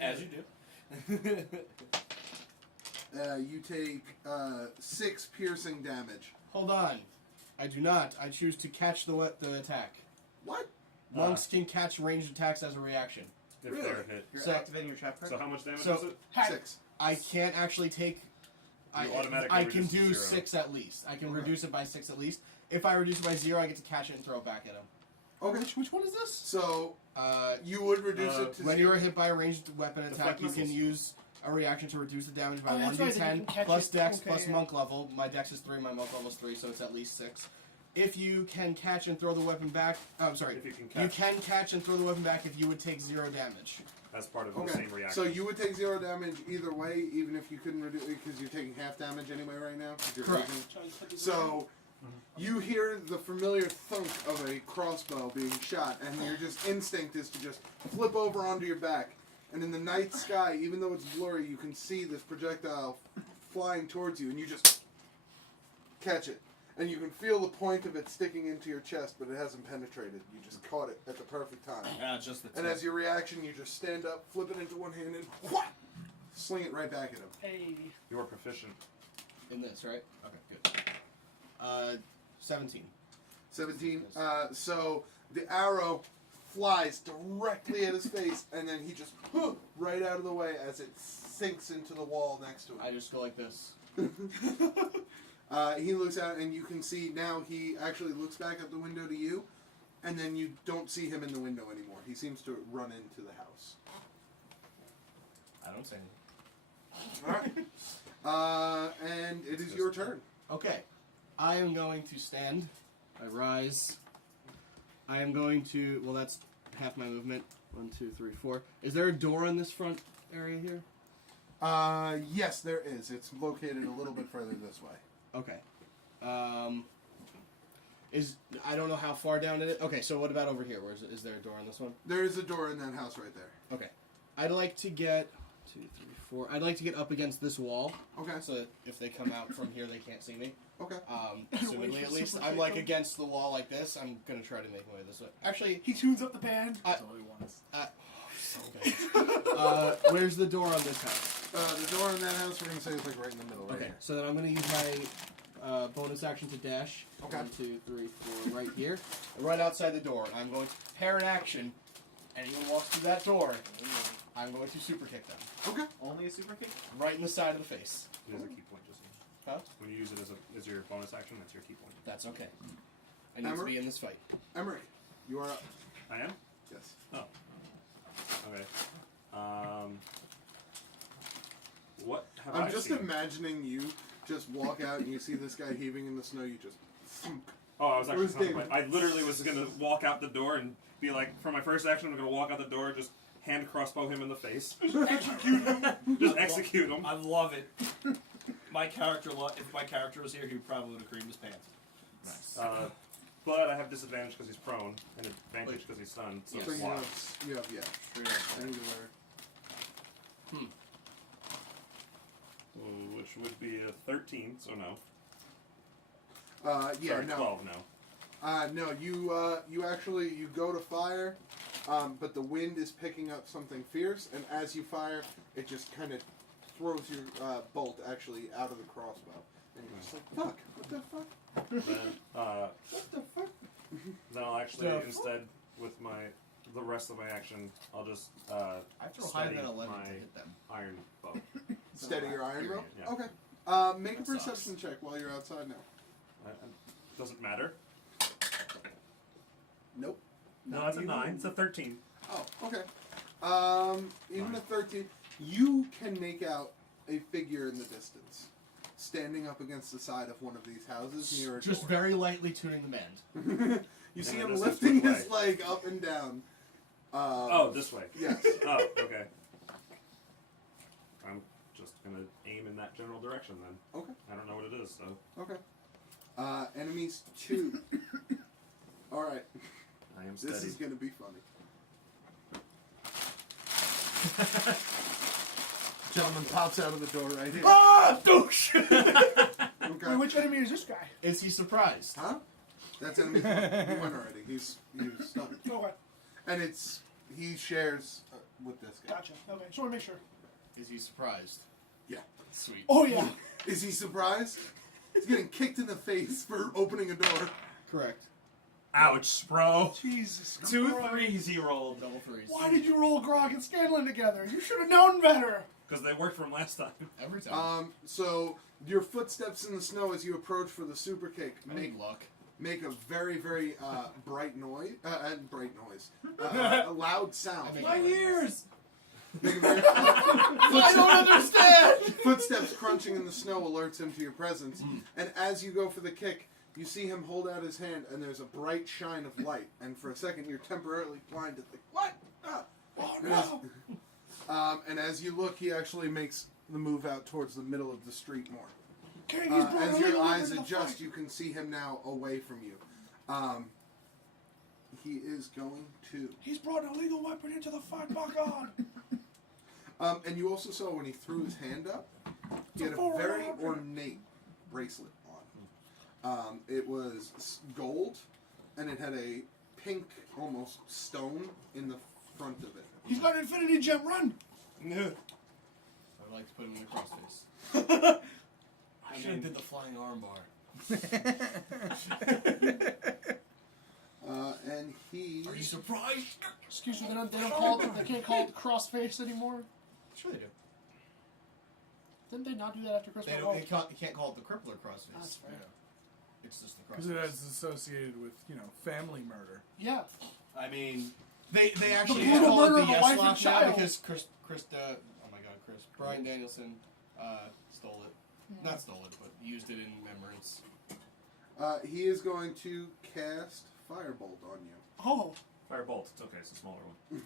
As you do. You take 6 piercing damage. Hold on. I do not. I choose to catch the attack. What? Monks can catch ranged attacks as a reaction. If Really? they're hit. You're So- activating your trap card? So how much damage So- is it? 6. I can't actually take. You automatically I can reduce to do 0. 6 at least. I can Okay. reduce it by 6 at least. If I reduce it by 0, I get to catch it and throw it back at him. Okay. Which one is this? So you would reduce it to When 0. you are hit by a ranged weapon attack, Deflect you can missiles. use a reaction to reduce the damage by Oh, that's 1d10 right, you can catch plus it. dex Okay, plus yeah. monk level. My dex is 3, my monk level is 3, so it's at least 6. If you can catch and throw the weapon back, I'm sorry. If you can You catch. can catch and throw the weapon back if you would take 0 damage. That's part of the Okay. same reaction. So you would take 0 damage either way, even if you couldn't reduce it, because you're taking half damage anyway right now. 'Cause you're Correct. raging. So you hear the familiar thunk of a crossbow being shot, and your just instinct is to just flip over onto your back. And in the night sky, even though it's blurry, you can see this projectile flying towards you, and you just catch it. And you can feel the point of it sticking into your chest, but it hasn't penetrated. You just caught it at the perfect time. Yeah, just the And as your reaction, you just stand up, flip it into one hand, and whack, sling it right back at him. Hey. You are proficient. In this, right? Okay, good. 17. 17. So the arrow flies directly at his face, and then he just right out of the way as it sinks into the wall next to I him. just go like this. He looks out, and you can see now he actually looks back at the window to you, and then you don't see him in the window anymore. He seems to run into the house. I don't say anything. All right. And it is your turn. Okay. I am going to stand. I rise. I am going to... Well, that's half my movement. 1, 2, 3, 4. Is there a door in this front area here? Yes, there is. It's located a little bit further this way. Okay. I don't know how far down it is. Okay, so what about over here? Is there a door on this one? There is a door in that house right there. Okay. I'd like to get 2, 3, 4. I'd like to get up against this wall, Okay. so that if they come out from here, they can't see me. Okay. Assumingly, at least I'm like against the wall like this. I'm gonna try to make my way this way. Actually, He tunes up the band. That's all he wants. so good. Where's the door on this house? The door in that house, we're going to say, is like right in the middle. Right Okay, here. so then I'm going to use my bonus action to dash. Okay. 1, 2, 3, 4, right here. Right outside the door. I'm going to prepare an action. Anyone walks through that door, I'm going to super kick them. Okay. Only a super kick? Right in the side of the face. It is a key point, just Huh? when you use it as your bonus action, that's your key point. That's okay. I need to Emmer? be in this fight. Emery, you are up. I am? Yes. Oh. Okay. What have I'm I just seen? imagining you just walk out and you see this guy heaving in the snow, you just... Oh, I was actually Where's contemplating. I literally was gonna walk out the door and be like, for my first action, I'm gonna walk out the door, just hand crossbow him in the face. Execute him. Just execute him. I love it. My character, if my character was here, he probably would have creamed his pants. Nice. But I have disadvantage because he's prone, and advantage because he's stunned, so So it's you locked. have, yeah, Straight up. angular. Which would be a 13, so no. Yeah, Sorry, no. 12 now. No, you actually, you go to fire, but the wind is picking up something fierce, and as you fire, it just kind of throws your bolt actually out of the crossbow. And you're just like, fuck, what the fuck? Then, What the fuck? then I'll actually, Stuff. instead, with the rest of my action, I'll just I have to roll higher steady than 11 my to hit them. iron bow. Steady your iron bow? Yeah. Okay. Make a That sucks. perception check while you're outside now. Doesn't matter. Nope. No, Not that's a even. 9. It's a 13. Oh, okay. Even Nine. a 13, you can make out a figure in the distance, standing up against the side of one of these houses near a Just door. very lightly tuning the band. You see And him this is lifting which his way? leg up and down. Oh, this way. Yes. Oh, okay. I'm just gonna aim in that general direction then. Okay. I don't know what it is, so Okay. Enemies 2. Alright. I am This steady. is going to be funny. Gentleman pops out of the door right here. Ah! Douche! Okay. Wait, which enemy is this guy? Is he surprised? Huh? That's enemy 1. He went already. He's stunned. Okay, And he shares with this guy. gotcha. Okay, just want to make sure. Is he surprised? Yeah. Sweet. Oh yeah. Is he surprised? He's getting kicked in the face for opening a door. Correct. Ouch, bro. Jesus. 2 Christ. 3s he rolled. Double threes. Why did you roll Grog and Scanlan together? You should have known better. Because they worked from last time. Every time. So your footsteps in the snow as you approach for the super kick I need luck. make a very, very bright noise. A loud sound. I mean- My ears! Make a very I don't understand! Footsteps crunching in the snow alerts him to your presence, and as you go for the kick, you see him hold out his hand, and there's a bright shine of light, and for a second you're temporarily blinded. Like, what? Ah. Oh And as, and as you look, he actually makes the move out towards the middle of the street more. King, he's brought As a your legal eyes weapon to adjust, fight. you can see him now away from you. He is going to. He's brought an illegal weapon into the fight. By God. And you also saw when he threw his hand up, he had a forward very object. ornate bracelet on. It was gold, and it had a pink, almost stone in the front of it. He's got an infinity gem. Run. I would like to put him in the crossface. I should have did the flying armbar. And he. Are you surprised? Excuse me. They can't call it crossface anymore. Sure they do. Didn't they not do that after They Christmas? don't, you can't call it the crippler crossface. That's fair. Yeah. It's just the Because crossface. it is associated with, family murder. Yeah. I mean, they actually brutal call it murder the of a yes wife and lock now child. because Brian Danielson stole it. Not stole it, but used it in remembrance. He is going to cast Firebolt on you. Oh, Firebolt. It's okay. It's a smaller one.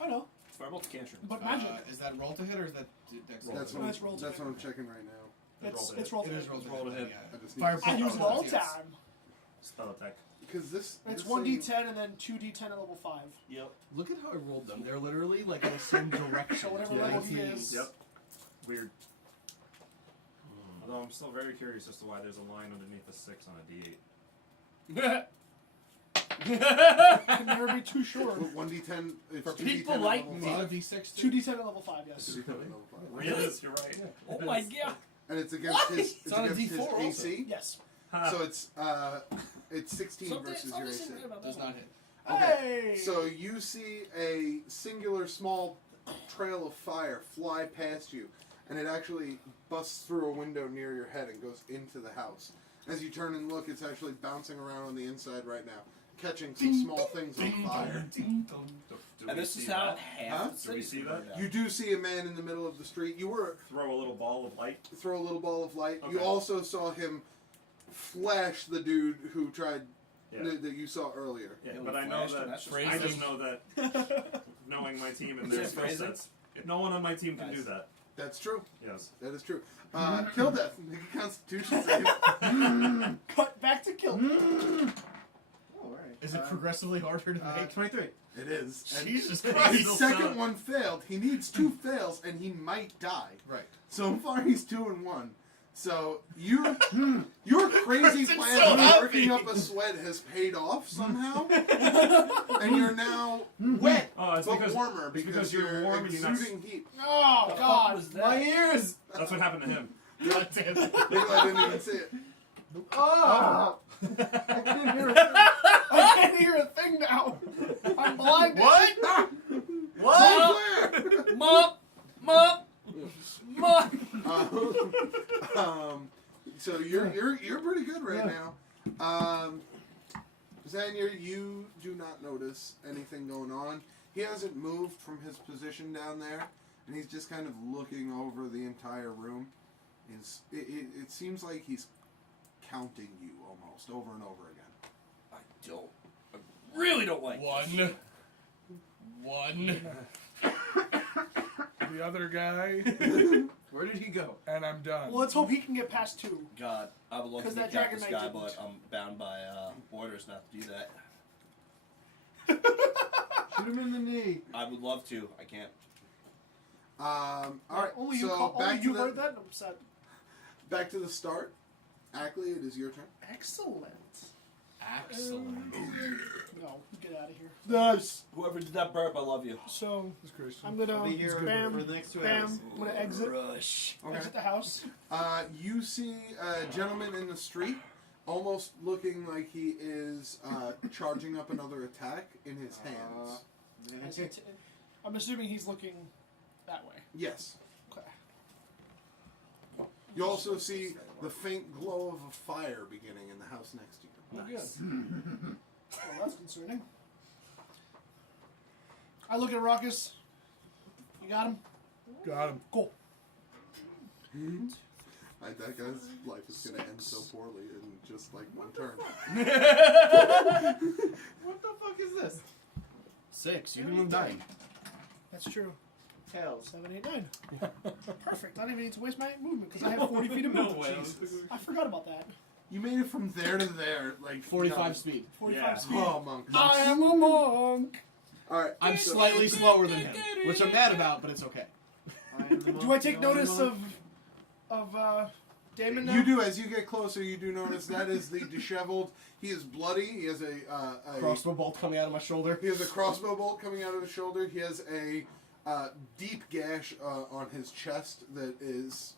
I know. Firebolt's cantrip. But magic. Is that roll to hit or is that dex? Roll That's to what, That's roll to that's hit. what I'm checking right now. It's roll. It is roll to Roll to hit. hit. Yeah. I just need Firebolt. I use it all the Yes. time. Spell attack. Because this. It's this 1d10 thing- and then 2d10 at level 5. Yep. Look at how I rolled them. They're literally like in the same direction. So whatever Yeah. level he 19. is. Yep. Weird. Although I'm still very curious as to why there's a line underneath the 6 on a D8. Can never be quite too sure. With 1d10. It's For 2d10 people at like level me. 5. 2d6. 2d10 at level 5, yes. 2d10 at level 5. It is. You're right. Oh It my is. god. And it's against Why? his. It's It's on a against his D4 also. AC. Yes. Ha. So it's 16 versus your AC. Does not hit. Okay. Hey! So you see a singular small trail of fire fly past you, and it actually busts through a window near your head and goes into the house. As you turn and look, it's actually bouncing around on the inside right now, catching some small things on fire. Do And we this see is how that? half Huh? the Do we city's see burned that? down. You do see a man in the middle of the street. You were Throw a little ball of light. throw a little ball of light. You Okay. also saw him flash the dude who tried Yeah. that you saw earlier. Yeah, Yeah, but we I know flashed him, that. that's just I phrasing. just know that knowing my team and their Is it skill phrasing? sets, no one on my team can Nice. do that. That's true. Yes. That is true. Kill death. Make a Constitution save. Cut back to kill. Oh, alright. Is it progressively harder to make? 23. It is. And Jesus the Christ. second one failed. He needs 2 fails, and he might die. Right. So far, he's 2 and 1. So your crazy Person's plan so of happy. working up a sweat has paid off somehow, and you're now wet Oh, it's but because warmer it's because you're warm and you're not. exuding heat. Oh, The fuck God. was that? My ears! That's what happened to him. God damn it. I didn't even see it. Oh! I can't hear a thing. I can't hear a thing now. I'm blinded. What? What? Mop! Mop! Mop! So you're pretty good right now. Xanier, you do not notice anything going on. He hasn't moved from his position down there, and he's just kind of looking over the entire room. It seems like he's counting you almost over and over again. I really don't like this. One. The other guy, Where did he go? and I'm done. Well, let's hope he can get past 2. God, I would love to 'Cause be that Captain Dragon Sky, Knight but didn't. I'm bound by orders not to do that. Shoot him in the knee. I would love to. I can't. All right. Only so you, only back you to heard the that, and I'm upset. back to the start. Ackley, it is your turn. Excellent. Excellent. No, get out of here. Nice. Whoever did that burp, I love you. So, It's Christian. I'm gonna I'll be here bam, for the next 2 hours. bam, I'm gonna exit Okay. the house. You see a gentleman in the street, almost looking like he is charging up another attack in his hands. As he I'm assuming he's looking that way. Yes. Okay. You also see the faint glow of a fire beginning in the house next to you. Nice. Well, that's concerning. I look at Ruckus. You got him? Got him. Cool. That guy's life is going to end so poorly in just like one turn. What the fuck is this? 6. You didn't die. That's true. Tails. 7, 8, 9. Perfect. I didn't even need to waste my movement because I have 40 feet of movement. I forgot about that. You made it from there to there, like 45 speed. 45 Yeah. speed. Oh, monk. I am a monk. All right. I'm so- slightly slower than him, which I'm mad about, but it's okay. I am the Do I monk, take the only notice monk. of Damon now? You do. As you get closer, you do notice that is the disheveled. He is bloody. He has a Crossbow bolt coming out of my shoulder. He has a crossbow bolt coming out of his shoulder. He has a deep gash on his chest that is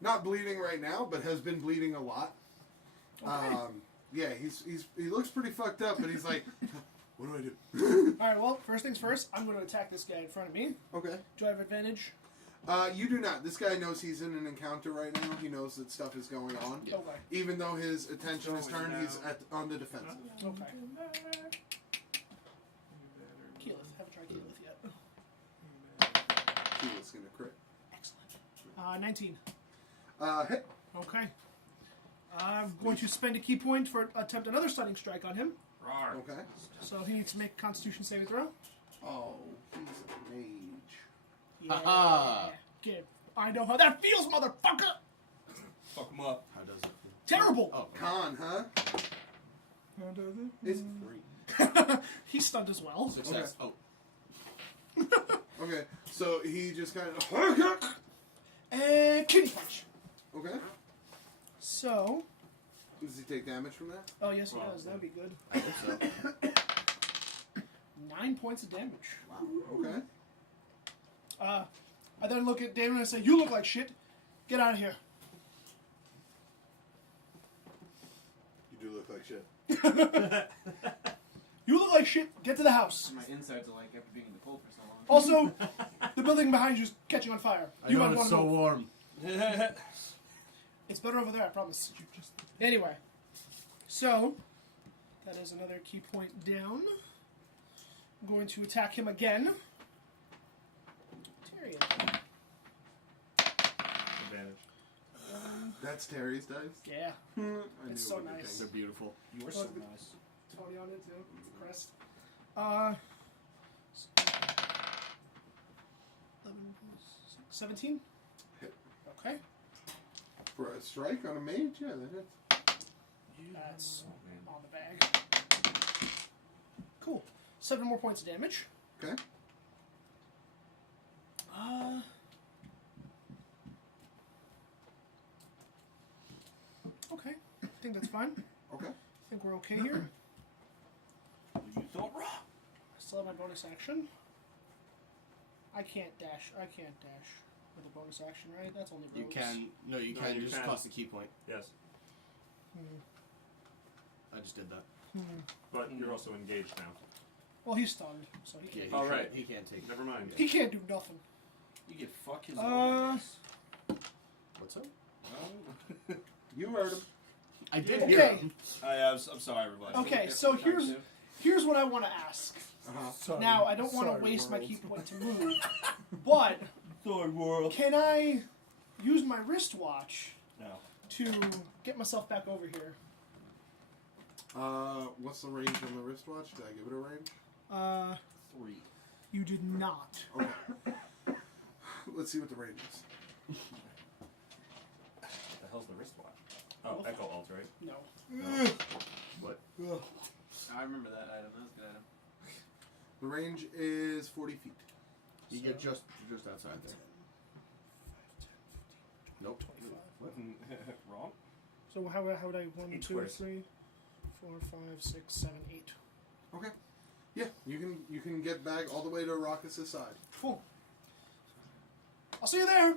not bleeding right now, but has been bleeding a lot. Okay. Yeah, he looks pretty fucked up, but he's like, what do I do? Alright, well, first things first, I'm going to attack this guy in front of me. Okay. Do I have advantage? You do not. This guy knows he's in an encounter right now. He knows that stuff is going on. Okay. Even though his attention is turned, he's on the defensive. Okay. Keyleth. Haven't tried Keyleth yet. He was going to crit. Excellent. 19. Hit. Okay. I'm going to spend a key point for attempt another stunning strike on him. Rawr. Okay. So he needs to make a Constitution saving throw. Oh, he's a mage. Yeah. Ha-ha. Get. I know how that feels, motherfucker. Fuck him up. How does it feel? Terrible. Oh. Con, huh? How does it? It's 3. He's stunned as well. Success. Okay. Oh. Okay, so he just kind of... And kidney punch. Okay. So. Does he take damage from that? Oh yes, he does. That'd be good. I hope so. 9 points of damage. Okay. I then look at Damon and I say, "You look like shit. Get out of here." You do look like shit. You look like shit. Get to the house. My insides are like after being in the cold for so long. Also, the building behind you is catching on fire. You might want to move. warm. It's better over there, I promise. Anyway, so that is another key point down. I'm going to attack him again. Tyrion. Advantage. That's Terry's dice. Yeah, I it's knew so it would be nice. They're beautiful. You were so nice. Tony on it too. It's a crest. 17. Hit. Okay, For a strike on a mage, yeah, that hits. that's Oh, man. on the bag. Cool. 7 more points of damage. Okay. Okay, I think that's fine. Okay. I think we're okay here. You thought wrong. I still have my bonus action. I can't dash with a bonus action, right? That's only You rogues. can. No, you No, can. you Just can. cost a key point. Yes, I just did that. but you're also engaged now. Well, he's stunned, so he Yeah, can't. he All can't- right. He can't take it. Never mind. He can't do nothing. You get fuck his Uh, own ass. What's up? You heard him. I did Okay. hear him. I'm sorry, everybody. Okay, so here's what I want to ask. Uh-huh. Now, I don't want to Sorry, waste my world. key point to move, but Sorry, world. can I use my wristwatch No. to get myself back over here? What's the range on the wristwatch? Did I give it a range? 3. You did not. Okay. Let's see what the range is. What the hell's the wristwatch? Oh, Echo Alt, right? No. What? I remember that item. That was a good item. The range is 40 feet. You get just outside there. Nope. 25. Wrong? So how would I 1, 8 2, squares. 3, 4, 5, 6, 7, 8? Okay. Yeah, you can get back all the way to Raucous' side. Cool. I'll see you there.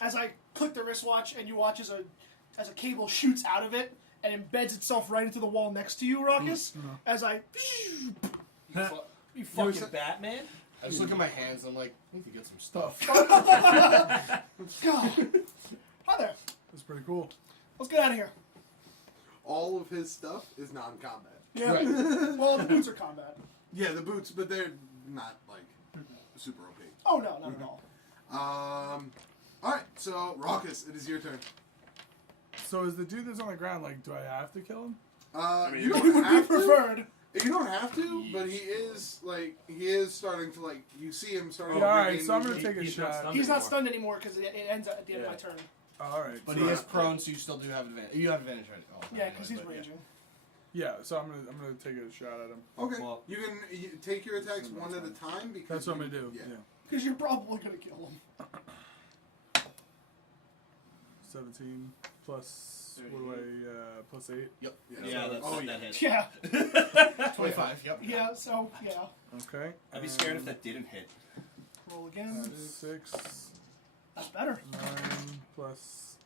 As I click the wristwatch, and you watch as a cable shoots out of it and embeds itself right into the wall next to you, Raucous. As I, you fucking Batman? I just look at my hands. I'm like, I need to get some stuff. God. Hi there. That's pretty cool. Let's get out of here. All of his stuff is non-combat. Yeah. Right. Well, the boots are combat. Yeah, the boots, but they're not like super OP. Oh no, not at all. All right, so Raucous, it is your turn. So is the dude that's on the ground like? Do I have to kill him? mean, You It don't would be have to. preferred. You don't have to, but he is starting to like. You see him starting. Yeah, to all right, regain so I'm gonna movement. take a He's not shot. stunned. He's not anymore. stunned anymore because it ends at the end of my turn. All right. But so he is prone, so you still do have advantage. You have advantage, right? Oh, Yeah, because he's but raging. yeah. So I'm gonna take a shot at him. Okay, Well- you can take your attacks one at a time because That's what I'm you- gonna do. Yeah. Yeah. Because you're probably going to kill him. 17 plus what do I plus 8? Yep. Yeah, that's, Oh, that hits. Yeah. 25. Yep. Yeah, so, yeah. Okay. I'd be scared if that didn't hit. Roll again. 6, That's better. 9 plus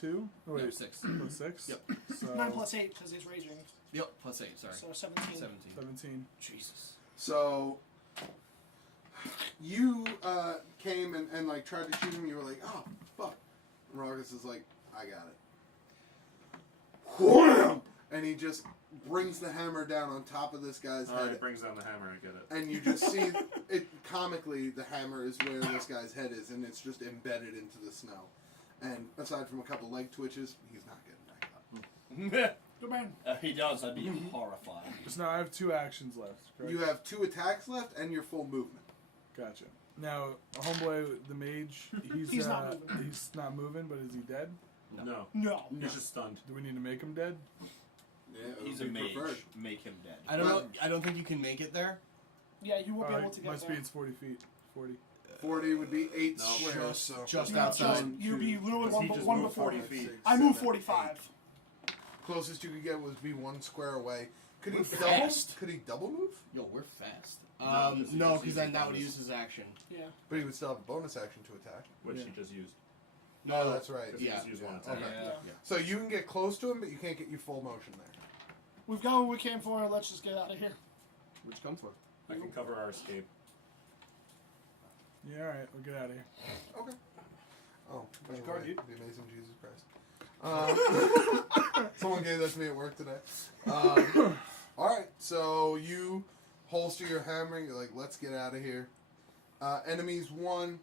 2. Oh wait, No, 6. plus 6. Yep. So 9 plus 8 because he's raging. Yep. Plus 8. Sorry. So 17. 17. 17. Jesus. So you came and like tried to shoot him. You were like, oh fuck. And Raucous is like, I got it. Wham! And he just brings the hammer down on top of this guy's All right, head. brings down the hammer. I get it. And you just see it comically. The hammer is where this guy's head is, and it's just embedded into the snow. And aside from a couple leg twitches, he's not getting back up. Good man. He does, I'd be horrified. So now I have 2 actions left. Correct? You have 2 attacks left and your full movement. Gotcha. Now, homeboy, the mage, He's not moving. He's not moving, but is he dead? No. No. He's just stunned. Do we need to make him dead? Yeah, it He's would a be mage. preferred. Make him dead. I don't know. I don't think you can make it there. Yeah, you won't be able Alright, to my get there. speed's 40 feet. 40. 40 would be 8 No. squares. So Just You outside. You'd be literally Does he one, just one move before. 40 feet? I moved 45. Closest you could get would be 1 square away. Could he We're double? fast. Could he double move? Yo, we're fast. No, 'cause he No, just because then uses that would bonus. use his action. Yeah. But he would still have a bonus action to attack. Which Yeah. he just used. No, that's right. Because he Yeah. just used one attack. Okay. Yeah. So you can get close to him, but you can't get your full motion there. We've got what we came for. Let's just get out of here. Which come for? I can cover our escape. Yeah, alright, we'll get out of here. Okay. Oh, by the card, way, dude? the amazing Jesus Christ. Someone gave that to me at work today. Alright, so you holster your hammer, you're like, let's get out of here. Enemies 1.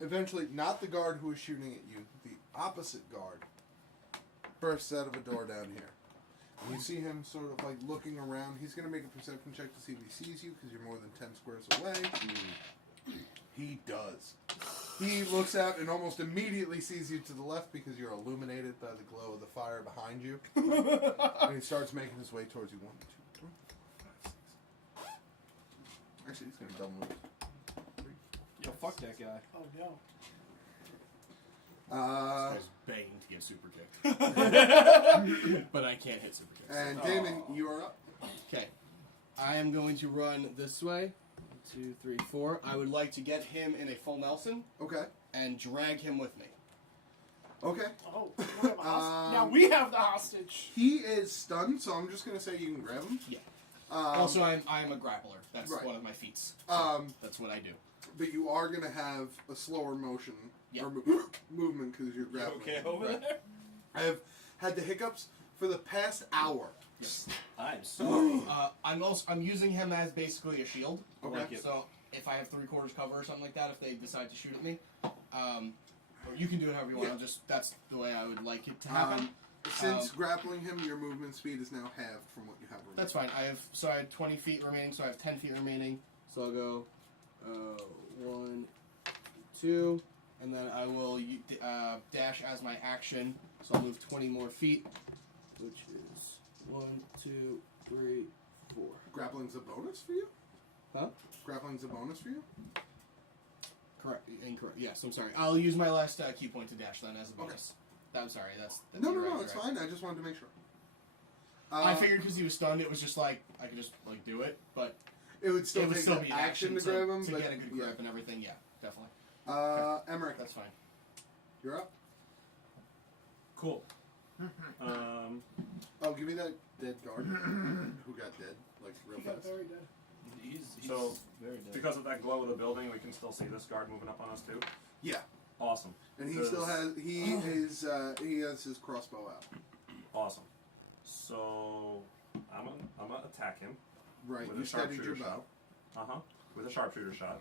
Eventually, not the guard who is shooting at you, the opposite guard bursts out of a door down here. And you see him sort of like looking around. He's going to make a perception check to see if he sees you because you're more than 10 squares away. He does. He looks out and almost immediately sees you to the left because you're illuminated by the glow of the fire behind you. And he starts making his way towards you. 1, 2, 3, 4, 5, 6. Actually, he's going to double move. Yo, fuck that guy. Oh no. This guy's begging to get super kicked. But I can't hit super kicks. And Damon, you are up. Okay. I am going to run this way. 1, 2, 3, 4. I would like to get him in a full Nelson Okay. and drag him with me. Okay. Oh, we have a hostage. Now Um, we have the hostage. He is stunned, so I'm just going to say you can grab him. Yeah. Um, Also, I am a grappler. That's right. one of my feats. So that's what I do. But you are going to have a slower motion Yeah. or movement because you're grappling. Okay, over there. I have had the hiccups for the past hour. I'm sorry. I'm using him as basically a shield. Okay. So if I have 3/4 cover or something like that, if they decide to shoot at me, or you can do it however you want. Yeah. That's the way I would like it to happen. Since grappling him, your movement speed is now halved from what you have remaining. That's fine. I have 20 feet remaining, so I have 10 feet remaining. So I'll go 1, 2, and then I will dash as my action. So I'll move 20 more feet, which is 1, 2, 3, 4. Grappling's a bonus for you? Huh? Grappling's a bonus for you? Correct. Incorrect. Yes, I'm sorry. I'll use my last key point to dash then as a bonus. I'm sorry. That's No, you're right, it's you're fine. I just wanted to make sure. I figured because he was stunned, it was just like I could just like do it, but it would still it would take still an be action to grab him, to but get a good yeah. grip and everything. Yeah, definitely. Emmerich, That's fine. you're up. Cool. Oh, give me that dead guard who got dead, like real He got fast. very dead. He's So, very dead. because of that glow of the building, we can still see this guard moving up on us too. Yeah, Awesome. and he Does- still has he has his crossbow out. Awesome. So I'm gonna attack him. Right, With you a steadied your sharpshooter bow. With a sharpshooter shot.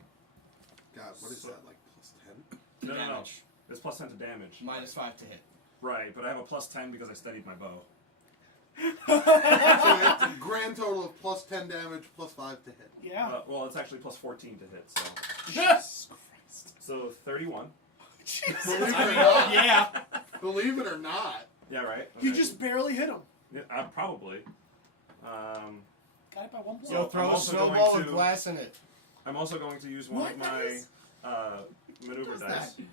God, what is So- that, like plus 10? No. Damage. It's plus 10 to damage. -5 to hit. Right, but I have a plus 10 because I steadied my bow. So it's a grand total of plus 10 damage, plus 5 to hit. Yeah. Well, it's actually plus 14 to hit. So Jesus Christ. so 31. Believe it or not. Yeah. Believe it or not. Yeah, right. You Okay. just barely hit him. Yeah, probably. Got it by 1 point. Yo, I'm throw a also snowball going with to- glass in it. I'm also going to use one What? of That my is- maneuver What's dice. that?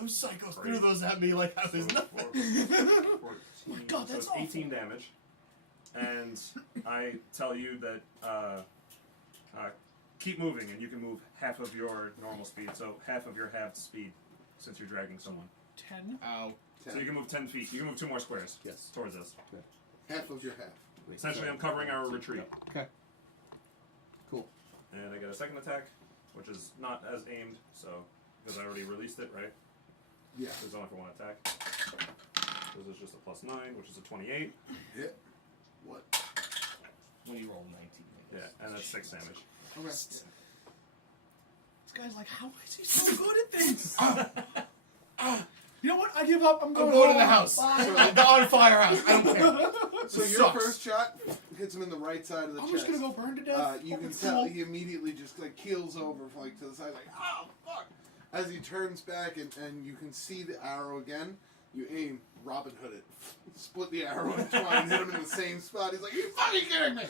Those psychos Great. threw those at me like I was So nothing. 14, Oh my God, so that's it's 18 damage. And I tell you that keep moving, and you can move half of your normal speed, so half of your halved speed, since you're dragging someone. 10. Ow. So you can move 10 feet. You can move 2 more squares. Yes. Towards us. Half of your half. Essentially, I'm covering our retreat. Okay. Cool. And I get a second attack, which is not as aimed, so because I already released it, right? Yeah. There's only for 1 attack. This is just a plus 9, which is a 28. Hit. What? When you roll 19. Yeah, and that's 6 damage. Okay. This guy's like, how is he so good at this? You know what? I give up. I'm I'm going going to home. the house. Bye. The on fire house. I don't care. So It your sucks. first shot hits him in the right side of the I'm chest. just gonna go burn to death. You can tell he immediately just like keels over like to the side, like oh fuck. As he turns back and you can see the arrow again, you aim Robin Hood it, split the arrow in twine, hit him in the same spot. He's like, "Are you fucking kidding me?"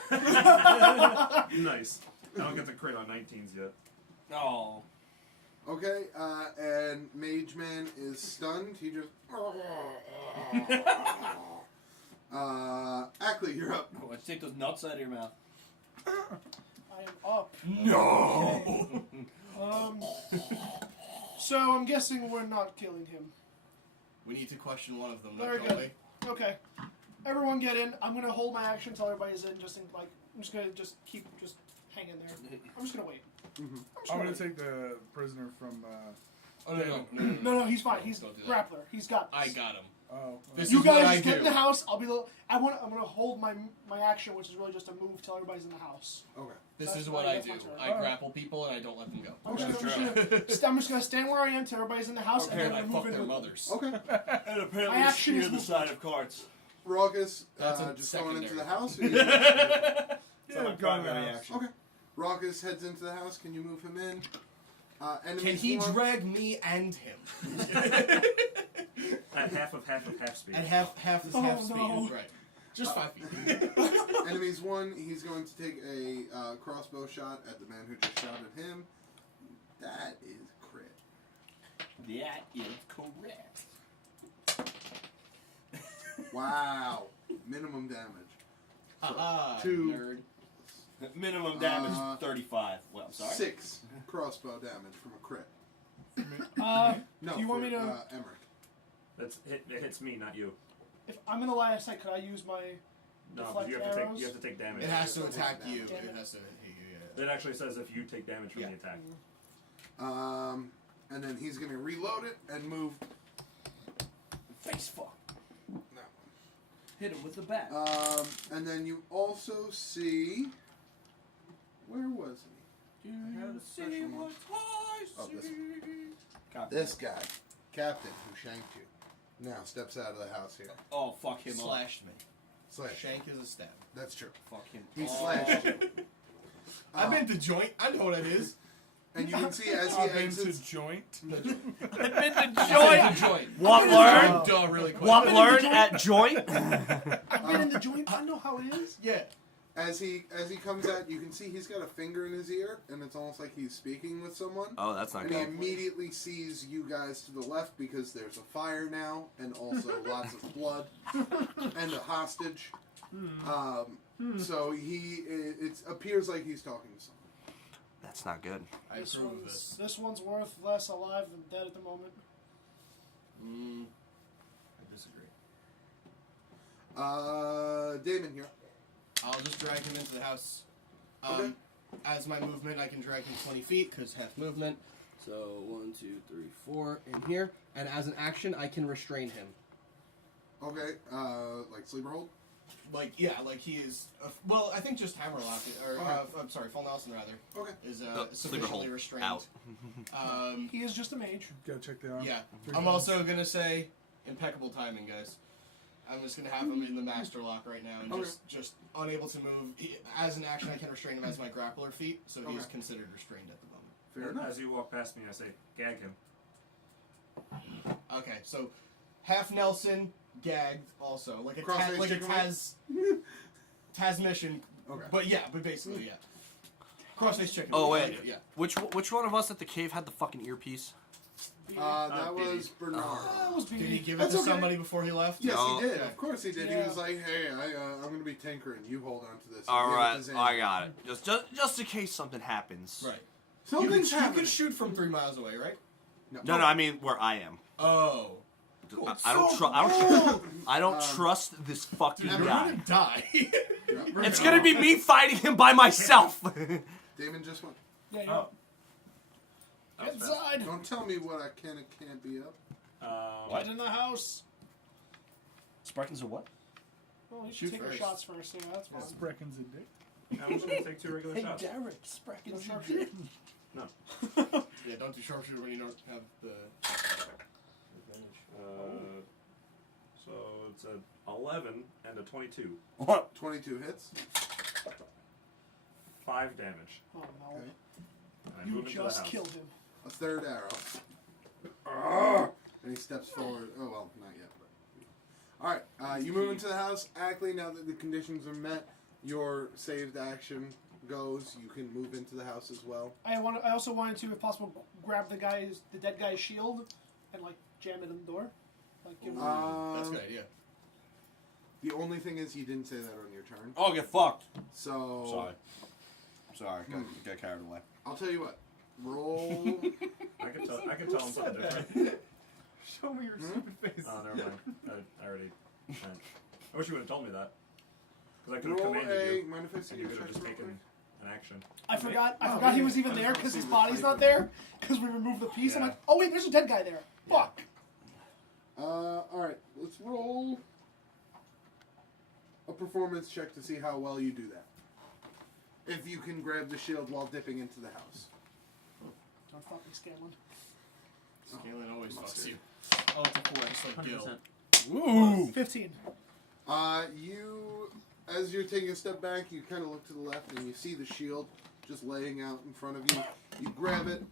Nice. I don't get to crit on 19s yet. Oh. Okay, and Mage Man is stunned. He just Ackley, you're up. Let's take those nuts out of your mouth. I am up. No! Okay. So I'm guessing we're not killing him. We need to question one of them, though, Very don't good. Okay. Everyone get in. I'm gonna hold my action until everybody's in. I'm just gonna keep hanging there. I'm just gonna wait. Mhm. I'm gonna take the prisoner from. Oh, no. No, he's fine. He's Don't do that. grappler. He's got this. I got him. Oh. This You is what I guys get do. in the house. I'm gonna hold my action, which is really just a move till everybody's in the house. Okay. This That's is what fine, I that's do. my turn. I Alright. grapple people and I don't let them go. I'm just gonna stand where I am till everybody's in the house, and then Apparently, I'm I gonna fuck move their in. mothers. Okay. And apparently My action steer is the movement. side of carts. Raucous, That's a just going into the secondary. house. Yeah, my go primary now. action. Okay. Raucous heads into the house. Can you move him in? Can Enemies he one. drag me and him? At half speed. At half this Oh, half speed. no. Right. Just 5 feet. Enemies one. He's going to take a crossbow shot at the man who just shot at him. That is crit. That is correct. Wow. Minimum damage. Haha, two. nerd. Minimum damage Uh, 35. Well, I'm sorry. 6 crossbow damage from a crit. No, Do you want for, me to? Emmerich. It hits me, not you. If I'm in the line of sight, could I use my? No, Deflect but you have to arrows? take damage. It has to Damn attack it. you. Damn It it. has to hit you, yeah. It actually says if you take damage from Yeah. the attack. And then he's going to reload it and move Face fuck. that Hit him with the bat. one. And then you also see. Where was he? I had a special one. Oh, this one. This guy, Captain, who shanked you, now steps out of the house here. Oh, fuck him up. Slashed me. Slash. Shank is a stab. That's true. Fuck him. He up. slashed you. I've been to joint. I know what that is. And you can see as he I've been to exits. joint. I've been to Joint. Joint. What learned? Duh, really quick. What learned at joint? I've been in the joint. I know how it is. Yeah. As he comes out, you can see he's got a finger in his ear, and it's almost like he's speaking with someone. Oh, that's not And he good. immediately sees you guys to the left because there's a fire now, and also lots of blood, and a hostage. So it appears like he's talking to someone. That's not good. I This approve of one's this. this one's worth less alive than dead at the moment. I disagree. Damon here. I'll just drag him into the house. Okay. As my movement, I can drag him 20 feet because half movement. So 1, 2, 3, 4 in here. And as an action, I can restrain him. Okay, like sleeper hold. Like he is. Well, I think just hammerlock or I'm sorry, full Nelson rather Okay. is sleeper sufficiently hold. restrained. Out. He is just a mage. Gotta check the arm. Yeah. Three I'm times. also gonna say impeccable timing, guys. I'm just gonna have him in the master lock right now and Okay. just unable to move. As an action, I can restrain him as my grappler feat, so he's Okay. considered restrained at the moment. Fair enough. As you walk past me, I say, gag him. Okay, so half Nelson gagged also like a Crossface like a chicken wing? Taz mission, Okay. but basically yeah. Crossface chicken. Oh, wing, wait. kind of, yeah. Which one of us at the cave had the fucking earpiece? That Biddy. was Bernard. That was Did he Beanie. give it That's to okay. somebody before he left? Yes, No. he did. Okay. Of course he did. Yeah. He was like, "Hey, I'm going to be tinkering. You hold on to this." He All gave it right, to Zane. I got it. Just in case something happens. Right. Something's you happening. can shoot from 3 miles away, right? No, I mean where I am. Oh. I don't trust. I don't trust this fucking Dude, we're guy. gonna die. Yeah. It's gonna be me fighting him by myself. Damon just went. Yeah, yeah. Oh. Get inside. Don't tell me what I can and can't be up. Get in the house. Spartans are what? Well, you Shoot should take your first. shots first. Yeah, that's fine. Spreckens a dick. I'm just going to take 2 regular shots. Derek, Spreckens No sharpshooter. No. Yeah, don't do sharpshooter when you don't have the So it's a 11 and a 22. 22 hits. 5 damage. Oh no. Okay. And I You move into the just house. killed him. A third arrow. And he steps forward. Oh well, not yet. But. All right. You move into the house. Ackley, now that the conditions are met, your saved action goes. You can move into the house as well. I also wanted to, if possible, grab the dead guy's shield, and like jam it in the door. Like give him. That's a good idea. The only thing is, you didn't say that on your turn. Oh, get fucked. So Sorry, got carried away. I'll tell you what. Roll. I can tell him something different. Show me your stupid face. Oh, never mind. I already went. I wish you would have told me that. Because I could have Roll commanded you. mind if I see And you your could have checks just real taken quick? an action. I forgot he was even there because his body's not there. Because we removed the piece. I'm Yeah. like, oh wait, there's a dead guy there. Yeah. Fuck. Alright, let's roll a performance check to see how well you do that. If you can grab the shield while dipping into the house. Don't fuck me, Scanlan. Scanlan always fucks you. Oh, it's a 4, just like Gil. Woo! 15. You, as you're taking a step back, you kind of look to the left and you see the shield just laying out in front of you. You grab it,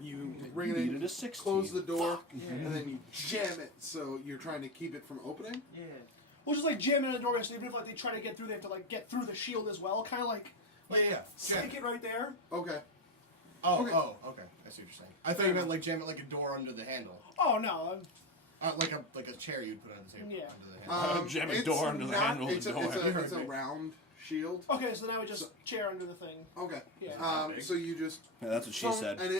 you bring it in, close the door, and then you jam it so you're trying to keep it from opening. Yeah. We'll just like jam in the door, so even if like they try to get through, they have to like get through the shield as well. Kind of like Yeah. stick it right there. Okay. Oh, Okay. okay. I see what you're saying. I thought you meant like jam it like a door under the handle. Oh no. Like a chair you'd put on the table. Yeah. Under the handle. Jam a it's door under the not- handle of it's the a, door. It's a round shield. Okay, so now we just chair under the thing. Okay. Yeah. So you just Yeah, that's what she said. and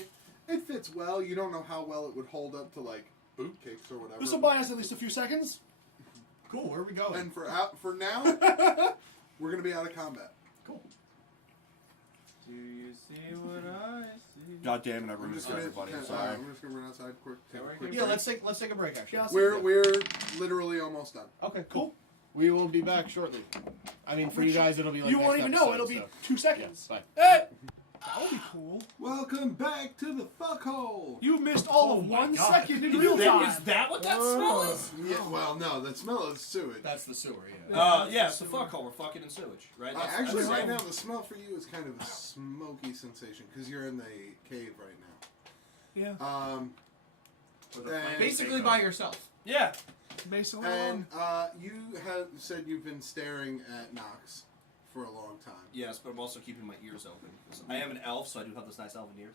it fits well. You don't know how well it would hold up to like boot kicks or whatever. This will buy us at least a few seconds. Cool. Where are we going? And for now, we're gonna be out of combat. Do you see what I see? God damn it, I ruined I'm this just for gonna, everybody. I'm I'm sorry. just gonna run outside quick. Take a quick Yeah, break. let's take a break actually. Yeah, We're literally almost done. Okay, cool. We will be back shortly. I mean, for you guys, it'll be like you won't next even know. episode, It'll be so. 2 seconds. Bye. Hey! That would be cool. Welcome back to the fuckhole. You missed all of 1 second in real time. Is that what that smell is? Yeah. Well, no, the smell is sewage. That's the sewer. Yeah. Yeah, it's the fuckhole. We're fucking in sewage, right? Actually, that's right now the smell for you is kind of a smoky sensation because you're in the cave right now. Yeah. With a And- flame Basically steak by on. yourself. Yeah. Basically, And you have said you've been staring at Knox for a long time. Yes, but I'm also keeping my ears open. I am an elf, so I do have those nice elven ears.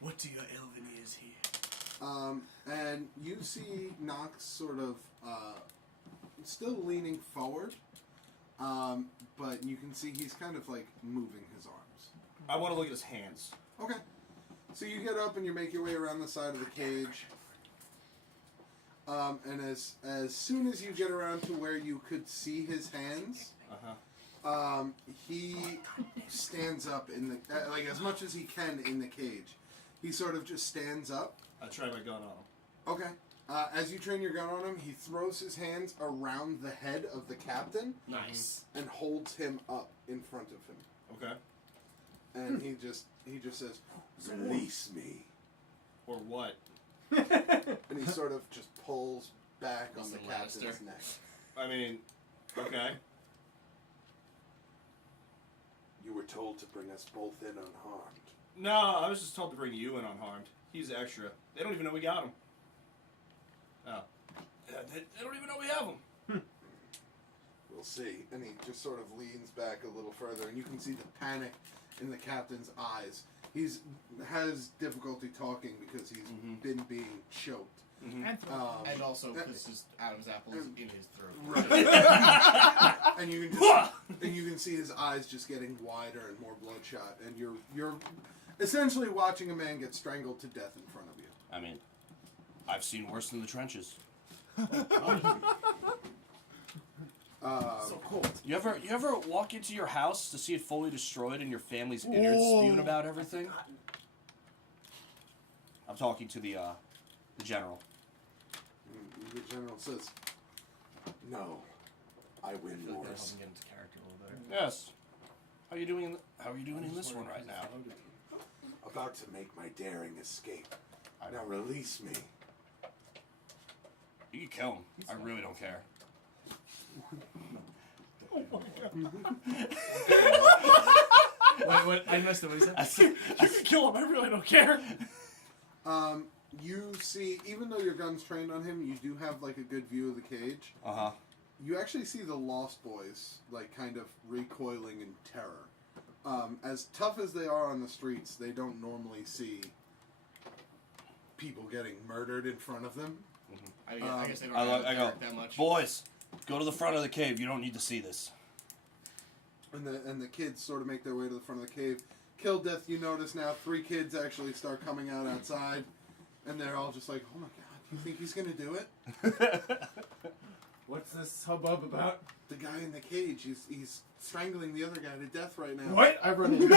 What do your elven ears hear? And you see Knox sort of still leaning forward, but you can see he's kind of like moving his arms. I want to look at his hands. Okay. So you get up and you make your way around the side of the cage. And as soon as you get around to where you could see his hands, he stands up in the like as much as he can in the cage. He sort of just stands up. I try my gun on him. Okay. As you train your gun on him, he throws his hands around the head of the captain Nice. and holds him up in front of him. Okay. And he just says, "Release me." Or what? And he sort of just pulls back on the Mr. captain's Lannister. neck. I mean, okay. You were told to bring us both in unharmed. No, I was just told to bring you in unharmed. He's extra. They don't even know we got him. Oh. Yeah, they don't even know we have him. We'll see. And he just sort of leans back a little further, and you can see the panic in the captain's eyes. He's has difficulty talking because he's been being choked. and And also, because just Adam's apple is in his throat. Right. and you can see his eyes just getting wider and more bloodshot, and you're essentially watching a man get strangled to death in front of you. I mean, I've seen worse in the trenches. So cold. You ever walk into your house to see it fully destroyed and your family's innards spewing about everything? I'm talking to the general. The general says, "No, I win I feel like that Morris." helped him get into character a little better. Yes. How are you doing in this one right now? About to make my daring escape. Now release me." You can kill him. I really don't care. Wait, I missed it. What he said? I can kill him. I really don't care. You see, even though your gun's trained on him, you do have like a good view of the cage. You actually see the Lost Boys like kind of recoiling in terror. As tough as they are on the streets, they don't normally see people getting murdered in front of them. I guess they don't I have go, that much. boys, Go to the front of the cave. You don't need to see this. And the kids sort of make their way to the front of the cave. Kill Death, you notice now 3 kids actually start coming out outside, and they're all just like, oh my god, you think he's gonna do it? What's this hubbub about? The guy in the cage, he's strangling the other guy to death right now. What? I run in.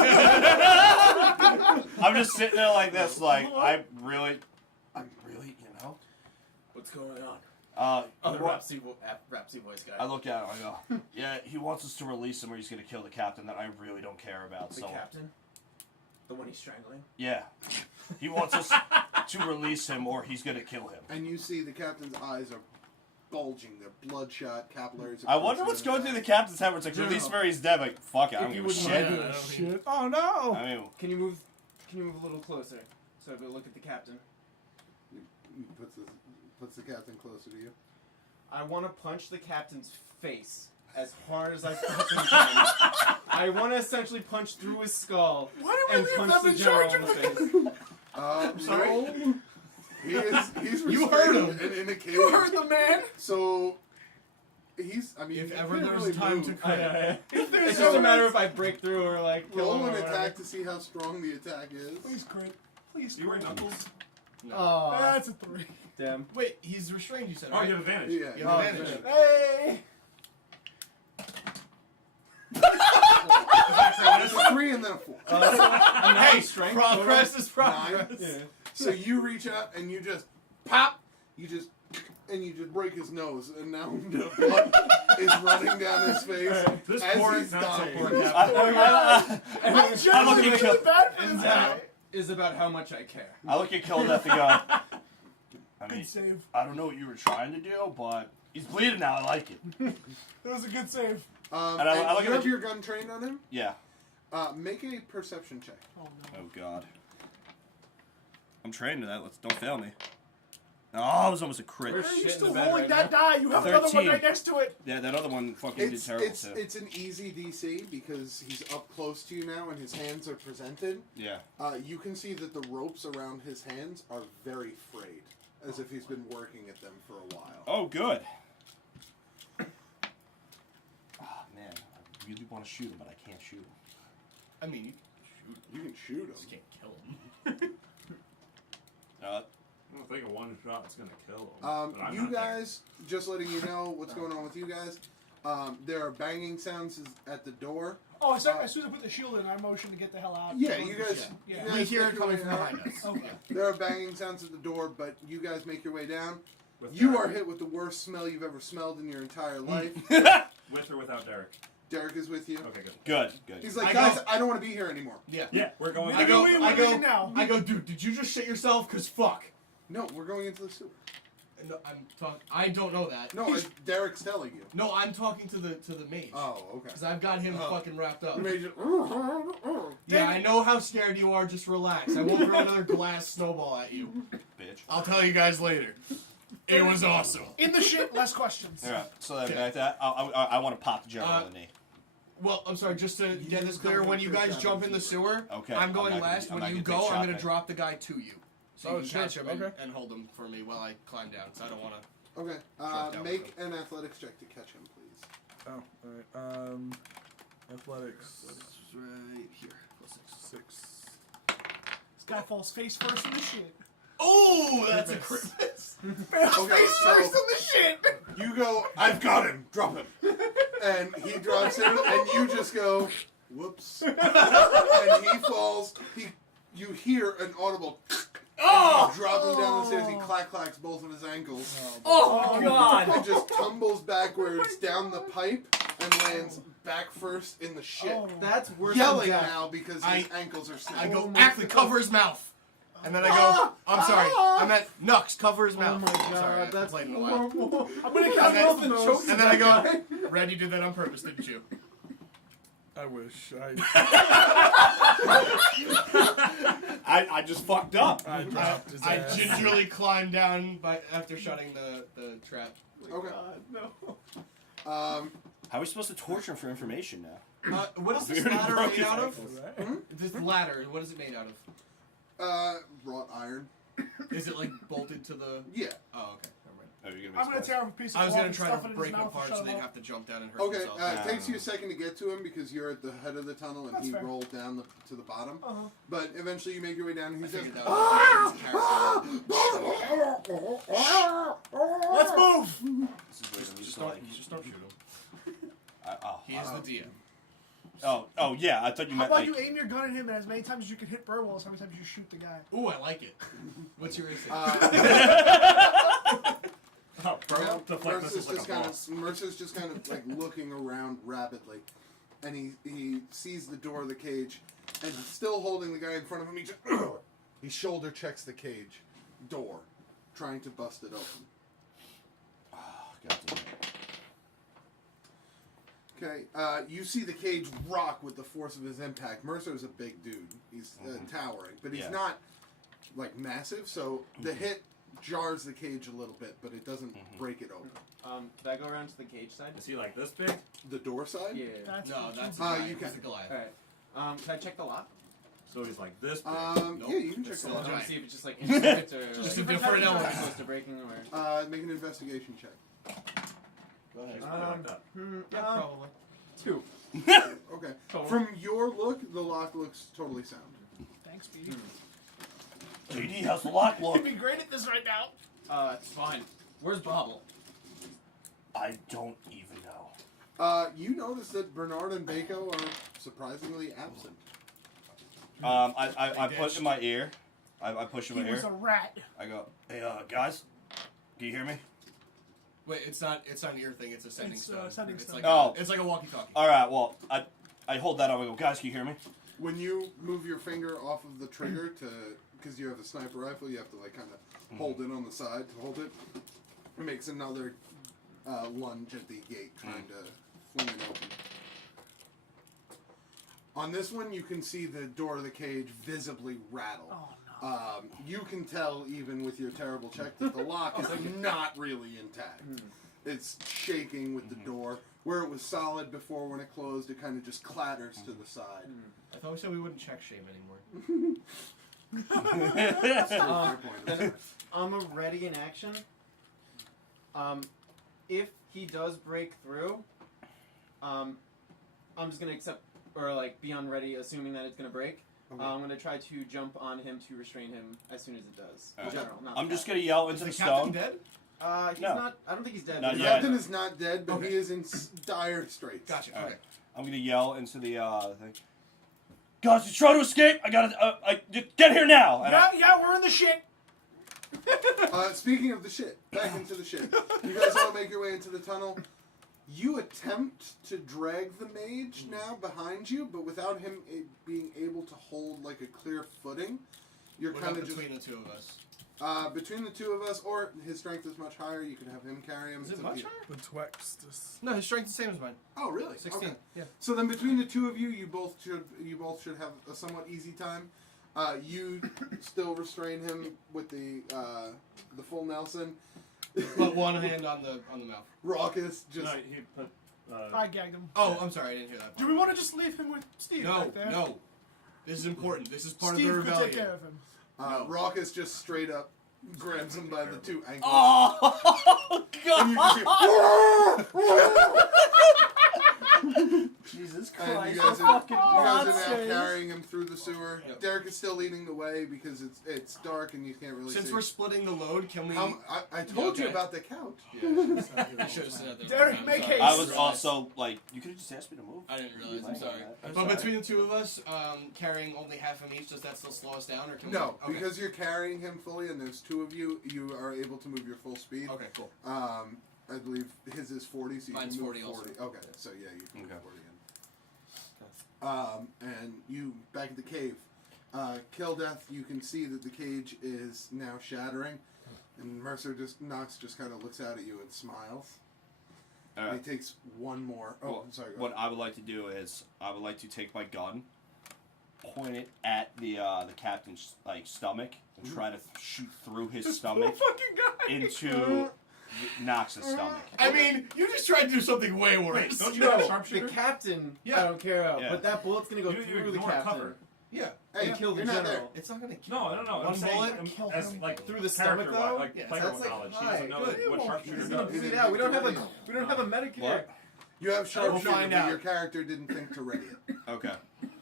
I'm just sitting there like this, like, I'm really, you know. What's going on? He Rapsy voice guy. I look at him, I go, yeah, he wants us to release him or he's going to kill the captain that I really don't care about. The captain? The one he's strangling? Yeah. He wants us to release him or he's going to kill him. And you see the captain's eyes are bulging, they're bloodshot, capillaries are I wonder what's going through the captain's head. It's like, release him or he's dead. Like, fuck it, I don't give a shit. Shit. Oh no! I mean, Can you move a little closer so I can look at the captain? He puts the captain closer to you. I want to punch the captain's face as hard as I fucking can. I want to essentially punch through his skull and punch the general in the face. Sorry? He's You heard him. in a cage. You heard the man. So he's. I mean, If he ever can't there's really time move. to crit. It's just a matter if I break through or like kill Roll him an or whatever. attack to see how strong the attack is. Please crit. Please You were crit. Knuckles? Oh, That's a 3. damn. Wait, he's restrained, you said, Oh, right? you have advantage. Yeah. You have advantage. Hey! There's a 3 and then a 4. Hey, strength, progress is progress. Nine. Yeah. So you reach out and you just pop. You just break his nose, and now the blood is running down his face. This as poor, he's not so dying. poor I, captain. I'm I look genuinely at really Kill. bad for this And guy. that is about how much I care. I look at Kill Death and go, I mean, Good save. I don't know what you were trying to do, but he's bleeding now. I like it. That was a good save. And I look you at have the- your gun trained on him. Yeah. Make a perception check. Oh no. Oh God. I'm trained to that. Don't fail me. Oh, it was almost a crit. We're Why are you shit in still the bed rolling right that now. die? You have another one 13. right next to it. Yeah, that other one fucking did terrible too. It's an easy DC because he's up close to you now and his hands are presented. Yeah. You can see that the ropes around his hands are very frayed, as if he's been working at them for a while. Oh, good. Oh man, I really want to shoot him, but I can't shoot him. I mean, You can shoot just him. can't kill him. I don't think a one shot's gonna kill him. but I'm You not there. guys, just letting you know what's going on with you guys. There are banging sounds at the door. Oh, as soon as I put the shield in, I motioned to get the hell out. Yeah, you guys. Yeah. you We guys hear make it your coming way from out. behind us. Okay. There are banging sounds at the door, but you guys make your way down. With You Derek. are hit with the worst smell you've ever smelled in your entire life. With or without Derek? Derek is with you. Okay, good. Good. Good. He's like, I guys, go- I don't want to be here anymore. Yeah. Yeah, we're going. I go, Wait, I what go, is it now? I go, dude, did you just shit yourself? Cause fuck. No, we're going into the sewer. No, I don't know that. No, Derek's telling you. No, I'm talking to the mage. Oh, okay. Cause I've got him fucking wrapped up. Major. Yeah, I know how scared you are. Just relax. I won't throw another glass snowball at you. Bitch. I'll tell you guys later. It was awesome. In the shit, less questions. All right. So that, Okay. like that, I want to pop the general in the knee. Well, I'm sorry. Just to get this clear, don't when you put your guys shot jump in in the the sewer, Okay, I'm I'm going not gonna last. be- I'm When not you gonna go, take I'm shot gonna then. drop the guy to you, so Oh, you can catch shit, him and, okay. and hold him for me while I climb down. Cause I don't want to. Okay. Drop down Make with an athletics check to catch him, please. Oh, alright. Athletics. Right here. +6. 6. This guy falls face first in the shit. Oh, that's a Crit crit. Okay, Face so first in the shit. you go, I've got him. Drop him. And he drops him, and you just go, whoops. And he falls. You hear an audible. Oh! You drop him down the stairs. He clacks both of his ankles. Oh God! And just tumbles backwards down the pipe and lands back first in the shit. Oh. That's worse Yelling than death. now because his I- ankles are snapped. I go, actually cover his mouth. And then I go, I'm sorry, I meant Nux, cover his mouth. Oh my I'm sorry, I god, haven't that's played in a while. horrible. I'm gonna And count then- both of those. And then I go, Red, you did that on purpose, didn't you? I wish. I just fucked up. I dropped his I ass. gingerly climbed down after shutting the trap. Okay. No. How are we supposed to torture him for information now? What is this Beard ladder broke made his out of? Right? This ladder, what is it made out of? Wrought iron. Is it like bolted to the... Yeah. Oh, okay, never mind. Oh, you're gonna I'm gonna tear off a piece of I was cloth gonna and try stuff to it in break his him mouth and apart shut so him they'd up. have to jump down and hurt Okay, themselves. it takes you a second to get to him because you're at the head of the tunnel and That's he fair. rolled down to the bottom. Uh-huh. But eventually you make your way down and I he's just. figured that was Let's move! This is weird. I'm just just don't, like, just don't shoot him. oh, He is the DM. oh, yeah. I thought you How meant about like. you aim your gun at him and as many times as you can hit Burwell, as many times you shoot the guy. Ooh, I like it. What's your AC? Oh, Now, deflect missiles like a boss. Mercer's just kind of like looking around rapidly, and he sees the door of the cage, and still holding the guy in front of him. He just he shoulder checks the cage door, trying to bust it open. Oh, God damn it. Okay, you see the cage rock with the force of his impact. Mercer's a big dude. He's towering, but he's Yeah. not like massive. So the hit jars the cage a little bit, but it doesn't break it open. Can I go around to the cage side? Is he like this big? The door side? Yeah. That's No, that's you you can. the Goliath. Alright. Can I check the lock? So he's like this big. Nope. Yeah, you can check That's the still lock. I want giant. to see if it's just like instant or Just like, a different Different element. close to breaking or. Make an investigation check. Go ahead. He's probably like that. Yeah, probably. 2. Okay. Total. From your look, the lock looks totally sound. Thanks, Pete. JD, how's the lock You'd look? be great at this right now. It's fine. Where's Bobble? I don't even know. You notice that Bernard and Bako are surprisingly absent. I push in my ear. I push in He my was ear. a rat. I go, hey, guys, can you hear me? Wait, it's not an ear thing. It's a sending It's, stone. sending It's stone. like Oh. it's like a walkie-talkie. All right, well, I hold that up. I go, guys, can you hear me? When you move your finger off of the trigger because you have a sniper rifle, you have to like kind of hold it on the side to hold it. It makes another lunge at the gate, trying to fling it open. On this one, you can see the door of the cage visibly rattle. Oh, no. You can tell, even with your terrible check, that the lock is not really intact. It's shaking with the door. Where it was solid before, when it closed, it kind of just clatters to the side. I thought we said we wouldn't check shame anymore. Fair point. Then I'm ready in action. If he does break through, I'm just gonna accept or like be on ready, assuming that it's gonna break. Okay. I'm gonna try to jump on him to restrain him as soon as it does. In Okay. general, not I'm the just captain. gonna yell Is into the the captain stone. dead? He's No. not. I don't think he's dead. Not but The yet. captain is not dead, but Okay. he is in dire straits. Gotcha. All Okay. right. I'm gonna yell into the thing. Guys, you try to escape. I gotta. Get here now. And Yeah, we're in the shit. Speaking of the shit, back into the shit. You guys all make your way into the tunnel. You attempt to drag the mage now behind you, but without him being able to hold like a clear footing, you're What kind about of just between the two of us? between the two of us, or his strength is much higher. You could have him carry him. Is It's it up to much you. higher? Betwixt us. No, his strength's the same as mine. Oh, really? 16. Okay. Yeah. So then, between the two of you, you both should have a somewhat easy time. You still restrain him with the full Nelson. But one hand on the mouth. Raucous, just No, he put. I gagged him. Oh, I'm sorry, I didn't hear that. Do Part. we want to just leave him with Steve No, right there? no. This is important. This is part Steve of the could rebellion. take care of him. No. Raucous just straight up grabs him by the two ankles. Oh And you God! just hear, Jesus and Christ! you guys are now monsters. carrying him through the sewer. Yep. Derek is still leading the way because it's dark and you can't really Since see. we're splitting the load, can we? I told you Okay. about the couch. I should have said that. Derek, I'm make sorry. haste. I was also like, you could have just asked me to move. I didn't realize. I'm Like, sorry. I'm But sorry. between the two of us, carrying only half of each, does that still slow us down, or can No, we? Okay. because you're carrying him fully and there's two of you, you are able to move your full speed. Okay, cool. I believe his is 40, so you Mine's can move 40 also. Okay, so yeah, you can move Okay. 40 in. And you, back at the cave, Killdeath, you can see that the cage is now shattering, and Knox just kind of looks out at you and smiles. All And right. he takes one more. Oh, Well, I'm sorry. Go What ahead. I would like to do is, I would like to take my gun, point it at the captain's like stomach, and try to shoot through his stomach Fucking guy. into Knox's stomach. I mean, you just tried to do something way worse. Don't you No, have a the sharpshooter? captain, Yeah. I don't care about, Yeah. but that bullet's gonna go You through the ignore captain. cover. Yeah. Hey, kill the you're not general. It's not gonna kill. No. One I'm saying, bullet? Kill as him. like Through the stomach, character though? like Yeah, player that's like, knowledge. He hi, doesn't know good. what sharpshooter He's gonna does. bleed out. We don't have a medic here. What? You have sharpshooter, find but out. your character didn't think to ready it. Okay.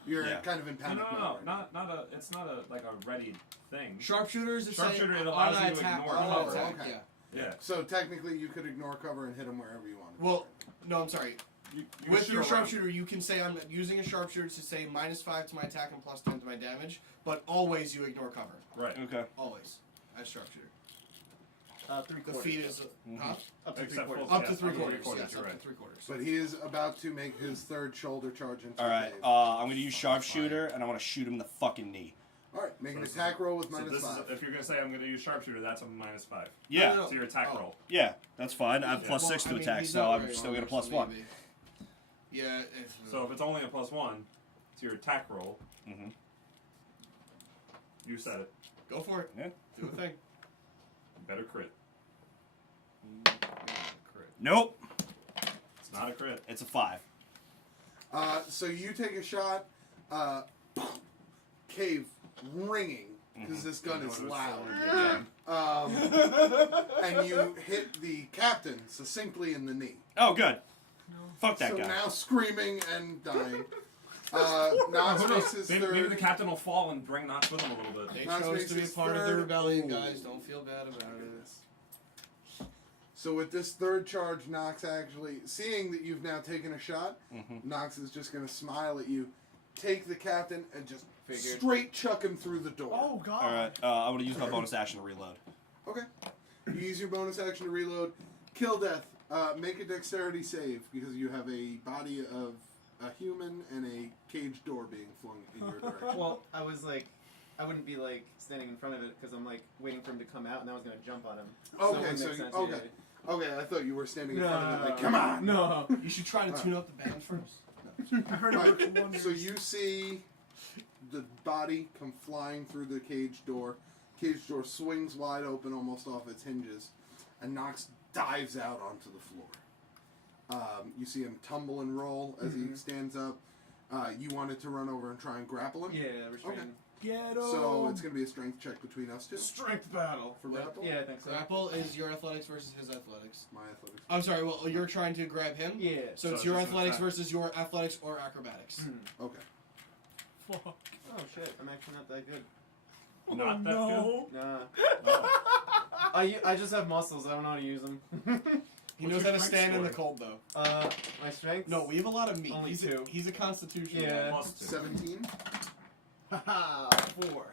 You're Yeah. kind of in panic mode. No. right now. Not a. It's not a like a ready thing. Sharpshooters is Sharpshooter, saying it allows on you to attack, ignore on cover. attack, Okay. Yeah. Yeah. So technically, you could ignore cover and hit him wherever you want. Well, no, I'm sorry. You With shoot your around. sharpshooter, you can say I'm using a sharpshooter to say -5 to my attack and +10 to my damage, but always you ignore cover. Right. Okay. Always. As sharpshooter. 3 The quarters. feat is huh? Up to 3 Except quarters. for- Up Yes, to 3 up to quarters. 3/4, Yes, you're up right. to 3/4. But he is about to make his third shoulder charge into All right. Dave. I'm gonna use sharpshooter, and I want to shoot him in the fucking knee. All right, make So an this is- attack roll with So this -5. is, if you're gonna say I'm gonna use sharpshooter, that's a -5. Yeah. No. So your attack Oh. roll. Yeah. That's fine. I have Yeah. +6 to I mean, attack, he's so not I'm very still gonna armored, plus so 1. maybe. Yeah. So if it's only a +1 to your attack roll, Mm-hmm. you said it. Go for it. Yeah. Do a thing. Better crit. Nope. It's not a crit. It's a 5. So you take a shot, cave ringing because this gun is loud. And you hit the captain succinctly in the knee. Oh, good. Fuck that So guy. now screaming and dying. Knox Who makes knows? his Maybe the third. captain will fall and bring Knox with him a little bit. They Knox chose makes to be his part of the third. rebellion, guys. Don't feel bad about it. So with this third charge, Knox actually, seeing that you've now taken a shot, Knox is just going to smile at you, take the captain, and just Figured. straight chuck him through the door. Oh god. All right. I'm gonna use my bonus action to reload. Okay. You use your bonus action to reload. Kill death. Make a dexterity save because you have a body of a human and a cage door being flung in your direction. Well, I was like, I wouldn't be like standing in front of it because I'm like waiting for him to come out and I was gonna jump on him. it Okay, wouldn't so make sense, okay. yeah. Okay, I thought you were standing in No, front of it no, like, come on! No. You should try to tune up the band first. I heard Right, it wonders. so you see the body come flying through the cage door. Cage door swings wide open almost off its hinges, and Knox dives out onto the floor. You see him tumble and roll as he stands up. You wanted to run over and try and grapple him? Yeah, restrain. Okay. Get him. So it's going to be a strength check between us two. Strength battle. For grapple? Yeah, I think so. Grapple is your athletics versus his athletics. My athletics. I'm sorry, well, you're trying to grab him? Yeah. So So it's your it's just an athletics attack. versus your athletics or acrobatics. Okay. Fuck. Oh shit, I'm actually not that good. Not that no. Nah. good. No. I just have muscles. I don't know how to use them. He What's knows your how to strength stand in the score? cold, though. My strength? No, we have a lot of meat. Only he's 2. He's a constitution. Yeah. +2. 17. Haha, 4.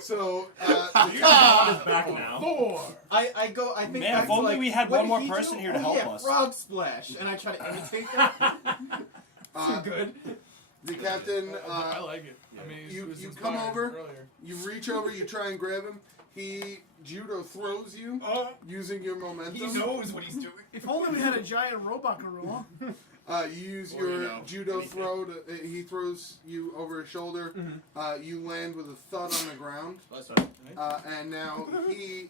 So, He's back now. 4. I go. I think. Man, back if to, only like, we had what one did more he person do? here to Oh, help yeah, us. Frog splash, and I try to imitate that. uh, Too good. the captain, I like it. I mean, you- it was you come inspired over. earlier. you reach over, you try and grab him. He judo throws you using your momentum. He knows what he's doing. If only we had a giant robot gorilla. You use Or, your you know, judo anything. throw to. He throws you over his shoulder. You land with a thud on the ground. And now he.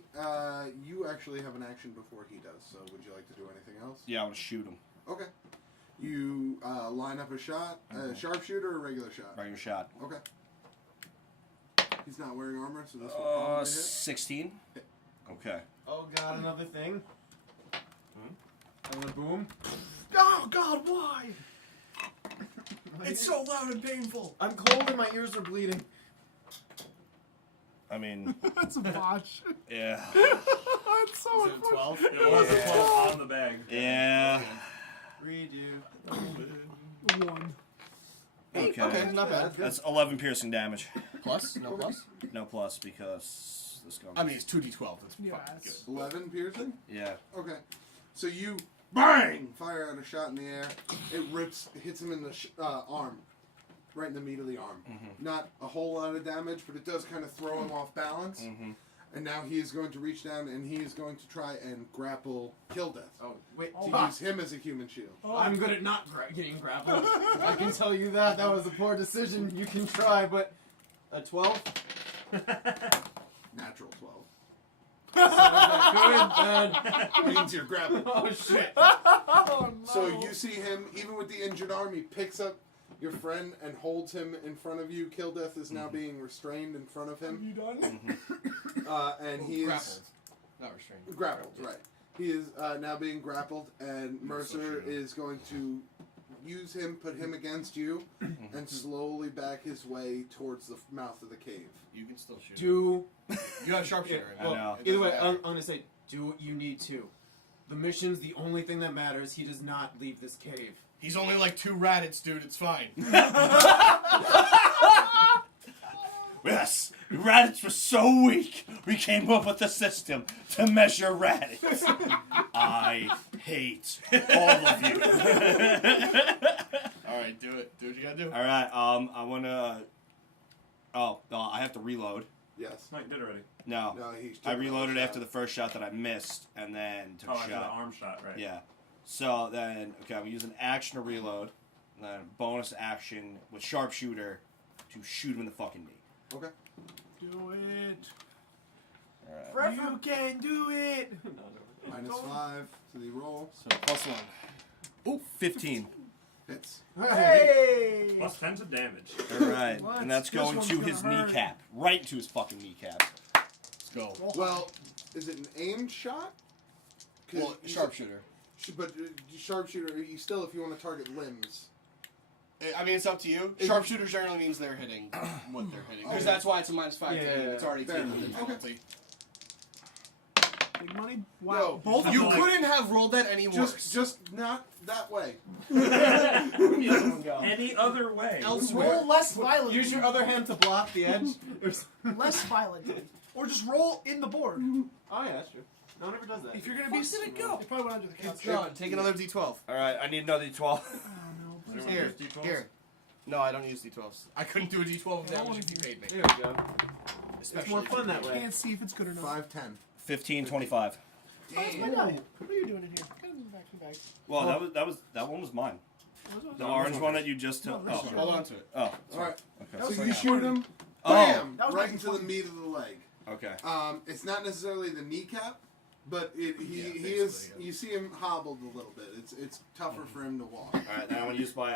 You actually have an action before he does. So would you like to do anything else? Yeah, I want to shoot him. Okay. You line up a shot, a sharpshooter or a regular shot. Regular shot. Okay. He's not wearing armor, so this will probably hit. 16. Okay. Oh god, another thing. Another boom. Oh god, why? It's so loud and painful. I'm cold and my ears are bleeding. I mean, That's a botch. yeah. That's so Is it 12? It was a 12 on the bag. Yeah. Redo. 1. Okay. Not bad. That's 11 piercing damage. Plus? No plus? No plus because this gun. I mean, it's 2d12. That's Yeah, fucking it's- 11 piercing. yeah. Okay. So you bang fire out a shot in the air. It hits him in the arm, right in the meat of the arm. Not a whole lot of damage, but it does kind of throw him off balance. And now he is going to reach down and he is going to try and grapple Kill Death Oh, wait. to use him as a human shield. I'm good at not getting grappled. I can tell you that. That was a poor decision. You can try, but a 12? Natural 12. Good, bad. Means you're grappling. Oh shit. Oh no. So you see him, even with the injured arm, he picks up, your friend and holds him in front of you. Kill Death is now being restrained in front of him. You done? And he grappled. is Not restrained. grappled, right. He is now being grappled, and Mercer is going to use him, put him against you, and slowly back his way towards the mouth of the cave. You can still shoot. Do You have sharpshooter. Yeah, well, I know. either way, I'm gonna say do what you need to. The mission's the only thing that matters. He does not leave this cave. He's only like 2 radits, dude. It's fine. Yes, radits were so weak, we came up with a system to measure radits. I hate all of you. All right, do it. Do what you gotta do. All right, I wanna. Oh, I have to reload. Yes. No, you did already. No, No, he's I took reloaded another after the shot. first shot that I missed, and then took Oh, a after the shot. arm shot, right? Yeah. So then, okay, we use an action to reload, and then bonus action with sharpshooter to shoot him in the fucking knee. Okay. Do it. All right. You can do it. -5 to the roll. So +1. Ooh, 15. Hits. Hey. Plus 10 to damage. All right, What? and that's This going one's to gonna his hurt. kneecap, right into his fucking kneecap. Let's go. Well, is it an aimed shot? 'Cause Well, you- sharpshooter. But sharpshooter, you still, if you want to target limbs. I mean, it's up to you. Sharpshooter generally means they're hitting what they're hitting. Because Okay. that's why it's a -5 to Yeah, aim. yeah, It's already fair taken the enough. penalty. Big money. Wow. No, Both of You them. couldn't have rolled that any worse. Just not that way. Any other way. Roll less violently. Use your other hand to block the edge. Less violently. Or just roll in the board. Oh yeah, that's true. No one ever does that. If you're gonna be, did it go? It probably went under the couch. John, take another D12. All right, I need another 12. Anyone Here, use D12s? here. No, I don't use D12s. I couldn't do a D12 of damage if you paid me. There we go. It's Especially more fun that way. Can't see if it's good or not. 5-10. 15, 25. Where's my die? What are you doing in here? Get in the back of the bag. Well, that one was mine. Where's The my- orange one that you just took. No, this Oh, one. Hold on to it. oh, All right. okay. So you shoot him, Oh. bam, That was right making into the fun. meat of the leg. Okay. It's not necessarily the kneecap, but he basically, is. yeah. You see him hobbled a little bit. It's tougher for him to walk. All right, then I want to use my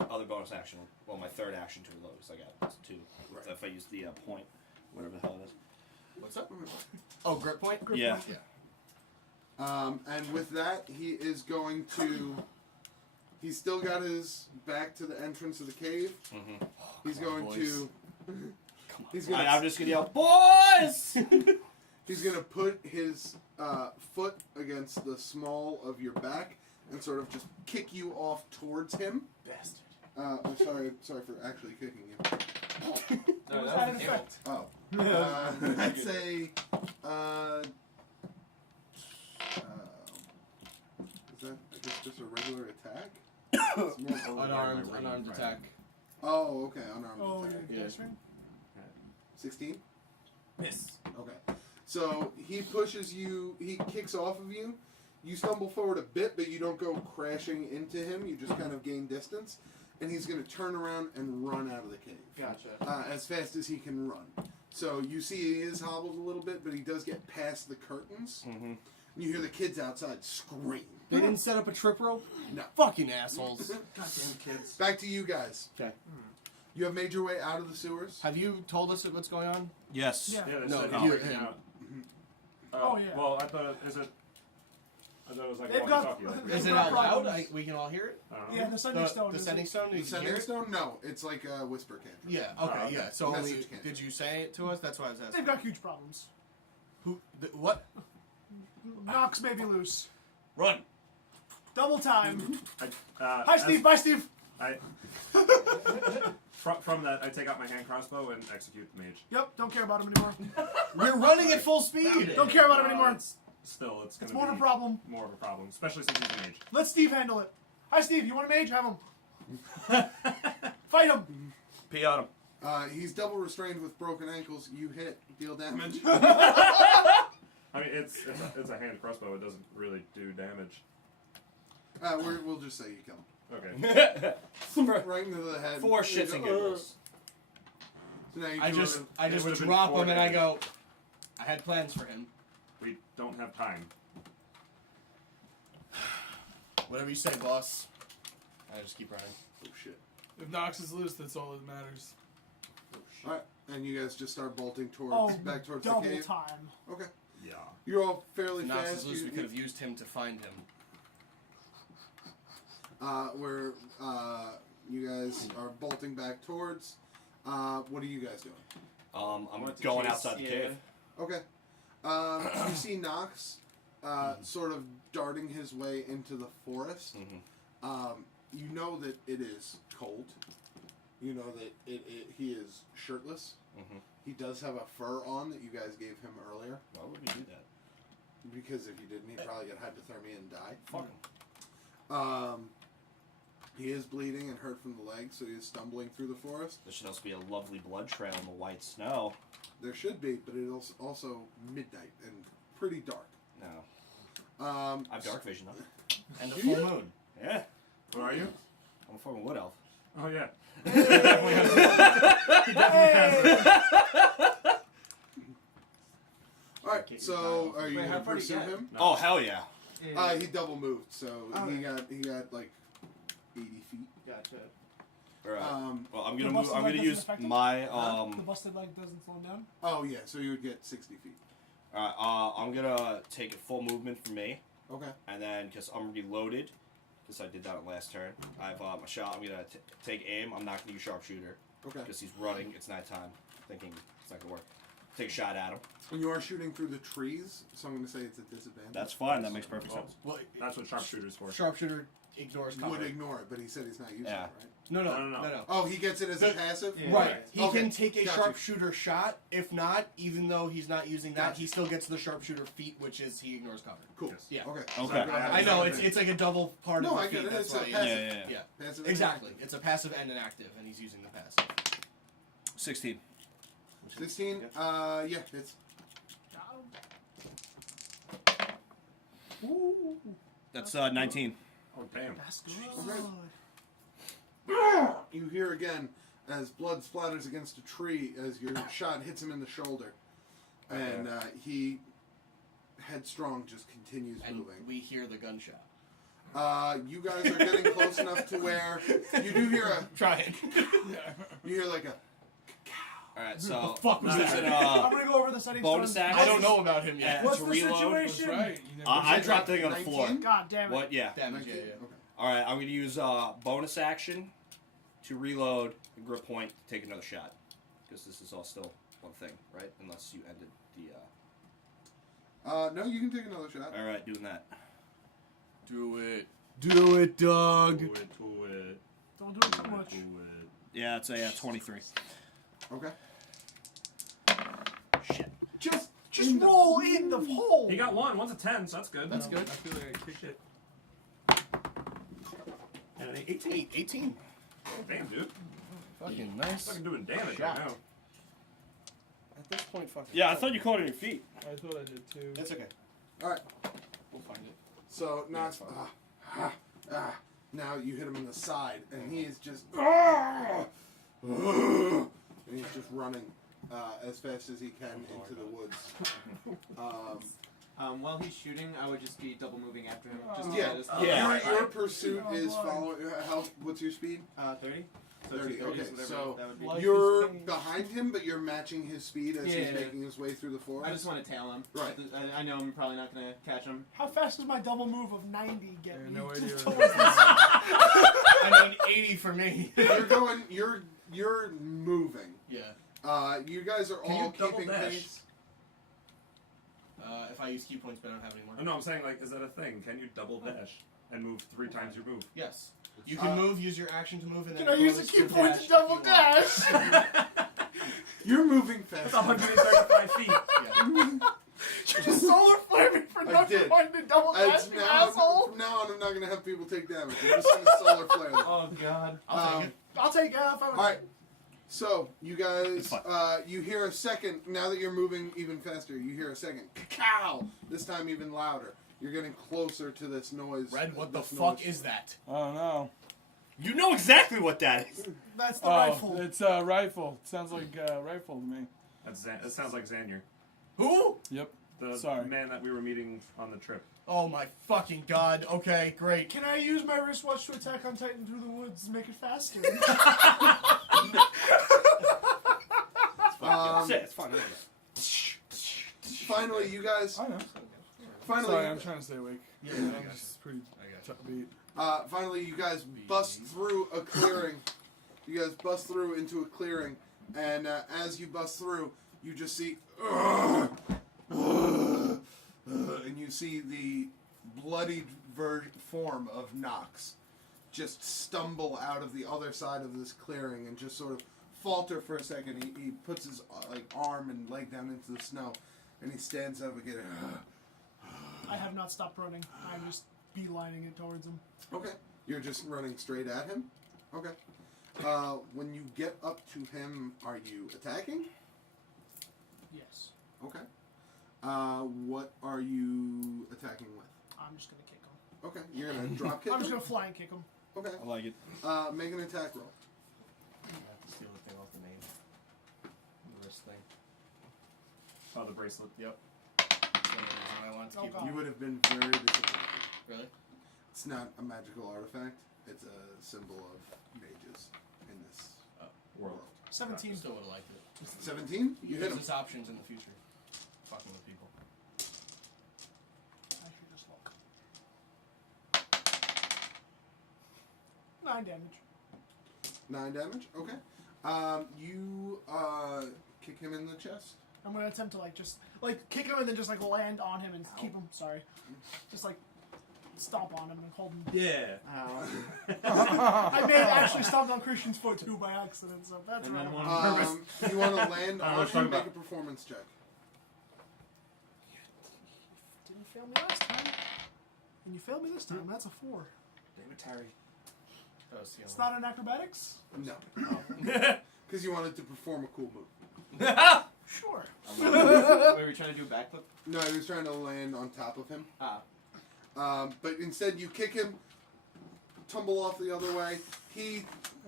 other bonus action. Well, my third action to reload, because I got 2. Right. If I use the point, whatever the hell it is. What's up? Oh, grip point? Yeah. And with that, he is going to. He's still got his back to the entrance of the cave. Mm-hmm. He's Come on, going to. He's I'm gonna. just gonna yell, boys! He's gonna put his foot against the small of your back and sort of just kick you off towards him. Bastard. I'm sorry for actually kicking you. No, Was that that was an an effect? Oh. arrow. I'd say. Is that I guess just a regular attack? It's more- Unarmed attack. Oh, okay, unarmed Oh, attack. your dice ring? 16? Miss. Okay. So he pushes you, he kicks off of you. You stumble forward a bit, but you don't go crashing into him. You just kind of gain distance. And he's going to turn around and run out of the cave. Gotcha. As fast as he can run. So you see he is hobbled a little bit, but he does get past the curtains. Mm-hmm. You hear the kids outside scream. They didn't set up a trip rope? No. Fucking assholes. Goddamn kids. Back to you guys. Okay. You have made your way out of the sewers. Have you told us what's going on? Yes. Yeah. Yeah, they No, said you- he's freaking him. out. Oh, yeah. Well, I thought it was like They've a got- walkie-talkie. Like, Is it no out loud? problems. We can all hear it? I don't know. Yeah, the sending stone. The is- sending stone? The You can hear sending it? stone? No, it's like a whisper cantrip. Yeah, Oh, okay, okay. yeah. So Message only, cantrip. did you say it to us? That's why I was asking. They've got huge problems. Who? What? Knox may be loose. Run. Double time. Hi, Steve. Bye, Steve. From that, I take out my hand crossbow and execute the mage. Yep, don't care about him anymore. We're running at full speed! Don't care about him anymore. Still, it's It's gonna more of be a problem. more of a problem, especially since he's a mage. Let Steve handle it. Hi, Steve. You want a mage? Have him. Fight him. Pee on him. He's double restrained with broken ankles. You hit, deal damage. I mean, it's a hand crossbow. It doesn't really do damage. We'll just say you kill him. Okay. Right into the head. For shits and giggles. So now you I do just it- It would've been drop 4 him and I damage. go, I had plans for him. We don't have time. Whatever you say, boss. I just keep running. Oh shit. If Knox is loose, that's all that matters. All right, and you guys just start bolting back towards the double cave. time. Okay. Yeah. You're all fairly Knox fast. is loose. We could have used him to find him. Where you guys are bolting back towards. What are you guys doing? I'm Want to going chase- outside the yeah. cave. Okay. You see Knox sort of darting his way into the forest. Mm-hmm. You know that it is cold. You know that he is shirtless. Mm-hmm. He does have a fur on that you guys gave him earlier. Why would we do that? Because if you didn't, he'd probably get hypothermia and die. Fuck him. He is bleeding and hurt from the leg, so he is stumbling through the forest. There should also be a lovely blood trail in the white snow. There should be, but it is also midnight and pretty dark. No. I have dark vision, though. And a Do full you? moon. Yeah. Where are you? I'm a fucking wood elf. Oh yeah. He definitely has it. All right, so are you Wait, how going to far did he pursue get? him? Oh, hell yeah. He double moved, so Okay. he got like 80 feet. Gotcha. Alright. Well, I'm The gonna move. busted I'm leg gonna doesn't use affect him? my The busted leg doesn't slow him down. Oh yeah, so you would get 60 feet. Alright. I'm gonna take a full movement from me, Okay. and then because I'm reloaded, because I did that on last turn, I have my shot. I'm gonna take aim. I'm not gonna use sharpshooter Okay. because he's running. It's nighttime. Thinking it's not gonna work. Take a shot at him. And you are shooting through the trees, so I'm going to say it's a disadvantage. That's fine. That makes perfect sense. Well, That's what sharpshooter's for. sharpshooter ignores cover. Would ignore it, but he said he's not using Yeah. it, right? No. Oh, he gets it as a The- passive? Yeah. Right. He Okay, can take a gotcha. sharpshooter shot. If not, even though he's not using that, Gotcha. he still gets the sharpshooter feat, which is he ignores cover. Cool. Yes. Yeah. Okay. Okay. I know it's like a double part No, of the I get feat. it. That's It's a why. passive. Yeah. Passive Exactly. It's a passive and an active, and he's using the passive. 16. 16? Yeah, it's. Ooh, That's 19. Oh damn. that's good. Okay. You hear again as blood splatters against a tree as your shot hits him in the shoulder. And he, headstrong, just continues And moving. we hear the gunshot. You guys are getting close enough to where you do hear Try it. you hear like a. Alright, so. fuck was use that? an, I'm gonna go over the setting bonus stone. action. I don't know about him yet. What's to the reload. That's situation? right. You never I dropped the thing on the floor. 19? God damn it. What? Yeah. Damage, 19? yeah. Okay. Alright, I'm going to use bonus action to reload and grip point to take another shot. Because this is all still one thing, right? Unless you ended the. No, you can take another shot. Alright, doing that. Do it. Do it, dog. Do it. Don't do it too much. Do it. Yeah, it's a 23. Okay. Shit. Just in the- roll in the hole. He got one. One's a 10, so that's good. That's good. I feel like I kicked Shit. And an 18. 18. Damn, dude. Fucking nice. Fucking doing damage Shot. right now. At this point, fucking. Yeah, I thought you caught it on your feet. I thought I did too. It's okay. Alright, We'll find it. so now Yeah, it's. it's Now you hit him in the side, and he is just. And he's just running as fast as he can into the woods. While he's shooting, I would just be double moving after him. Just to Yeah, get us- Yeah. Your pursuit is follow. What's your speed? 30. So 30, 230s, okay, whatever so that would be. Life You're is changed. behind him, but you're matching his speed as he's Yeah. making his way through the forest. I just want to tail him. Right. I know I'm probably not gonna catch him. How fast does my double move of 90 get I have me? no to idea towards what the I mean, 80 for me. You're going. You're moving. Yeah. You guys are Can all you double keeping dash? pace. If I use key points, but I don't have any more. Oh, no, I'm saying, like, is that a thing? Can you double dash and move 3 times your move? Yes. You can move, use your action to move, and then Can I use a bonus key to point dash to if double you want. dash? You're moving That's fast. 135 feet. Yeah. You just solar flame me for I not did. wanting to double dash, It's you now, asshole. from now on, I'm not going to have people take damage. I'm just going to solar flare them. Oh god. I'll take it. I'll take it if I would. Alright, so you guys, It's fine. you hear a second, now that you're moving even faster, you hear a second, cow! This time even louder. You're getting closer to this noise. Red, what the this fuck noise. is that? Oh no. You know exactly what that is. That's the Oh, rifle. it's a rifle. Sounds like a rifle to me. That sounds like Xanier. Who? Yep. The Sorry. man that we were meeting on the trip. Oh my fucking god. Okay, great. Can I use my wristwatch to attack on Titan through the woods and make it faster? It's fine. Finally, you guys. I know. Finally, Sorry, I'm trying to stay awake. Yeah, I'm I got just pretty I got beat. finally, you guys bust through a clearing. You guys bust through into a clearing, and as you bust through, you just see, and you see the bloodied form of Knox just stumble out of the other side of this clearing and just sort of falter for a second. He puts his arm and leg down into the snow, and he stands up again. I have not stopped running. I'm just beelining it towards him. Okay. You're just running straight at him? Okay. When you get up to him, are you attacking? Yes. Okay. What are you attacking with? I'm just gonna kick him. Okay. You're going to drop kick I'm just him? gonna fly and kick him. Okay. I like it. Make an attack roll. I have to steal the thing off the name. The wrist thing. Oh, the bracelet. Yep. That's the only reason I wanted to Oh, keep God. You would have been very disappointed. Really? It's not a magical artifact. It's a symbol of mages in this World. world. 17. Still would have liked it. 17? You hit him. There's options in the future. Fucking with people. I should just look. 9 damage. 9 damage? Okay. You kick him in the chest. I'm gonna attempt to kick him and then just land on him and keep him. Sorry, just stomp on him and hold him. Yeah. I may have actually stomped on Christian's foot too by accident, so that's And then right. one on purpose. You want to land on let's him? talk Make about- a performance check. Didn't fail me last time, and you failed me this time. That's a 4. Damn it, Terry. That was the It's only not an acrobatics. No. Because you wanted to perform a cool move. Sure. Wait, were we trying to do a backflip? No, he was trying to land on top of him. Ah. But instead, you kick him, tumble off the other way. He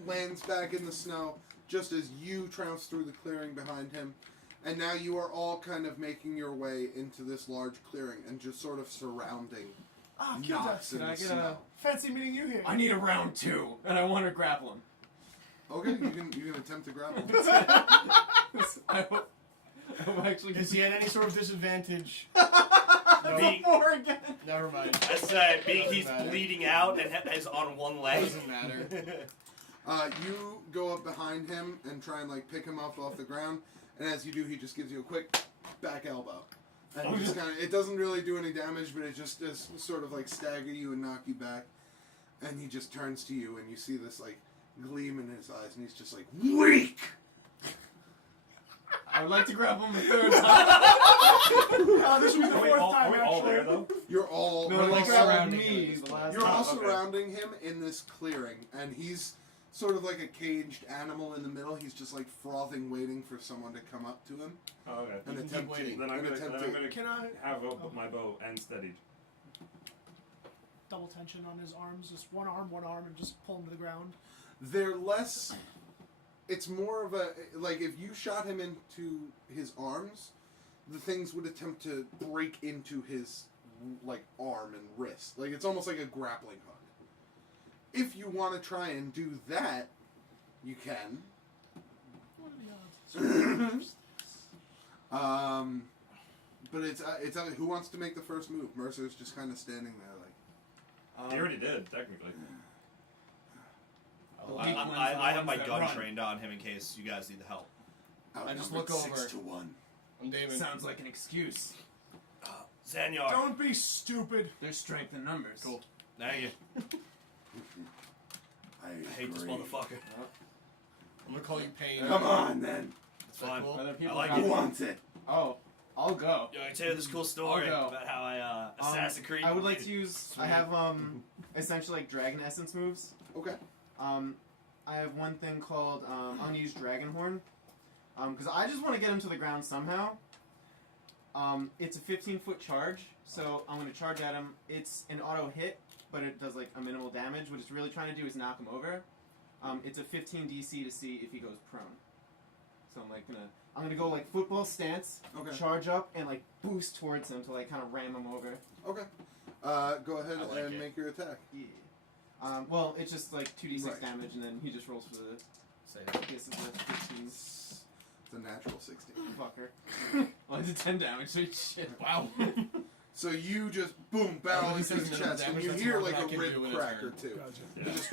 lands back in the snow just as you trounce through the clearing behind him. And now you are all kind of making your way into this large clearing and just sort of surrounding Ah, Knox Kilda. in Can I the get snow. Fancy meeting you here. I need a round 2, and I want to grapple him. Okay, you can attempt to grab him. I hope actually. Is he at any sort of disadvantage? Being, again. Never mind. that's being he's Doesn't matter. bleeding out and is on one leg. Doesn't matter. You go up behind him and try and pick him up off the ground, and as you do, he just gives you a quick back elbow. And he just it doesn't really do any damage, but it just does sort of stagger you and knock you back. And he just turns to you, and you see this gleam in his eyes, and he's just weak. I would like to grapple him the 3rd time. This will be the 4th time, Are we all actually. there though? You're all No, you're like all surrounding me. me. The last You're time. all okay. surrounding him in this clearing, and he's sort of like a caged animal in the middle. He's just frothing, waiting for someone to come up to him Oh, okay. and You can keep attempt to. waiting. Then I'm and gonna attempt to- Can I have my bow and steadied. double tension on his arms? Just one arm, and just pull him to the ground. They're less. It's more of a if you shot him into his arms, the things would attempt to break into his arm and wrist. It's almost like a grappling hook. If you want to try and do that, you can. What are the odds? But it's who wants to make the first move? Mercer's just kind of standing there He already did, technically. I have my gun Run. trained on him in case you guys need the help. I just outnumbered look over. 6-1. I'm David. Sounds like an excuse. Zanyar. Don't be stupid. There's strength in numbers. Cool. Thank you. I I hate this agree. motherfucker. I'm gonna call you Pain. Come on, then. It's fine. cool? Are there I people like Who it. around? wants it? Oh, I'll go. Yo, I tell you this cool story I'll go. about how I Assassin's Creed. I would like to use. I have essentially dragon essence moves. Okay. I have one thing called I'm gonna use Dragon Horn, because I just want to get him to the ground somehow. It's a 15-foot charge, so I'm gonna charge at him. It's an auto hit, but it does a minimal damage. What it's really trying to do is knock him over. It's a 15 DC to see if he goes prone. So I'm gonna go like football stance, Okay. charge up, and like boost towards him to like kind of ram him over. Okay. Go ahead I like and it. make your attack. Yeah. Well, it's just like 2d6 Right. damage, and then he just rolls for the. Say I guess it's a 15. It's a natural 16. Fucker. Well, it's a 10 damage, so shit. Wow. So you just boom barrel Oh, he into says his minimum chest, and damage, you that's hear more like than I a can rib do in a crack turn. or two.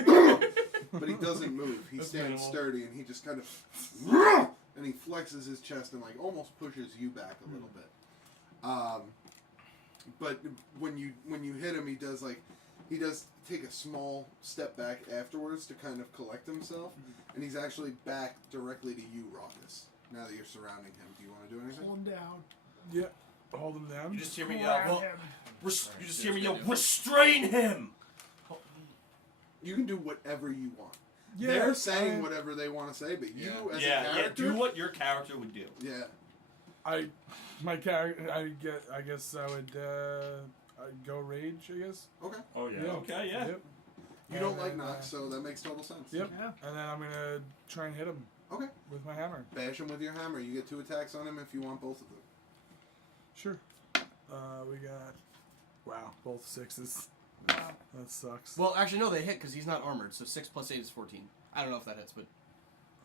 Gotcha. But he doesn't move. He That's stands minimal. sturdy, and he just kind of and he flexes his chest and like almost pushes you back a little bit. But when you hit him, he does take a small step back afterwards to kind of collect himself, and he's actually back directly to you, Raucus. Now that you're surrounding him, do you want to do anything? Pull him down. Yeah. Hold him down. You just hear me Grab yell. him. You just hear me yell. Restrain him. You can do whatever you want. Yeah, They're saying whatever they want to say, but you as a Yeah. character, Do what your character would do. yeah. My character. I guess I would. I'd go rage. I guess. Okay. Oh yeah. Yeah. Okay. Yeah. Yep. You don't And like then, Knox, so that makes total sense. Yep. Yeah. And then I'm gonna try and hit him. Okay. With my hammer. Bash him with your hammer. You get 2 attacks on him if you want both of them. Sure. We got. Wow, both 6s. Wow. That sucks. Well, actually, no, they hit because he's not armored. So 6 plus 8 is 14. I don't know if that hits, but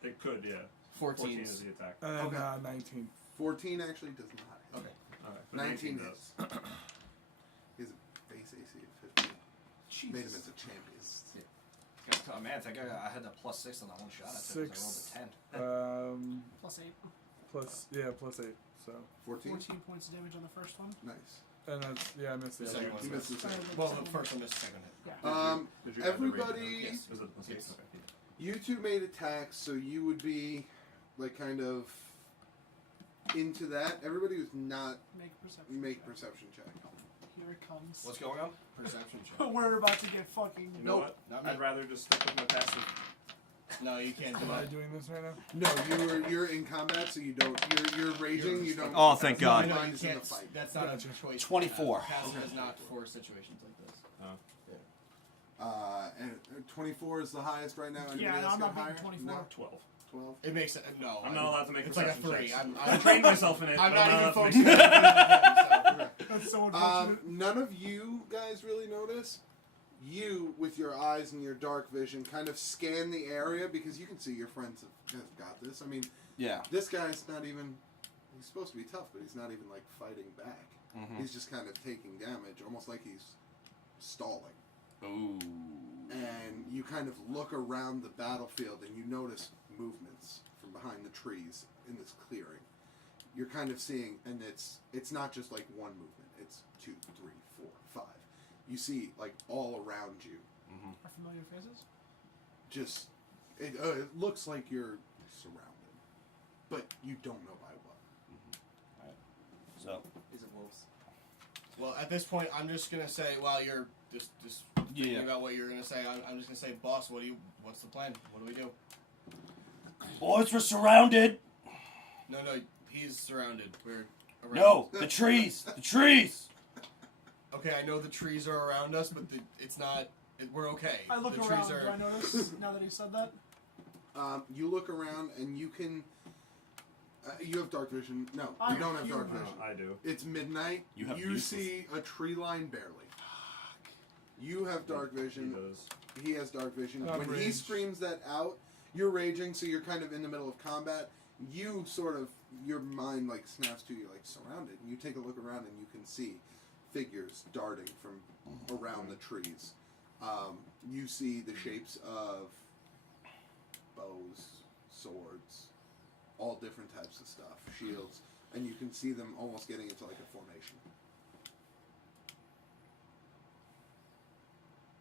It could, yeah. 14 is the attack. And then Okay. 19. 14 actually does not hit. Okay. Alright. But 19 does. hits. He has a base AC of 15. Jesus. Made him into champion. Oh, man, I think I had that +6 on that one shot. I took 'cause I rolled a 10. Plus 8. Plus 8. So. 14? 14 points of damage on the first one. Nice. And that's, yeah, I missed the The other second one. one's You missed the second. Well, the first one missed the second hit. Yeah. Did you add the rage Everybody, attack? Yes. Was it +8? Yes. Okay. you two made attacks, so you would be like kind of into that. Everybody was not Make a perception. make check. perception check. Here it comes. What's going on? Perception check. We're about to get fucking. You know Nope, not what? me. I'd rather just stick with my passive. No, you can't do Am I that. doing this right now? No, you're in combat, so you don't. You're raging. You don't. Oh, thank your God. No, mind you is in the can't. fight. That's not Gotcha. a choice. 24. Passive is not for situations like this. And 24 is the highest right now. Anybody Yeah, else I'm got not higher? beating 24. No? 12. 12. It makes it no. I'm not allowed to make It's like a perception 3. checks. I I trained myself in it. I'm but not even allowed to make focused on it. That's so unfortunate. None of you guys really notice. You, with your eyes and your dark vision, kind of scan the area because you can see your friends have got this. I mean, Yeah. this guy's not even. He's supposed to be tough, but he's not even like fighting back. Mm-hmm. He's just kind of taking damage, almost like he's stalling. Ooh. And you kind of look around the battlefield and you notice movements from behind the trees in this clearing. You're kind of seeing, and it's not just like one movement. It's 2, 3, 4, 5. You see like all around you. Mm-hmm. Are familiar faces? Just it looks like you're surrounded, but you don't know by what. So. Is it wolves? Well, at this point, I'm just gonna say, while you're just thinking Yeah. about what you're gonna say, I'm just gonna say, boss, what's the plan? What do we do? Boys, we're surrounded. No, he's surrounded. We're around. No, the trees. The trees. Okay, I know the trees are around us, but it's not. We're okay. I look the around. trees are. Do I notice now that he said that? You look around and you can. You have dark vision. No, I you don't have do dark now. vision. I do. It's midnight. You have You useless. see a tree line barely. You have dark He vision. does. He has dark vision. I'm When he raged. screams that out, you're raging, so you're kind of in the middle of combat. You sort of, your mind like snaps to you, like surrounded. And you take a look around and you can see figures darting from around the trees. You see the shapes of bows, swords, all different types of stuff, shields, and you can see them almost getting into like a formation.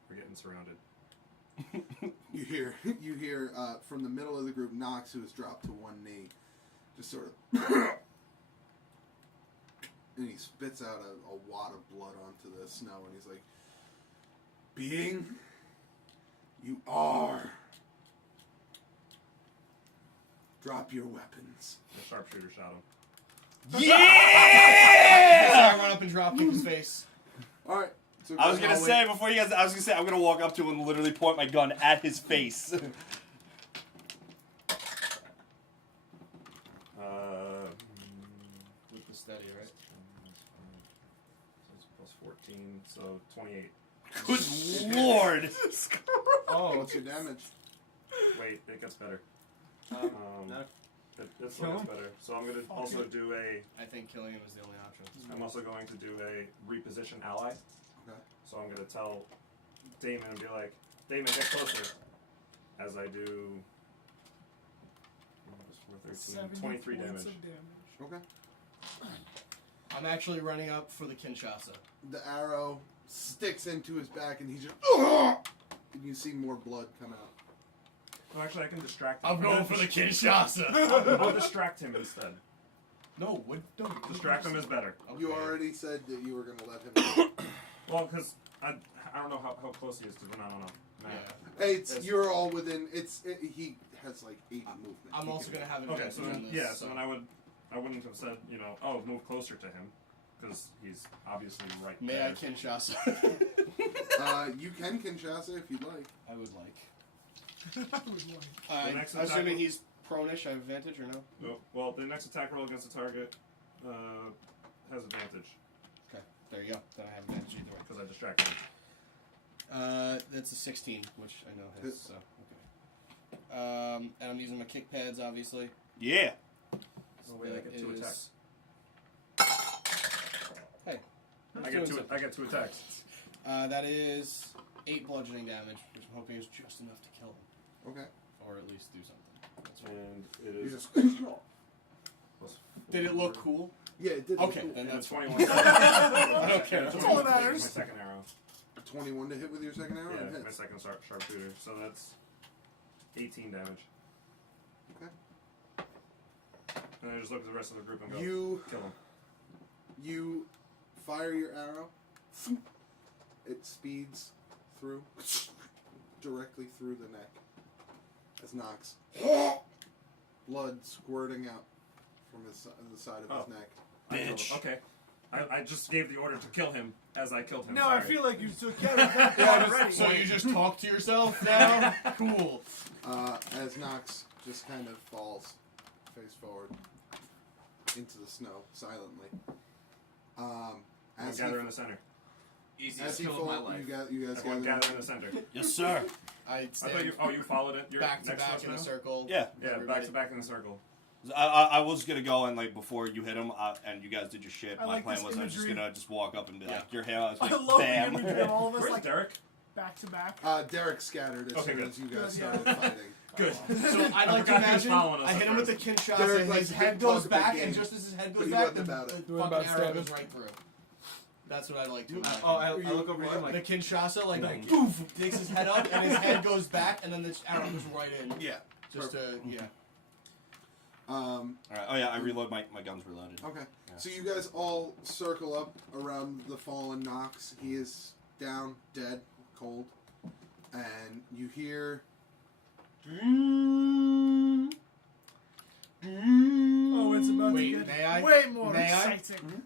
We're getting surrounded. You hear from the middle of the group Knox, who has dropped to one knee, just sort of, and he spits out a wad of blood onto the snow, and he's like, "Being, you are. Drop your weapons." The sharpshooter shot him. Yeah! I run up and drop him in his face. All right. So I was gonna I'll wait. say before you guys. I was gonna say I'm gonna walk up to him and literally point my gun at his face. steady, right? So it's plus 14, so 28. Good lord! Oh, what's your damage? Wait, it gets better. No. It still gets better. So I'm going to also do I think killing him is the only option. I'm also going to do a reposition ally. Okay. So I'm going to tell Damon and be like, Damon, get closer. As I do 23 damage. Points of damage. Okay. I'm actually running up for the Kinshasa. The arrow sticks into his back, and he just. And you see more blood come out. No, actually, I can distract him. I'm going for the Kinshasa. I'll distract him instead. No, what? Don't Distract him is better. Okay. You already said that you were going to let him. Well, because I don't know how close he is to the map. Yeah. It's you're all within. He has like 80 movement. I'm also gonna have Okay, advantage so on then, this. yeah, so then I wouldn't have said, oh, move closer to him, because he's obviously right May there. I Kinshasa? You can Kinshasa if you'd like. I would like. The next attack Assuming roll- he's prone-ish, I have advantage or no? No, well, the next attack roll against the target has advantage, Okay, there you go. Then I have advantage either way. because I distracted him. That's a 16, which I know hits, so, okay. And I'm using my kick pads, obviously. Yeah. Oh, wait, I That get 2 is- attacks. Hey. I get two attacks. That is 8 bludgeoning damage, which I'm hoping is just enough to kill him. Okay. Or at least do something. That's right. And it You is just. plus Did it 4. look cool? Yeah, it did. Okay, Look then And that's it's 21. I don't care. That's That's all that my matters. second arrow. 21 to hit with your second arrow. Yeah, and my hits. second sharpshooter. So that's 18 damage. Okay. And I just look at the rest of the group and go, You kill him. you fire your arrow. It speeds through directly through the neck. As Knox, blood squirting out from the side of his neck. I killed Bitch. him. Okay. I just gave the order to kill him as I killed him. No, Sorry. I feel like you took care of that Yeah, already. so you just talk to yourself now? Cool. As Knox just kind of falls face forward into the snow silently. As gather he, in the center. Easiest as he kill of my falls, life. you guys Everyone gather. gather in the center. Yes, sir. I I thought stand you followed it. You're back to next back us in a now? circle. Yeah. Yeah, Everybody. back to back in a circle. I was gonna go and before you hit him and you guys did your shit. I My like plan this was I was just imagery. gonna walk up and be Yeah. like, "Your hair." I was I like, love "Bam." the imagery of all of us Where's like Derek? back to back. Derek scattered as Okay, soon good. as you guys Good, yeah. started fighting. Good. So I'd like to forgot he was imagine following us I hit at him with the first. Kinshasa Derek and likes his to head talk goes a big back, game, and just as his head but goes he back, wasn't the about it. fucking about arrow stabbing. goes right through. That's what I'd like to imagine. Oh, I look over him The like, Kinshasa, like, Thank poof, takes his head up, and his head goes back, and then this arrow goes right in. Yeah. Just to, yeah. All right. Oh yeah, I reload. My gun's reloaded. Okay. Yeah. So you guys all circle up around the fallen Knox. He is down, dead, cold, and you hear. Oh, it's about Wait, to get may I? way more May I? exciting.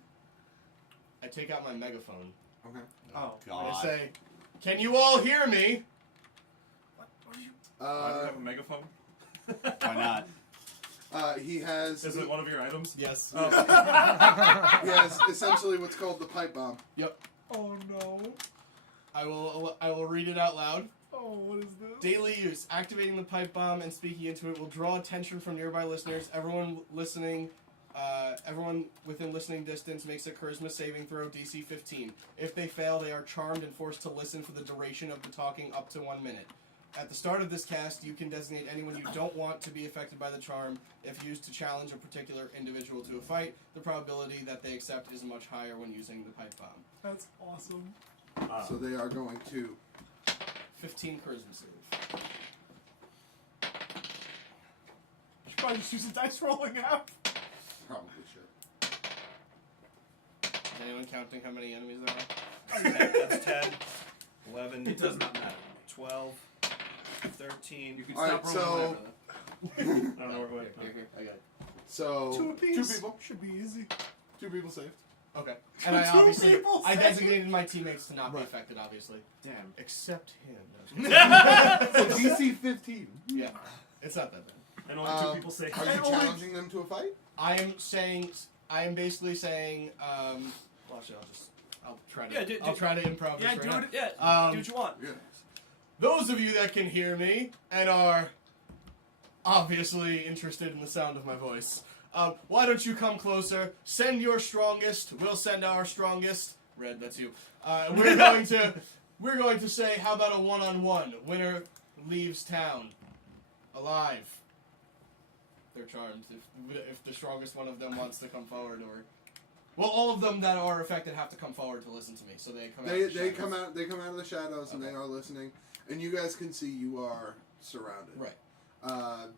I take out my megaphone. Okay. oh, God. I say, "Can you all hear me?" What are you? I don't have a megaphone. Why not? He has. Is it one of your items? Yes. Oh. He has essentially what's called the pipe bomb. Oh no. I will read it out loud. Oh, what is this? Daily use. Activating the pipe bomb and speaking into it will draw attention from nearby listeners. Everyone within listening distance makes a charisma saving throw DC 15. If they fail, they are charmed and forced to listen for the duration of the talking up to 1 minute. At the start of this cast, you can designate anyone you don't want to be affected by the charm. If used to challenge a particular individual to a fight, the probability that they accept is much higher when using the pipe bomb. That's awesome. So they are going to. 15 charisma save. Should probably just use a dice rolling app. Probably should. Is anyone counting how many enemies there are? That's 10, 11, It does not matter. 12, 13. You can All stop right, rolling so- whenever, I don't know where. Here, I got it. So Two apiece. two people. Should be easy. Two people saved. Okay. And I Two obviously people I saved. designated my teammates to not be Right. affected, obviously. Damn. Except him. So DC 15. Yeah. It's not that bad. And only two people say. Are you challenging them to a fight? I am saying I am basically saying, well, actually, I'll try to, Yeah, I'll try to improv Yeah, this do right it. Yeah, now. do what you want. Yeah. Those of you that can hear me and are obviously interested in the sound of my voice, why don't you come closer? Send your strongest. We'll send our strongest. Red, that's you. We're going to say, how about a one-on-one? Winner leaves town alive. They're charmed. If the strongest one of them wants to come forward, or well, all of them that are affected have to come forward to listen to me. So they come out. They come out. They come out of the shadows, and they are listening. And you guys can see you are surrounded. Right.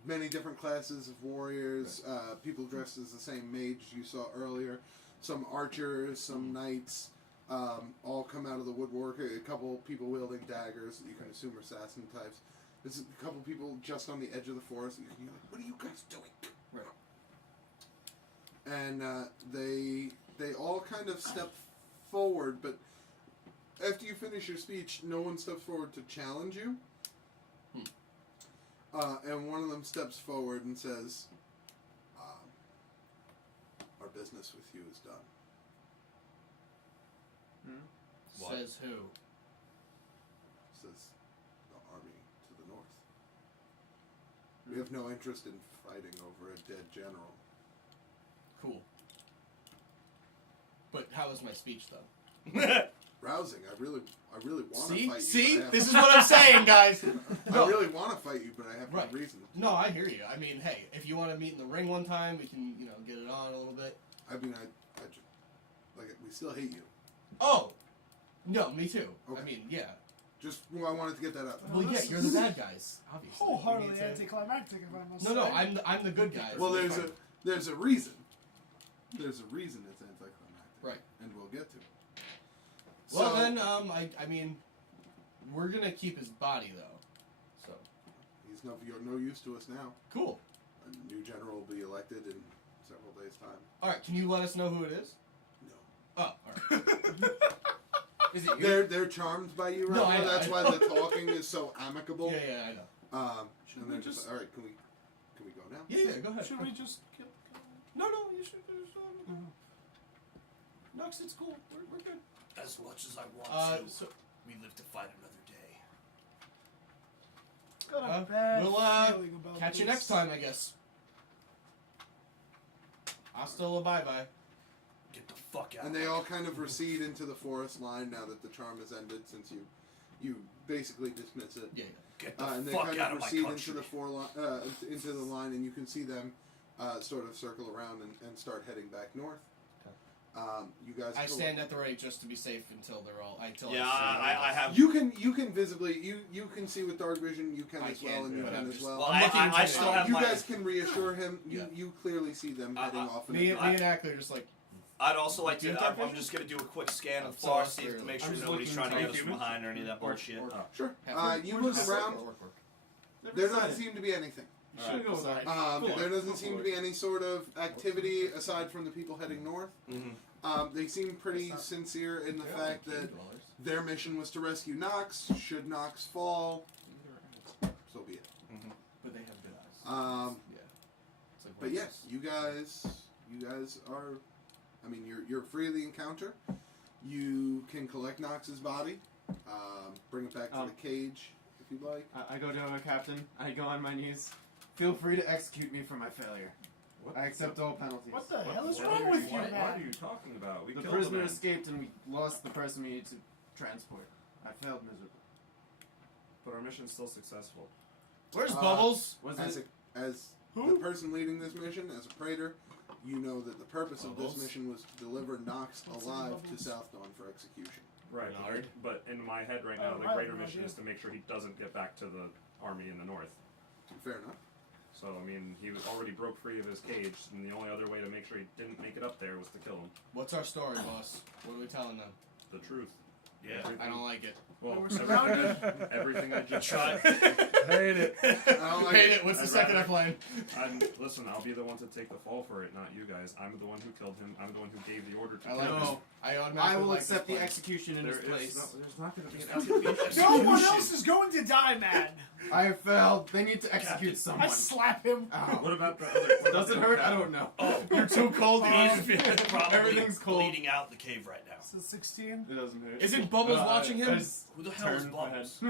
Many different classes of warriors. People dressed as the same mage you saw earlier. Some archers, some knights. All come out of the woodwork. A couple people wielding daggers that you can assume are assassin types. There's a couple people just on the edge of the forest. You can hear like, "What are you guys doing?" Right. And they all kind of step forward, but after you finish your speech, no one steps forward to challenge you. And one of them steps forward and says, "Our business with you is done." What? Says who? Says the army to the north. We have no interest in fighting over a dead general. Cool. But how was my speech, though? Rousing. I really want to See? fight you. See? but I have- This is what I'm saying, guys. I really want to fight you, but I have Right. no reason. No, I hear you. I mean, hey, if you want to meet in the ring one time, we can, get it on a little bit. I mean, I just, like, we still hate you. Oh! No, me too. Okay. I mean, yeah. Just, well, I wanted to get that out. Well, yeah, you're the bad guys, obviously. Wholeheartedly We need to- anticlimactic, if I must No, say. I'm the good guy. Well, there's a reason. There's a reason it's anticlimactic. Right. And we'll get to it. Well, So- then, I mean, we're gonna keep his body, though. So. He's you're no use to us now. Cool. A new general will be elected in several days' time. Alright, can you let us know who it is? No. Oh, alright. Is it you? They're charmed by you right No, now. I know, That's I why know. the talking is so amicable. Yeah, I know. And they're just all right. Can we go now? Yeah, go ahead. Should we just get... No, you should just, Knox, it's cool. We're good. As much as I want to, So, we live to fight another day. Got a bad we'll, feeling about catch you this. next time, I guess. Hasta la bye-bye. Get the fuck out. And they all kind of recede into the forest line now that the charm has ended, since you basically dismiss it. Yeah. Get the And they fuck kind out of of my recede country. into the line, and you can see them sort of circle around and start heading back north. You guys. I stand at the ready just to be safe until they're all. Yeah, I have. You can visibly you can see with dark vision. You can I as well, can, and you but can I'm as just- well. Well, I'm looking I still have You my. guys can reassure him. Yeah. You clearly see them heading off. in Me a and Ackler just like. I'd also like Do you to. have dark I'm just gonna do a quick scan of the So far, it's see to really- make I'm sure just nobody's looking trying to to get us behind or any of that bullshit. Sure. You We're look just- around. Work. There doesn't seem to be anything. You should go with that. There doesn't seem to be any sort of activity aside from the people heading north. Mm-hmm. They seem pretty sincere in the fact that their mission was to rescue Knox. Should Knox fall, so be it. But they have good eyes. Yeah. It's like But voices. yes, you guys are. I mean, you're free of the encounter. You can collect Knox's body, bring it back to the cage if you'd like. I go to a captain. I go on my knees. Feel free to execute me for my failure. I accept all penalties. What the hell is wrong with you, What man? are you talking about? We The killed prisoner the man. escaped and we lost the person we needed to transport. I failed miserably. But our mission's still successful. Where's Bubbles? Was As it? the person leading this mission, as a praetor, you know that the purpose of this Bubbles? mission was to deliver Knox What's alive in to Bubbles? Southdawn for execution. Right. Nard. But in my head right now, Oh, the I greater have no mission idea. is to make sure he doesn't get back to the army in the north. Fair enough. So, I mean, he was already broke free of his cage, and the only other way to make sure he didn't make it up there was to kill him. What's our story, boss? What are we telling them? The truth. Yeah. I don't like it. Well, We're surrounded. everything I just Try. said. Hate it. I don't like Hate it. it. What's the I'd second rather- line? Listen, I'll be the one to take the fall for it, not you guys. I'm the one who killed him. I'm the one who gave the order to I kill like him. this. No. I I automatically will like accept this the plan. execution in his place. There's not going to be an execution. No one else is going to die, man. I have failed. They need to execute I someone. slap him. What about the other? Does it hurt? I don't know. Oh, You're too cold. he's probably Everything's cold. bleeding out the cave right now. This is 16. It doesn't hurt. Isn't Bubbles watching him? Who the hell is Bubbles?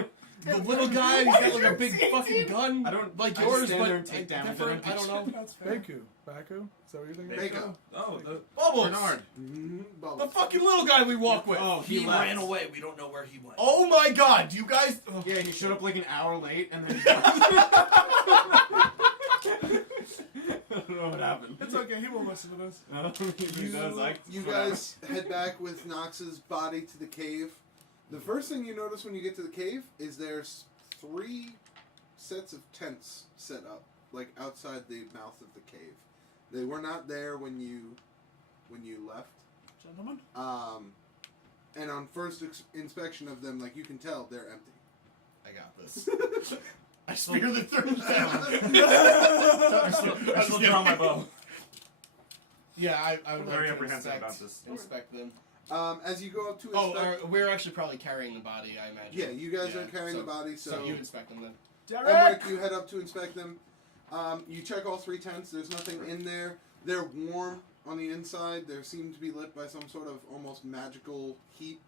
The little guy, he's got like a big fucking gun. I don't like I yours, stand but there and take damage. different. I don't know. That's fair. Baku. Baku? Is that what you're thinking? Baco. Oh, the Bubbles, Bernard. Mm-hmm. the fucking little guy we walk with. Oh, He left. ran away. We don't know where he went. Oh my God, you guys. Oh. Yeah, he showed up like an hour late and then. I don't know what happened. It's okay. He won't listen to this. I don't think he does. You guys head back with Knox's body to the cave. The first thing you notice when you get to the cave is there's 3 sets of tents set up, like outside the mouth of the cave. They were not there when you left. Gentlemen. And on first inspection of them, like you can tell, they're empty. I got this. I spear the third down. I still draw my bow. Yeah, I would I'm very like to apprehensive inspect, about this. inspect them. As you go up to Oh, inspect, we're actually probably carrying the body, I imagine. yeah, you guys Yeah, are carrying so- the body, So you inspect them then. Derek. Emmerich, you head up to inspect them. You check all 3 tents. There's nothing in there. They're warm on the inside. They seem to be lit by some sort of almost magical heat.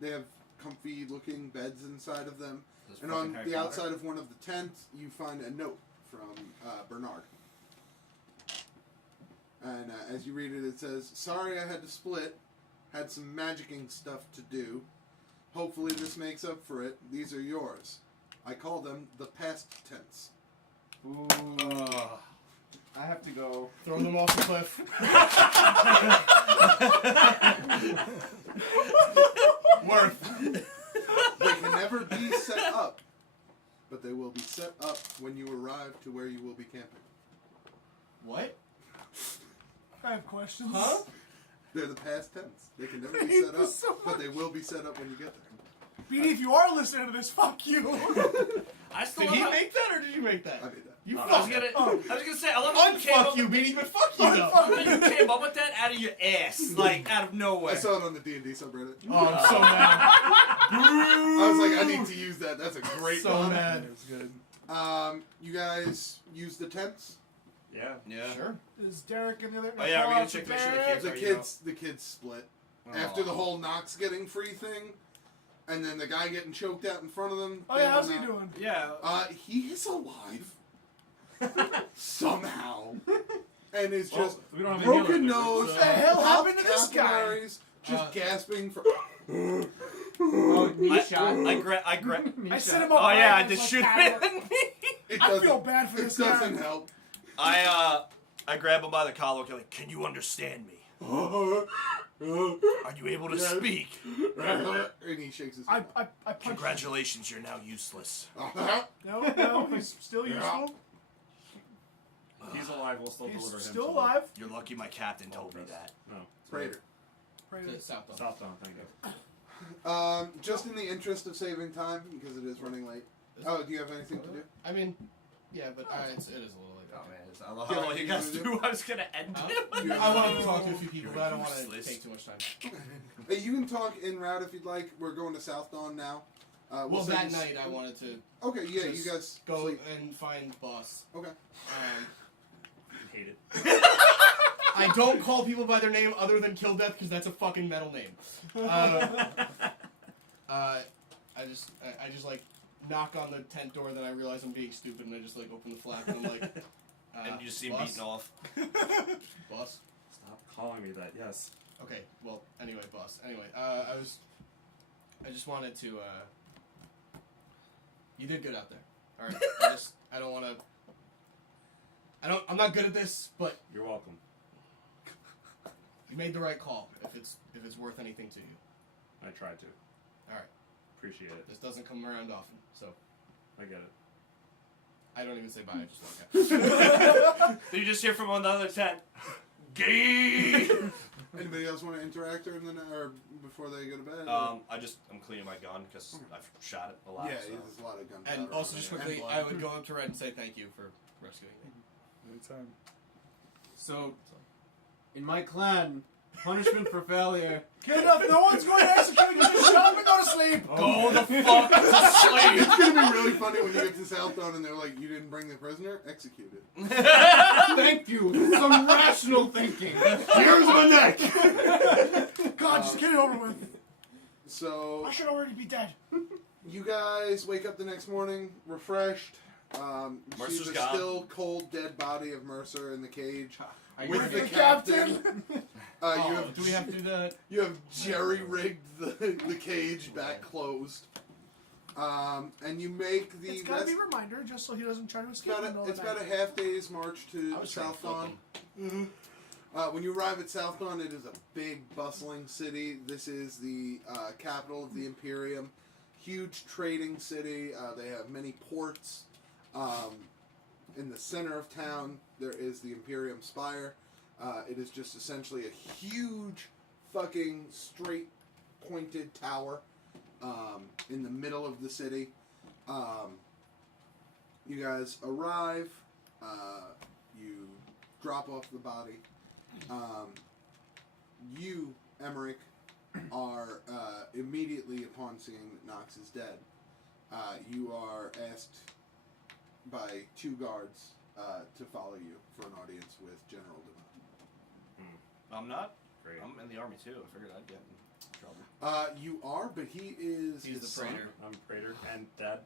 They have comfy-looking beds inside of them. This And fucking on Harry the Potter. outside of one of the tents, you find a note from Bernard. And as you read it, it says, "Sorry I had to split. Had some magicking stuff to do. Hopefully this makes up for it. These are yours. I call them the past tense." Ooh. I have to go. Throw them off the cliff. Worth. They can never be set up, but they will be set up when you arrive to where you will be camping. What? I have questions. Huh? They're the past tense. They can never I be hate set up, this so but much. they will be set up when you get there. Beanie, if you are listening to this, fuck you. I still Did he love make that or did you make that? I made that. You I was fuck gonna say, I love how you came Unfuck up, you, Beanie, but fuck you though. how you came up with that out of your ass, like out of nowhere. I saw it on the D&D subreddit. Oh, I'm so mad. I was like, I need to use that. That's a great So one. mad. It was good. You guys use the tents. Yeah. Yeah. Sure. Is Derek and the other? Oh, yeah, we gotta check to make sure the Derek? kids- The kids split Oh. after the whole Knox getting free thing, and then the guy getting choked out in front of them. Oh they yeah, how's went he out. doing? Yeah. He is alive somehow, and is Well, just we don't have a broken healer, nose. so- What the hell popped happened to this guy? capillaries, just Uh, gasping for. Oh, knee shot. I grab. I set him up. Oh yeah, I right, just like, shoot cattle. him. It I doesn't- feel bad for It this doesn't guy. help. I grab him by the collar. Like, can you understand me? Are you able to speak? And he shakes his head. I punched him. Congratulations, you're now useless. No, he's still useful. He's alive. We'll still He's deliver him. still to alive. You're lucky my captain told me that. No. Praetor. Pray to- Southdawn. Southdawn, thank you. Just in the interest of saving time, because it is running late. Oh, do you have anything to do? I mean, yeah, but it is a little late. Oh man, I love how long you guys do. I was gonna end him. I want to talk to a few people, but I don't want to Useless. take too much time. You can talk en route if you'd like. We're going to Southdawn now. Well, send that you night I wanted to Okay, yeah, just you guys go sleep. and find Boss. Okay. Hate it. I don't call people by their name other than Kill Death because that's a fucking metal name. I just like knock on the tent door, then I realize I'm being stupid, and I just like open the flap, and I'm like, And you just see him Boss? beating off. Boss. Stop calling me that. Yes. Okay, well, anyway, Boss. Anyway, I just wanted to, you did good out there. Alright, I don't want to, I'm not good at this, but You're welcome. you made the right call, if it's worth anything to you. I tried to. Alright, Appreciate it. this doesn't come around often, so I get it. I don't even say bye, I just walk out. Then you just hear from another tent. Gay. Anybody else want to interact or before they go to bed? I'm cleaning my gun because I've shot it a lot. Yeah, so. there's a lot of gunpowder. And also, just on it. quickly, I would go up to Red and say thank you for rescuing me. Anytime. So, in my clan, punishment for failure. Good enough. No one's going to execute you. Just shut up and go to sleep. Go the fuck to sleep! It's gonna be really funny when you get to Southdawn and they're like, "You didn't bring the prisoner? Execute it." Thank you. Some rational thinking. Here's my neck. God, just get it over with. So I should already be dead. you guys wake up the next morning refreshed. You see Mercer's the gone. still cold, dead body of Mercer in the cage I with agree. the captain. Oh, do we have to do that? You have jerry-rigged the cage back closed. And you make the... It's gotta be a reminder, just so he doesn't try to escape. It's about a half day's march to I was trying to Southdawn. flip When you arrive at Southdawn, it is a big, bustling city. This is the capital of the Imperium. Huge trading city. They have many ports. In the center of town, there is the Imperium Spire. It is just essentially a huge, fucking straight, pointed tower in the middle of the city. You guys arrive. You drop off the body. You, Emmerich, are immediately upon seeing that Knox is dead. You are asked by 2 guards to follow you for an audience with General Mercer. I'm not. Great. I'm in the army too. I figured I'd get in trouble. You are, but he is He's his the son. praetor. I'm Praetor and Dad.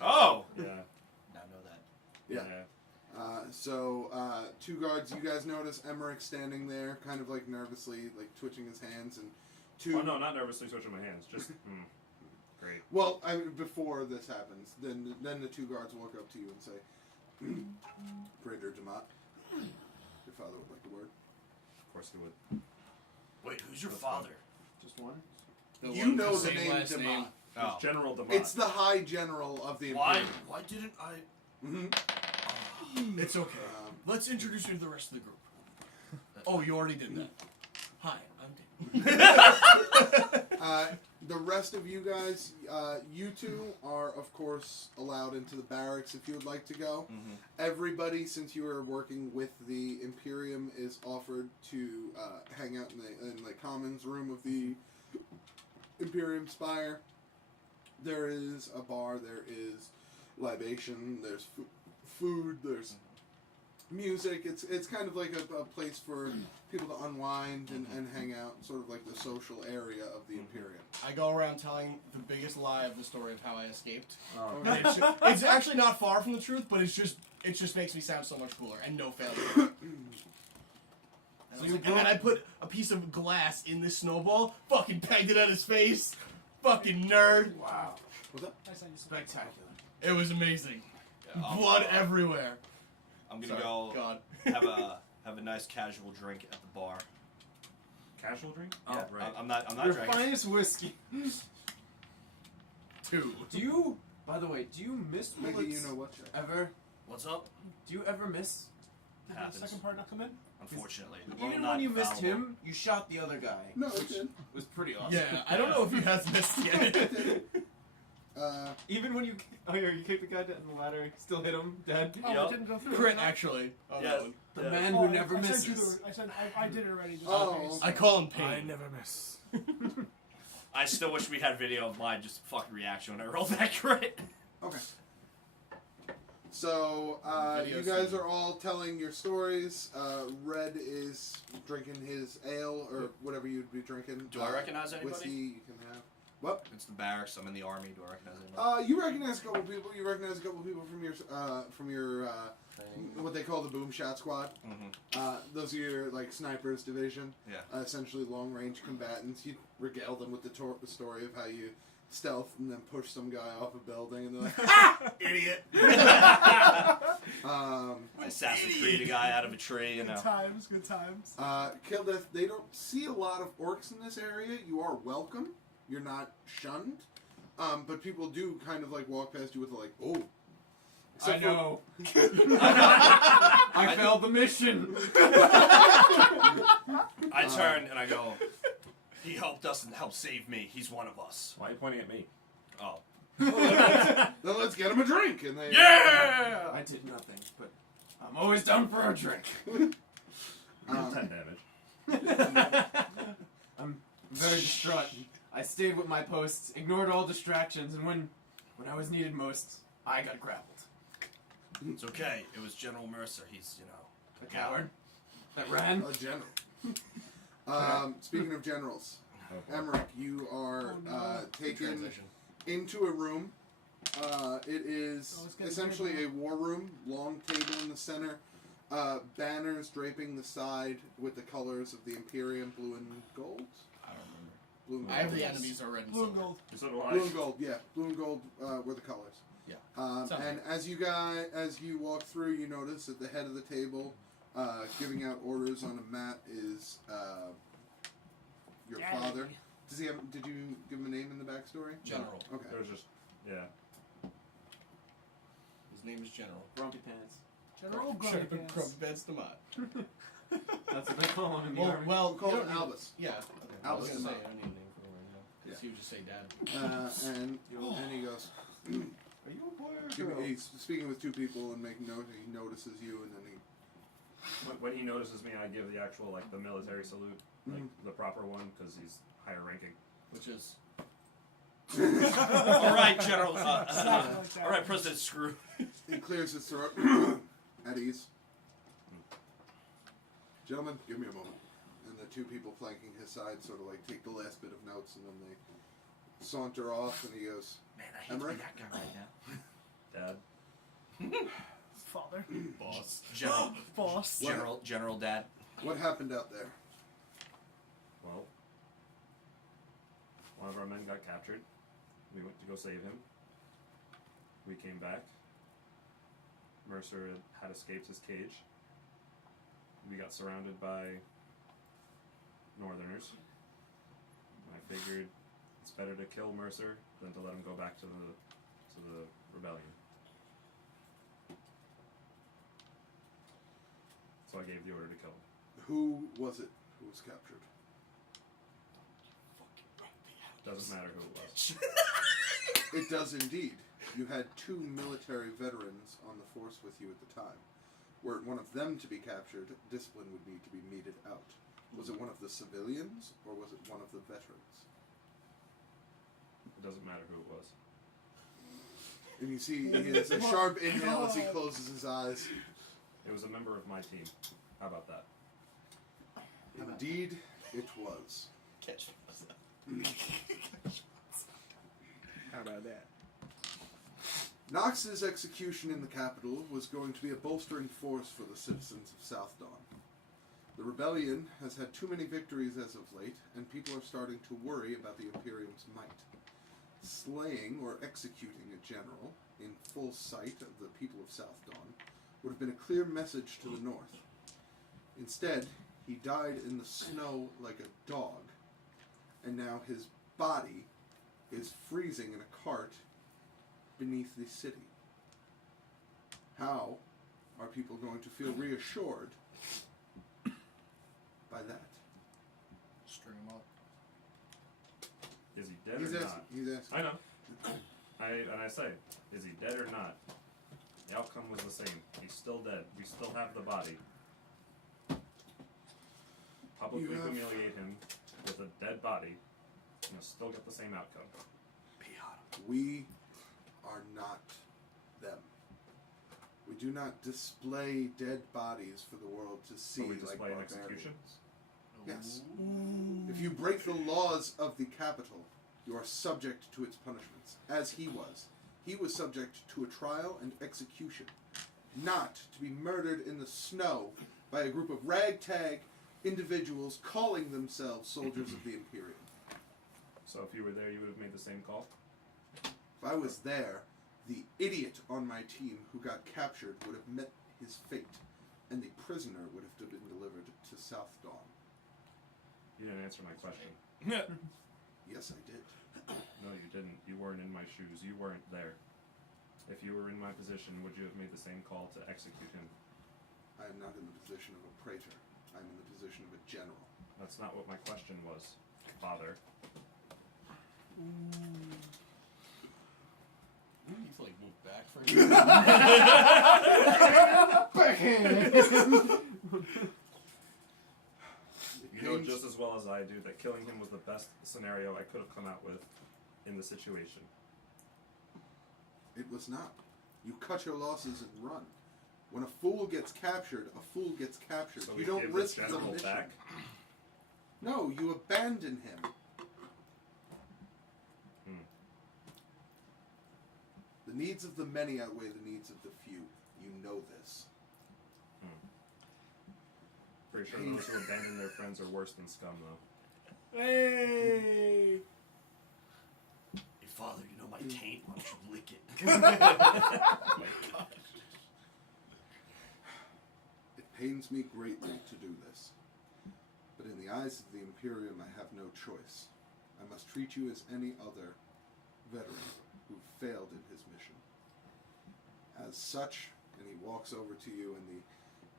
Oh! Yeah. Now know that. Yeah. So 2 guards. You guys notice Emmerich standing there, kind of like nervously, like twitching his hands, and 2. Oh no, not nervously switching my hands. Just great. Well, I mean, before this happens, then the 2 guards walk up to you and say, "Praetor Demat, your father would like a word." Of course he would. Wait, who's your father? Just one? The You one know with the same name last Demat. Oh. It's General Demont. It's the High General of the Why? Imperium. Why didn't I? It's okay. Let's introduce you to the rest of the group. Oh, you already did that. Hi, I'm Dave. The rest of you guys, you 2 are, of course, allowed into the barracks if you would like to go. Mm-hmm. Everybody, since you are working with the Imperium, is offered to hang out in the commons room of the Imperium Spire. There is a bar, there is libation, there's food, there's music. It's kind of like a place for people to unwind and hang out, sort of like the social area of the Imperium. I go around telling the biggest lie of the story of how I escaped. Oh, And it's actually not far from the truth, but it just makes me sound so much cooler and no failure. And then I put a piece of glass in this snowball, fucking pegged it at his face. Fucking nerd. wow. What's up? Spectacular. It was amazing. Blood everywhere. I'm gonna Sorry. go God. have a nice casual drink at the bar. Casual drink? Yeah, Oh, right. I'm not Your drinking. finest whiskey. 2. Do you, by the way, do you miss Make bullets it you know what check. ever? What's up? Do you ever miss? Did the Happens. second part not come in? Unfortunately, Even when you missed him, you shot the other guy. No, it did. It was pretty awesome. Yeah, I don't know if you have missed yet. Even when you kicked the guy down the ladder, still hit him, dead. Oh, Yup. it didn't go through. Crit, No? actually. Oh, Yes. that one. The Yeah. man Oh, who never I sent you misses. I did it already. Just Oh, in case. I call him Pain. I never miss. I still wish we had video of my just fucking reaction when I rolled that crit. Okay. So, Video you guys scene. are all telling your stories. Red is drinking his ale, or whatever you'd be drinking. Do I recognize anybody? Whiskey you can have. What? It's the barracks. I'm in the army. Do I recognize anybody? You recognize a couple people. You recognize a couple people from your what they call the Boom Shot Squad. Mm-hmm. Those are your like snipers division. Yeah. Essentially long range combatants. You regale them with the story of how you stealth and then push some guy off a building, and they're like, "Ah, idiot!" I Assassin's Creed a guy out of a tree. You know. Good times. Kildeth, they don't see a lot of orcs in this area. You are welcome. You're not shunned. But people do kind of like walk past you with like, oh. I Except for- know. I failed the mission. I I turn and I go, he helped us and helped save me. He's one of us. Why are you pointing at me? Oh. Then let's get him a drink. And they, Yeah! I did nothing, but I'm always down for a drink. 10 damage. I'm very distraught. I stayed with my posts, ignored all distractions, and when I was needed most, I got grappled. It's okay. It was General Mercer. He's, A coward that ran. A general. Speaking of generals, Emmerich, you are taken transition. into a room. It is it's getting essentially weird a war room. Long table in the center. Banners draping the side with the colors of the Imperium, blue and gold. I don't remember. Blue and gold. I have the enemies are red and Blue and silver. gold. So do I. Blue and gold, yeah. Blue and gold were the colors. Yeah. And Sounds as you walk through, you notice at the head of the table, giving out orders on a mat is your Daddy. father. Does he have? Did you give him a name in the backstory? General. Okay. There was just, yeah. His name is General. Grumpy pants. General Should Grumpy have been Pants. Grump Ben's Tomat. That's what they call him in the Well, army. well, Call you him don't need- Albus. Yeah. Okay. I was Albus gonna say Tomat. I don't need a name for him right now. Yeah. He would just say Dad. And he goes. Are you a boy or a girl? He's speaking with two people and making note. He notices you, and then he. When he notices me, I give the actual, like, the military salute, like, Mhm. the proper one, because he's higher ranking. Which is All right, General. Stop like that. All right, President Screw. He clears his throat at ease. Gentlemen, give me a moment. And the two people flanking his side sort of like take the last bit of notes, and then they saunter off. And he goes, Man, I hate Emmerich? that guy right now. Dad. Father. boss. General. Boss. General Dad. "What happened out there?" Well, one of our men got captured. We went to go save him. We came back. Mercer had escaped his cage. We got surrounded by Northerners. I figured it's better to kill Mercer than to let him go back to the rebellion. So I gave the order to kill him. Who was it who was captured? Doesn't matter who it was. It does indeed. You had two military veterans on the force with you at the time. Were it one of them to be captured, discipline would need to be meted out. Was it one of the civilians, or was it one of the veterans? It doesn't matter who it was. And you see he has a sharp inhale as he closes his eyes. It was a member of my team. How about that? Indeed, it was. Catch. How about that? Knox's execution in the capital was going to be a bolstering force for the citizens of Southdawn. The rebellion has had too many victories as of late, and people are starting to worry about the Imperium's might. Slaying or executing a general in full sight of the people of Southdawn would have been a clear message to the north. Instead, he died in the snow like a dog, and now his body is freezing in a cart beneath the city. How are people going to feel reassured by that? String him up. Is he dead He's or asking. not? He's asking. I know. And I say, is he dead or not? The outcome was the same. He's still dead. We still have the body. Publicly You have- humiliate him with a dead body, and you'll still get the same outcome. We are not them. We do not display dead bodies for the world to see So we like display an barbarians. execution? Yes. If you break the laws of the Capitol, you are subject to its punishments, as he was. He was subject to a trial and execution, not to be murdered in the snow by a group of ragtag individuals calling themselves soldiers of the Imperium. So if you were there, you would have made the same call? If I was there, the idiot on my team who got captured would have met his fate, and the prisoner would have been delivered to Southdawn. You didn't answer my question. Yes, I did. No, you didn't. You weren't in my shoes. You weren't there. If you were in my position, would you have made the same call to execute him? I am not in the position of a praetor. I am in the position of a general. That's not what my question was, Father. You need to, like, move back for a minute. You know just as well as I do that killing him was the best scenario I could have come out with in the situation. It was not. You cut your losses and run. When a fool gets captured, a fool gets captured. So you we don't give risk the the general mission. back. No, you abandon him. The needs of the many outweigh the needs of the few. You know this. Pretty sure those who abandon their friends are worse than scum, though. Hey! Hey, Father, you know my taint? Why don't you lick it? Oh my gosh. It pains me greatly to do this. But in the eyes of the Imperium, I have no choice. I must treat you as any other veteran who failed in his mission. As such, and he walks over to you, and the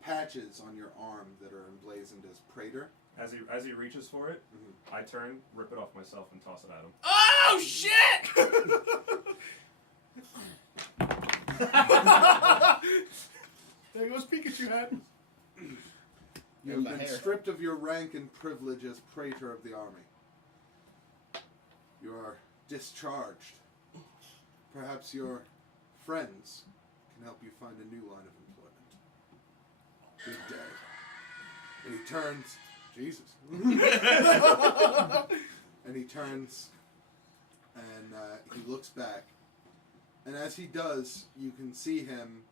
patches on your arm that are emblazoned as Praetor. As he reaches for it, I turn, rip it off myself, and toss it at him. Oh, shit! There goes Pikachu hat. You And have my been hair. stripped of your rank and privilege as Praetor of the army. You are discharged. Perhaps your friends can help you find a new line of employment. Good day. And he turns, Jesus. And he turns, and he looks back. And as he does, you can see him.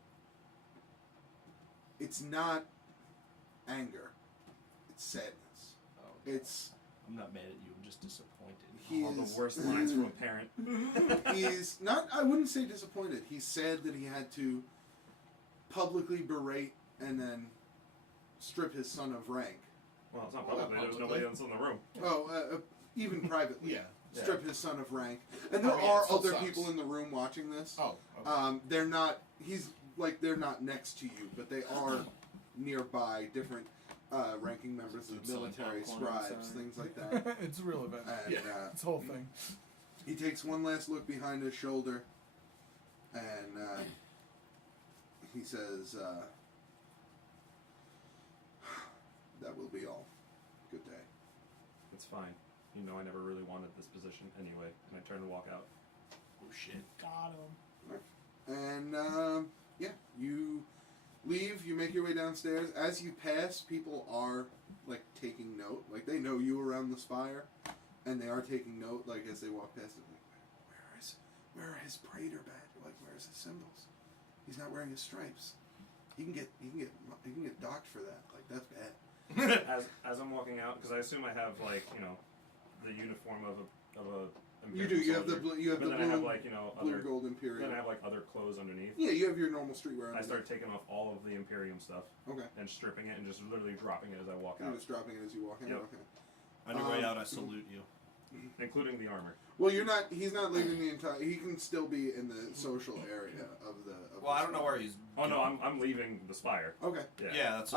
It's not anger. It's sadness. Oh, It's I'm not mad at you. I'm just disappointed. he All is the worst lines from a parent. he's not. I wouldn't say disappointed. He's sad that he had to publicly berate and then strip his son of rank. Well, it's not Well, publicly. There's nobody else in the room. Oh, even privately. Yeah. Strip his son of rank. And there Oh, yeah, are it still other sucks. people in the room watching this. Oh, okay. They're not. He's like they're not next to you, but they are nearby. Different ranking members of the Selling military, popcorn scribes, outside. things like that. It's a real event. And Yeah. It's a whole thing. he takes one last look behind his shoulder, and he says, "That will be all. Good day." It's fine. You know I never really wanted this position anyway. And I turn to walk out. Oh, shit. Got him. And yeah, you leave. You make your way downstairs. As you pass, people are like taking note. Like they know you around the spire, and they are taking note. Like as they walk past it, like where are his Praetor badge? Like where's his symbols? He's not wearing his stripes. He can get docked for that. Like that's bad. As I'm walking out, because I assume I have like the uniform of a You Imperial do. You have the soldier. blue. You have But the then I have blue, like blue other. gold Imperial. Then I have like other clothes underneath. Yeah, you have your normal streetwear. I underneath. start taking off all of the Imperium stuff Okay. and stripping it and just literally dropping it as I walk You're out, just dropping it as you walk in. Yep. Okay. On your way out, I salute you. including the armor. Well, you're not. He's not leaving the entire. He can still be in the social area of the. Of Well, the I don't know where he's. Oh no, I'm leaving the spire. Okay. Yeah. Yeah, that's.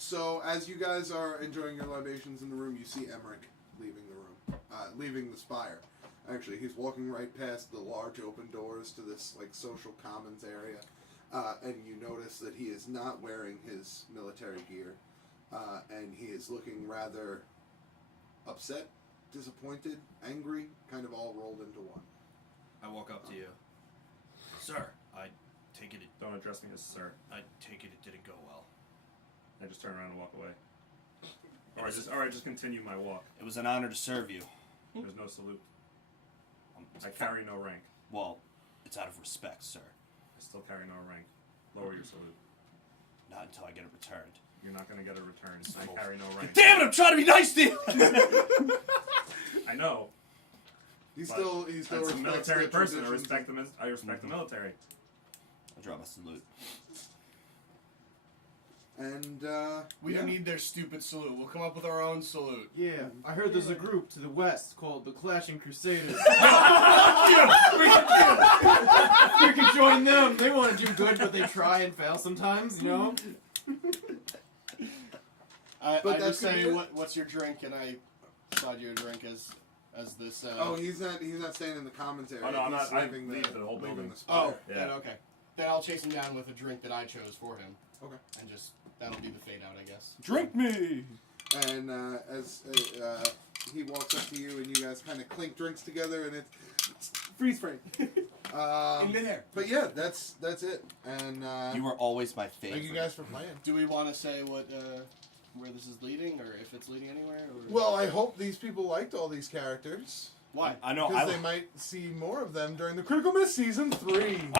So as you guys are enjoying your libations in the room, you see Emmerich leaving the room, leaving the spire. Actually, he's walking right past the large open doors to this like social commons area, and you notice that he is not wearing his military gear, and he is looking rather upset, disappointed, angry, kind of all rolled into one. I walk up to you. Sir, I take it. Don't address me as sir. I take it didn't go well. I just turn around and walk away. Or I just continue my walk. It was an honor to serve you. There's no salute. It's I carry no rank. Well, it's out of respect, sir. I still carry no rank. Lower your salute. Not until I get it returned. You're not going to get a return. I carry no rank. Damn it! I'm trying to be nice to you. I know. He But still As a respects military the person, I traditions. respect the military. I drop my salute. And We yeah. don't need their stupid salute. We'll come up with our own salute. Yeah, I heard there's a group to the west called the Clashing Crusaders. We could join them. They want to do good, but they try and fail sometimes, you know? I But just that's say, gonna be it. what's your drink? And I slide you a drink as this. Oh, he's not staying in the commentary. Oh, no, I'm He's not. I leaving leave the whole leaving building. the spire. Oh, Yeah. then okay. Then I'll chase him down with a drink that I chose for him. Okay. And just that'll be the fade out, I guess. Drink me! And as he walks up to you, and you guys kind of clink drinks together, and it's freeze frame. In midair. But yeah, that's it. And You were always my favorite. thank you guys for playing. Do we want to say what where this is leading, or if it's leading anywhere? Or... Well, I hope these people liked all these characters. Why? I know. Because they might see more of them during the Critical Miss Season 3.